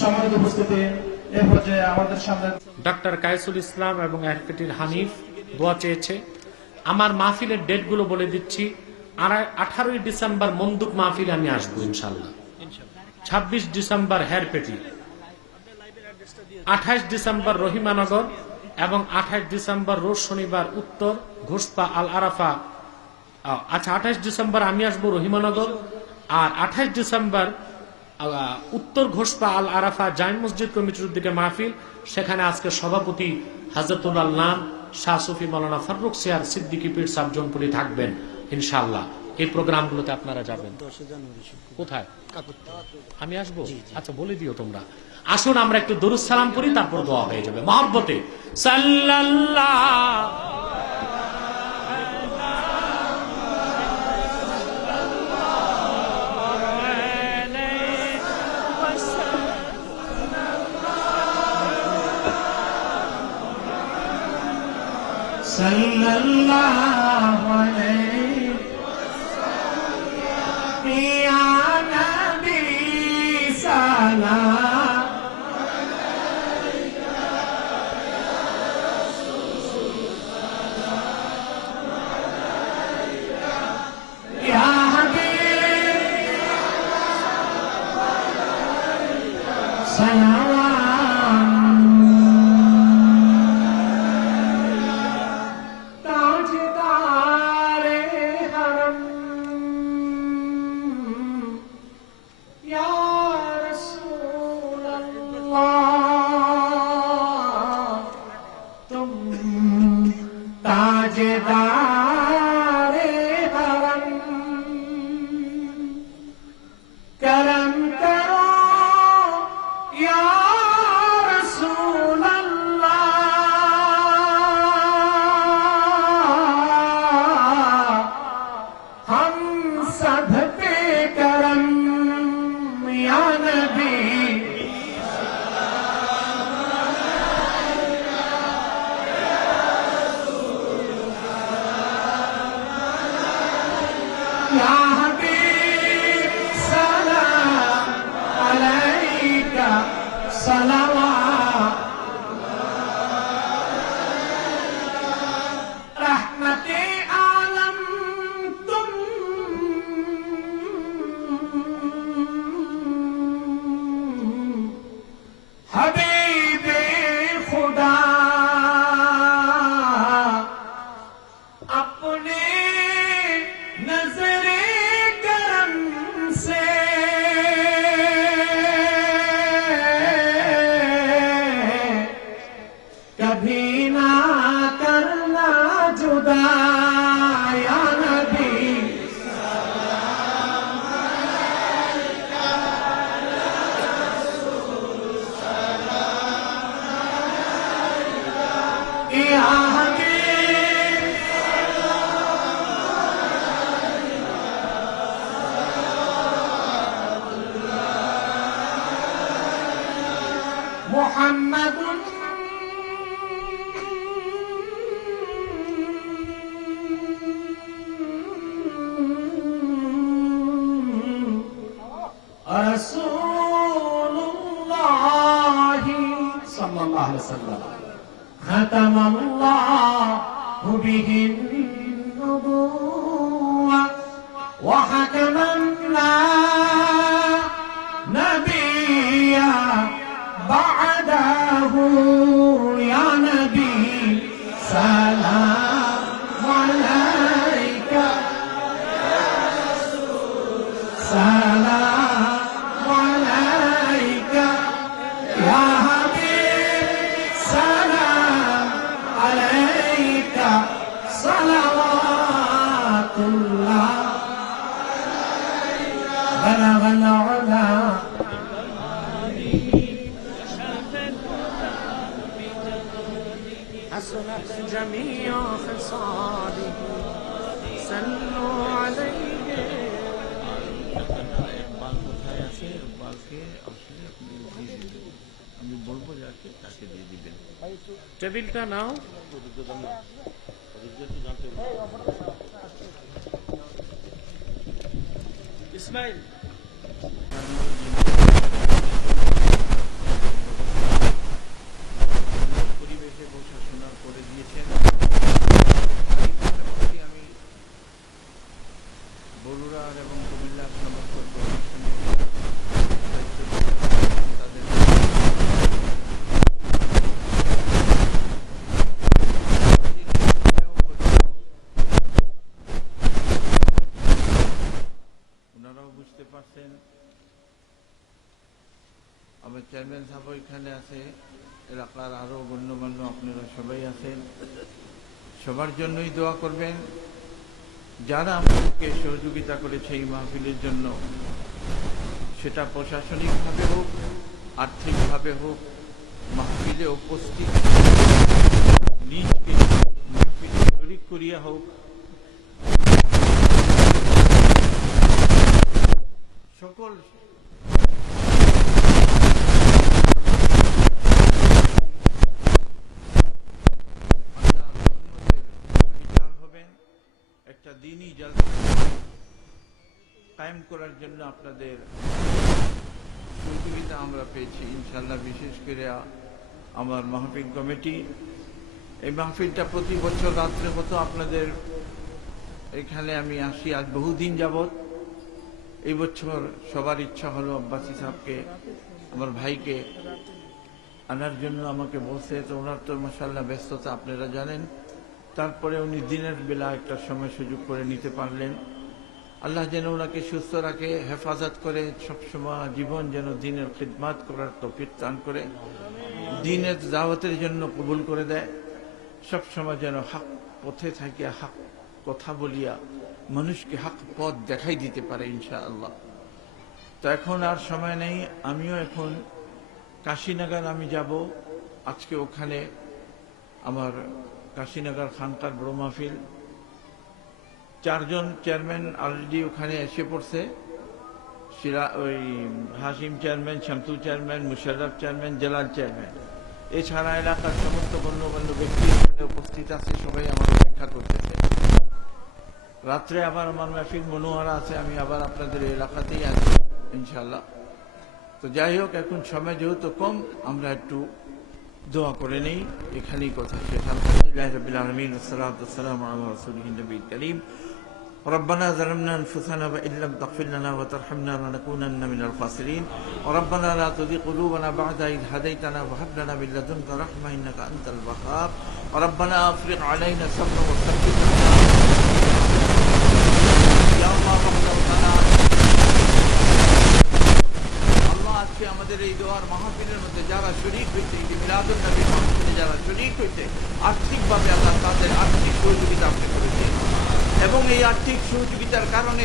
সম্মানিত উপস্থিতি, এ পর্যায়ে আমাদের সামনে ডক্টর কায়েসুল ইসলাম এবং অ্যাডভোকেট হানিফ দোয়া চেয়েছে। আমার মাহফিলের ডেটগুলো বলে দিচ্ছি। 18 ডিসেম্বর মন্দুক মাহফিলে আমি আসবো ইনশাল্লাহ। 26 ডিসেম্বর হেরপেটি, 28 ডিসেম্বর রহিমানগর এবং 28 ডিসেম্বর রোজ শনিবার উত্তর ঘোষপা আল আরাফা। আচ্ছা, 28 ডিসেম্বর আমি আসবো রহিমানগর, আর 28 ডিসেম্বর উত্তর ঘোষপা আল আরাফা জামি মসজিদ কমিটির উদ্যোগে মাহফিল। সেখানে আজকে সভাপতি হাজরতুল আল্লাহ শাহ সুফি মাওলানা ফারুক সিয়ার সিদ্দিকী পীর সাহেব জৌনপুরি থাকবেন ইনশাআল্লাহ। এই প্রোগ্রামগুলোতে আপনারা যাবেন। কোথায়? আমি আসবো? আচ্ছা, বলে দিও তোমরা। আসুন আমরা একটু দরুদ সালাম করি, তারপর দোয়া হয়ে যাবে মহব্বতে। সাল্লাল্লাহু sallallahu alayhi ya nabi salam ya habib salam ختم الله به النبوة وحكما لا نبي بعده يا نبي سلام عليك سلام عليك يا صلوات الله بلغ العلا حسنت جميع خصاله صلوا عليه আমি বলবো যাকে তাকে দিয়ে দিবেন। টেবিলটা নাও। ইসমাইল সাভার এবং কুমিল্লার সমস্ত প্রতিষ্ঠানের দায়িত্ব তাদের ওনারাও বুঝতে পারছেন। আমার চেয়ারম্যান সাহেব এখানে আছে, এলাকার আরো গণ্যমান্য আপনারা সবাই আছেন, সবার জন্যই দোয়া করবেন। যারা আমাদেরকে সহযোগিতা করেছে এই মাহফিলের জন্য, সেটা প্রশাসনিকভাবে হোক, আর্থিকভাবে হোক, মাহফিলে উপস্থিত নিজকে মাহফিলে শরীক করিয়া হোক, সকল হবেন। একটা দিনই জালসা কায়েম করার জন্য আপনাদের সহযোগিতা আমরা পেয়েছি ইনশাআল্লাহ। বিশেষ করে আমার মাহফিল কমিটি, এই মাহফিলটা প্রতি বছর রাত্রে হতো আপনাদের এখানে। আমি আসি আজ বহুদিন যাবৎ। এই বছর সবার ইচ্ছা হলো আব্বাসী সাহেবকে, আমার ভাইকে আনার জন্য আমাকে বলছে। তো ওনার তো মাশাআল্লাহ ব্যস্ততা আপনারা জানেন, তারপরে উনি দিনের বেলা একটা সময় সুযোগ করে নিতে পারলেন। আল্লাহ যেন ওনাকে সুস্থ রাখে, হেফাজত করে, সবসময় জীবন যেন দিনের খিদমাত করার তৌফিক দান করে, দিনের দাওয়াতের জন্য কবুল করে দেয়। সবসময় যেন হক পথে থাকিয়া হক কথা বলিয়া মানুষকে হক পথ দেখাই দিতে পারে ইনশাআল্লাহ। তো এখন আর সময় নেই, আমিও এখন কাশীনগর আমি যাব। আজকে ওখানে আমার কাশীনগর খানকার বড় মাহফিল, 4 জন চেয়ারম্যান অলরেডি ওখানে এসে পড়ছে। ওই Hasim chairman, Shamsu chairman, Musharraf chairman, Jalal chairman, এছাড়া এলাকার সমস্ত গণ্যমান্য ব্যক্তি এখানে উপস্থিত আছে। সবাই আমার অপেক্ষা করতেছে। রাত্রে আবার আমার মাহফিল মনোহারা আছে, আমি আবার আপনাদের এলাকাতেই আছি ইনশাআল্লাহ। তো যাই হোক, এখন সময় যেহেতু কম, আমরা একটু দোয়া করে নেই, এখানেই কথা শেষ। আলহামদুলিল্লাহ রাব্বিল আলামিন, ওয়াসসালাতু ওয়াসসালামু আলা রাসূলিহিন নবিয়্যিল কারীম। ربنا ظلمنا انفسنا وان لم تغفر لنا وترحمنا لنكونن من الخاسرين. ربنا لا تزغ قلوبنا بعد إذ هديتنا وهب لنا من لدنك رحمة انك انت الوهاب. ربنا افرغ علينا صبرا وثبت يا الله وحده تعالى। আল্লাহ আজকে আমাদের এই দোয়ার মাহফিলের মধ্যে যারা শরীক হয়েছে, এই মিলাদুন নবী মাহফিলে যারা শরীক হয়েছে, আর্থিকভাবে আল্লাহ তাদের আর্থিক সহযোগিতা আপনি করেছেন, এবং এই আর্থিক সহযোগিতার কারণে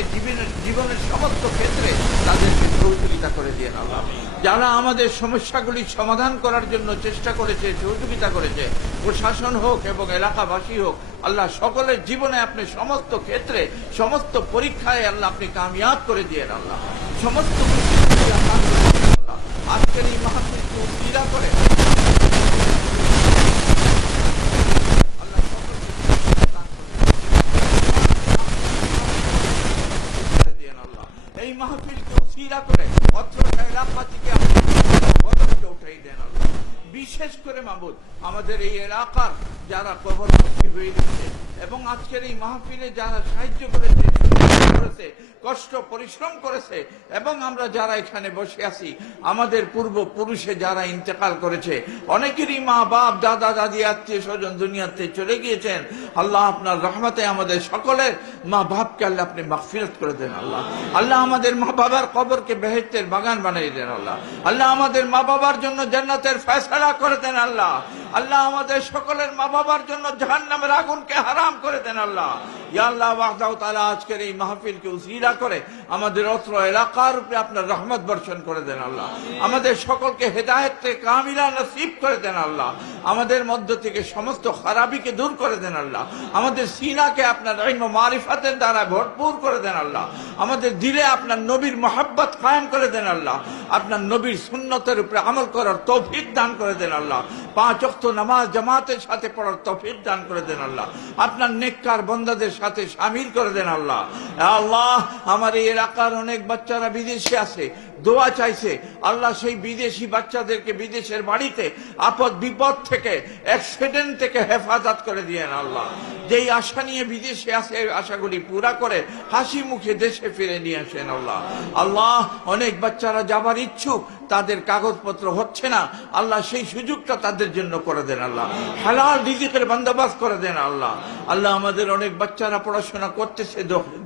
জীবনের সমস্ত ক্ষেত্রে তাদেরকে সহযোগিতা করে দিয়ে আল্লাহ। যারা আমাদের সমস্যাগুলি সমাধান করার জন্য চেষ্টা করেছে, সহযোগিতা করেছে, প্রশাসন হোক এবং এলাকাবাসী হোক, আল্লাহ সকলের জীবনে আপনি সমস্ত ক্ষেত্রে, সমস্ত পরীক্ষায় আল্লাহ আপনি কামিয়াব করে দিয়ে আল্লাহ। সমস্ত আজকের এই মাহফিলকে উদ্দীরা করে এই মাহফিলকে উসিলা করে অত্র এলাকাটিকে আপনি উঠাই দেন আল্লাহ। বিশেষ করে মাবুদ, আমাদের এই এলাকার যারা কবরবাসী হয়ে গেছে এবং আজকের এই মাহফিলে যারা সাহায্য করেছে, কষ্ট পরিশ্রম করেছে, এবং আমরা যারা এখানে বসে আছি, আমাদের পূর্বপুরুষে যারা ইন্তেকাল করেছে, অনেকেরই মা বাপ, দাদা দাদি, আত্মীয় স্বজন দুনিয়াতে চলে গিয়েছেন। আল্লাহ আপনার রহমতে আমাদের সকলের মা বাপকে আল্লাহ আপনি মাগফিরাত করে দেন আল্লাহ। আল্লাহ আমাদের মা বাবার কবরকে বেহেশতের বাগান বানিয়ে দেন আল্লাহ। আল্লাহ আমাদের মা বাবার জন্য জান্নাতের ফয়সালা করে দেন আল্লাহ। আল্লাহ আমাদের সকলের মা বাবার জন্য জাহান্নামের আগুনকে হারাম করে দেন আল্লাহ। ইয়া আল্লাহ ওয়াহদাহু তাআলা, আজকের এই মাহফিলকে উসিলা করে আমাদের অত্র এলাকার উপরে আপনার রহমত বর্ষণ করে দেন আল্লাহ। আমাদের সকলকে হেদায়েতে কামিলা নসিব করে দেন আল্লাহ। আমাদের মধ্য থেকে সমস্ত খারাপিকে দূর করে দেন আল্লাহ। আমাদের সিনাকে আপনার ইলম ও মারিফাতের দ্বারা ভরপুর করে দেন আল্লাহ। আমাদের দিলে আপনার নবীর মহব্বত কায়েম করে দেন আল্লাহ। আপনার নবীর সুন্নতের উপরে আমল করার তৌফিক দান করে দেন আল্লাহ। 5 ওয়াক্ত ওয়াক্ত নামাজ জামাতের সাথে পড়ার তৌফিক দান করে দেন আল্লাহ। আপনার নেককার বান্দাদের সাথে শামিল করে দেন আল্লাহ। আল্লাহ, আমার এই এলাকার অনেক বাচ্চারা বিদেশে আছে, দোয়া চাইছে আল্লাহ, সেই বিদেশি বাচ্চাদেরকে বিদেশের বাড়িতে আপদ বিপদ থেকে, অ্যাক্সিডেন্ট থেকে হেফাজত করে দিয়েন আল্লাহ। যেই আশা নিয়ে বিদেশে আছে আশাগুলি পুরা করে হাসি মুখে দেশে ফিরে নিয়ে আসেন আল্লাহ। আল্লাহ, অনেক বাচ্চারা যাবার ইচ্ছুক, তাদের কাগজপত্র হচ্ছে না আল্লাহ, সেই সুযোগটা তাদের জন্য করে দেন আল্লাহ। হালাল রিজিকের বন্দোবস্ত করে দেন আল্লাহ। আল্লাহ, আমাদের অনেক বাচ্চারা পড়াশোনা করতেছে,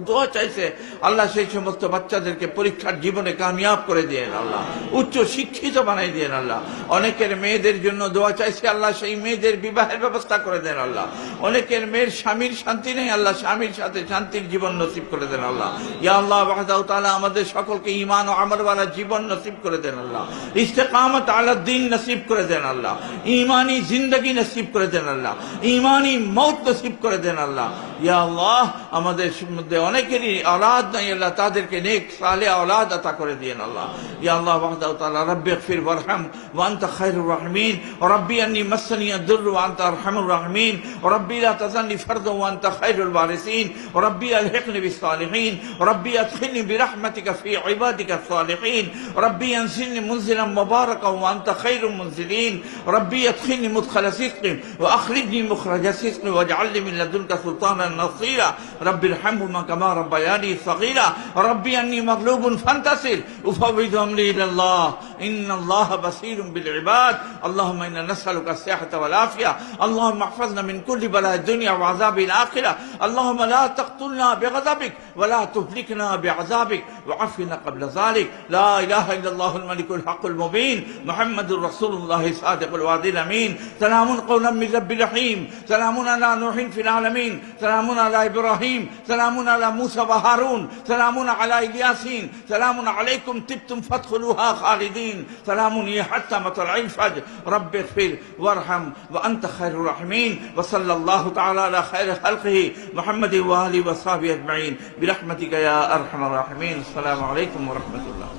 দোয়া চাইছে আল্লাহ, সেই সমস্ত বাচ্চাদেরকে পরীক্ষার জীবনে কামিয়াব করে দিয়েন আল্লাহ, উচ্চ শিক্ষিত বানাই দিয়েন আল্লাহ। অনেকের মেয়েদের জন্য দোয়া চাইছে আল্লাহ, সেই মেয়েদের বিবাহের ব্যবস্থা করে দেন আল্লাহ। অনেকের মেয়ের স্বামীর শান্তি নেই আল্লাহ, স্বামীর সাথে শান্তির জীবন নসিব করে দেন আল্লাহ। ইয়া আল্লাহ ওয়াহদাহু তাআলা আমাদের সকলকে ঈমান ও আমলওয়ালা জীবন নসিব করে দেন আল্লাহ। ইস্তেকামত আলা দ্বীন নসিব করে দেন আল্লাহ। ঈমানি জিন্দেগি নসিব করে দেন আল্লাহ। ঈমানি মওত নসিব করে দেন আল্লাহ। ইয়া আল্লাহ, আমাদের মধ্যে অনেকেরই औलाद নাই আল্লাহ, তাদেরকে নেক সালেহ औलाद আতা করে দেন আল্লাহ। ইয়া আল্লাহ ওয়াহদাহু তাআলা রব্বিগফির ওয়ারহাম ওয়া আনতা খায়রুর রাহিমিন ওয়া রাব্বি আন্নী মাসসানি আদ-দুররু ওয়া আনতা আরহামুর রাহিমিন ওয়া রাব্বি লা তাযারনি ফারদান ওয়া আনতা খায়রুল ওয়ারিসিন ওয়া রাব্বি আলহিকনি বিস-সালিহিন ওয়া রাব্বি আদখিলনি বিরাহমাতিকা ফি ইবাদিকা الصالحين ربي انزلني منزلا مباركا وانت خير المنزلين ربي ادخلني مدخل صدق واخرجني مخرج صدق واجعل لي من لدنك سلطانا نصيرا ربي ارحمهما كما ربياني صغيرا ربي اني مغلوب فانتصر افوض امري الى الله ان الله بصير بالعباد اللهم انا نسالك الصحه والعافيه اللهم احفظنا من كل بلاء الدنيا وعذاب الاخره اللهم لا تقتلنا بغضبك ولا تهلكنا بعذابك وعافنا قبل ذلك لا اله الا الله الملك الحق المبين محمد رسول الله صادق الوعد الامين سلام قولا من رب رحيم سلام على نوح في العالمين سلام على ابراهيم سلام على موسى وهارون سلام على الياسين سلام عليكم طبتم فادخلوها خالدين سلام حتى مطلع الفجر رب اغفر وارحم وانت خير الراحمين وصلى الله تعالى على خير خلقه محمد واله وصحبه اجمعين برحمتك يا ارحم الراحمين السلام عليكم ورحمه الله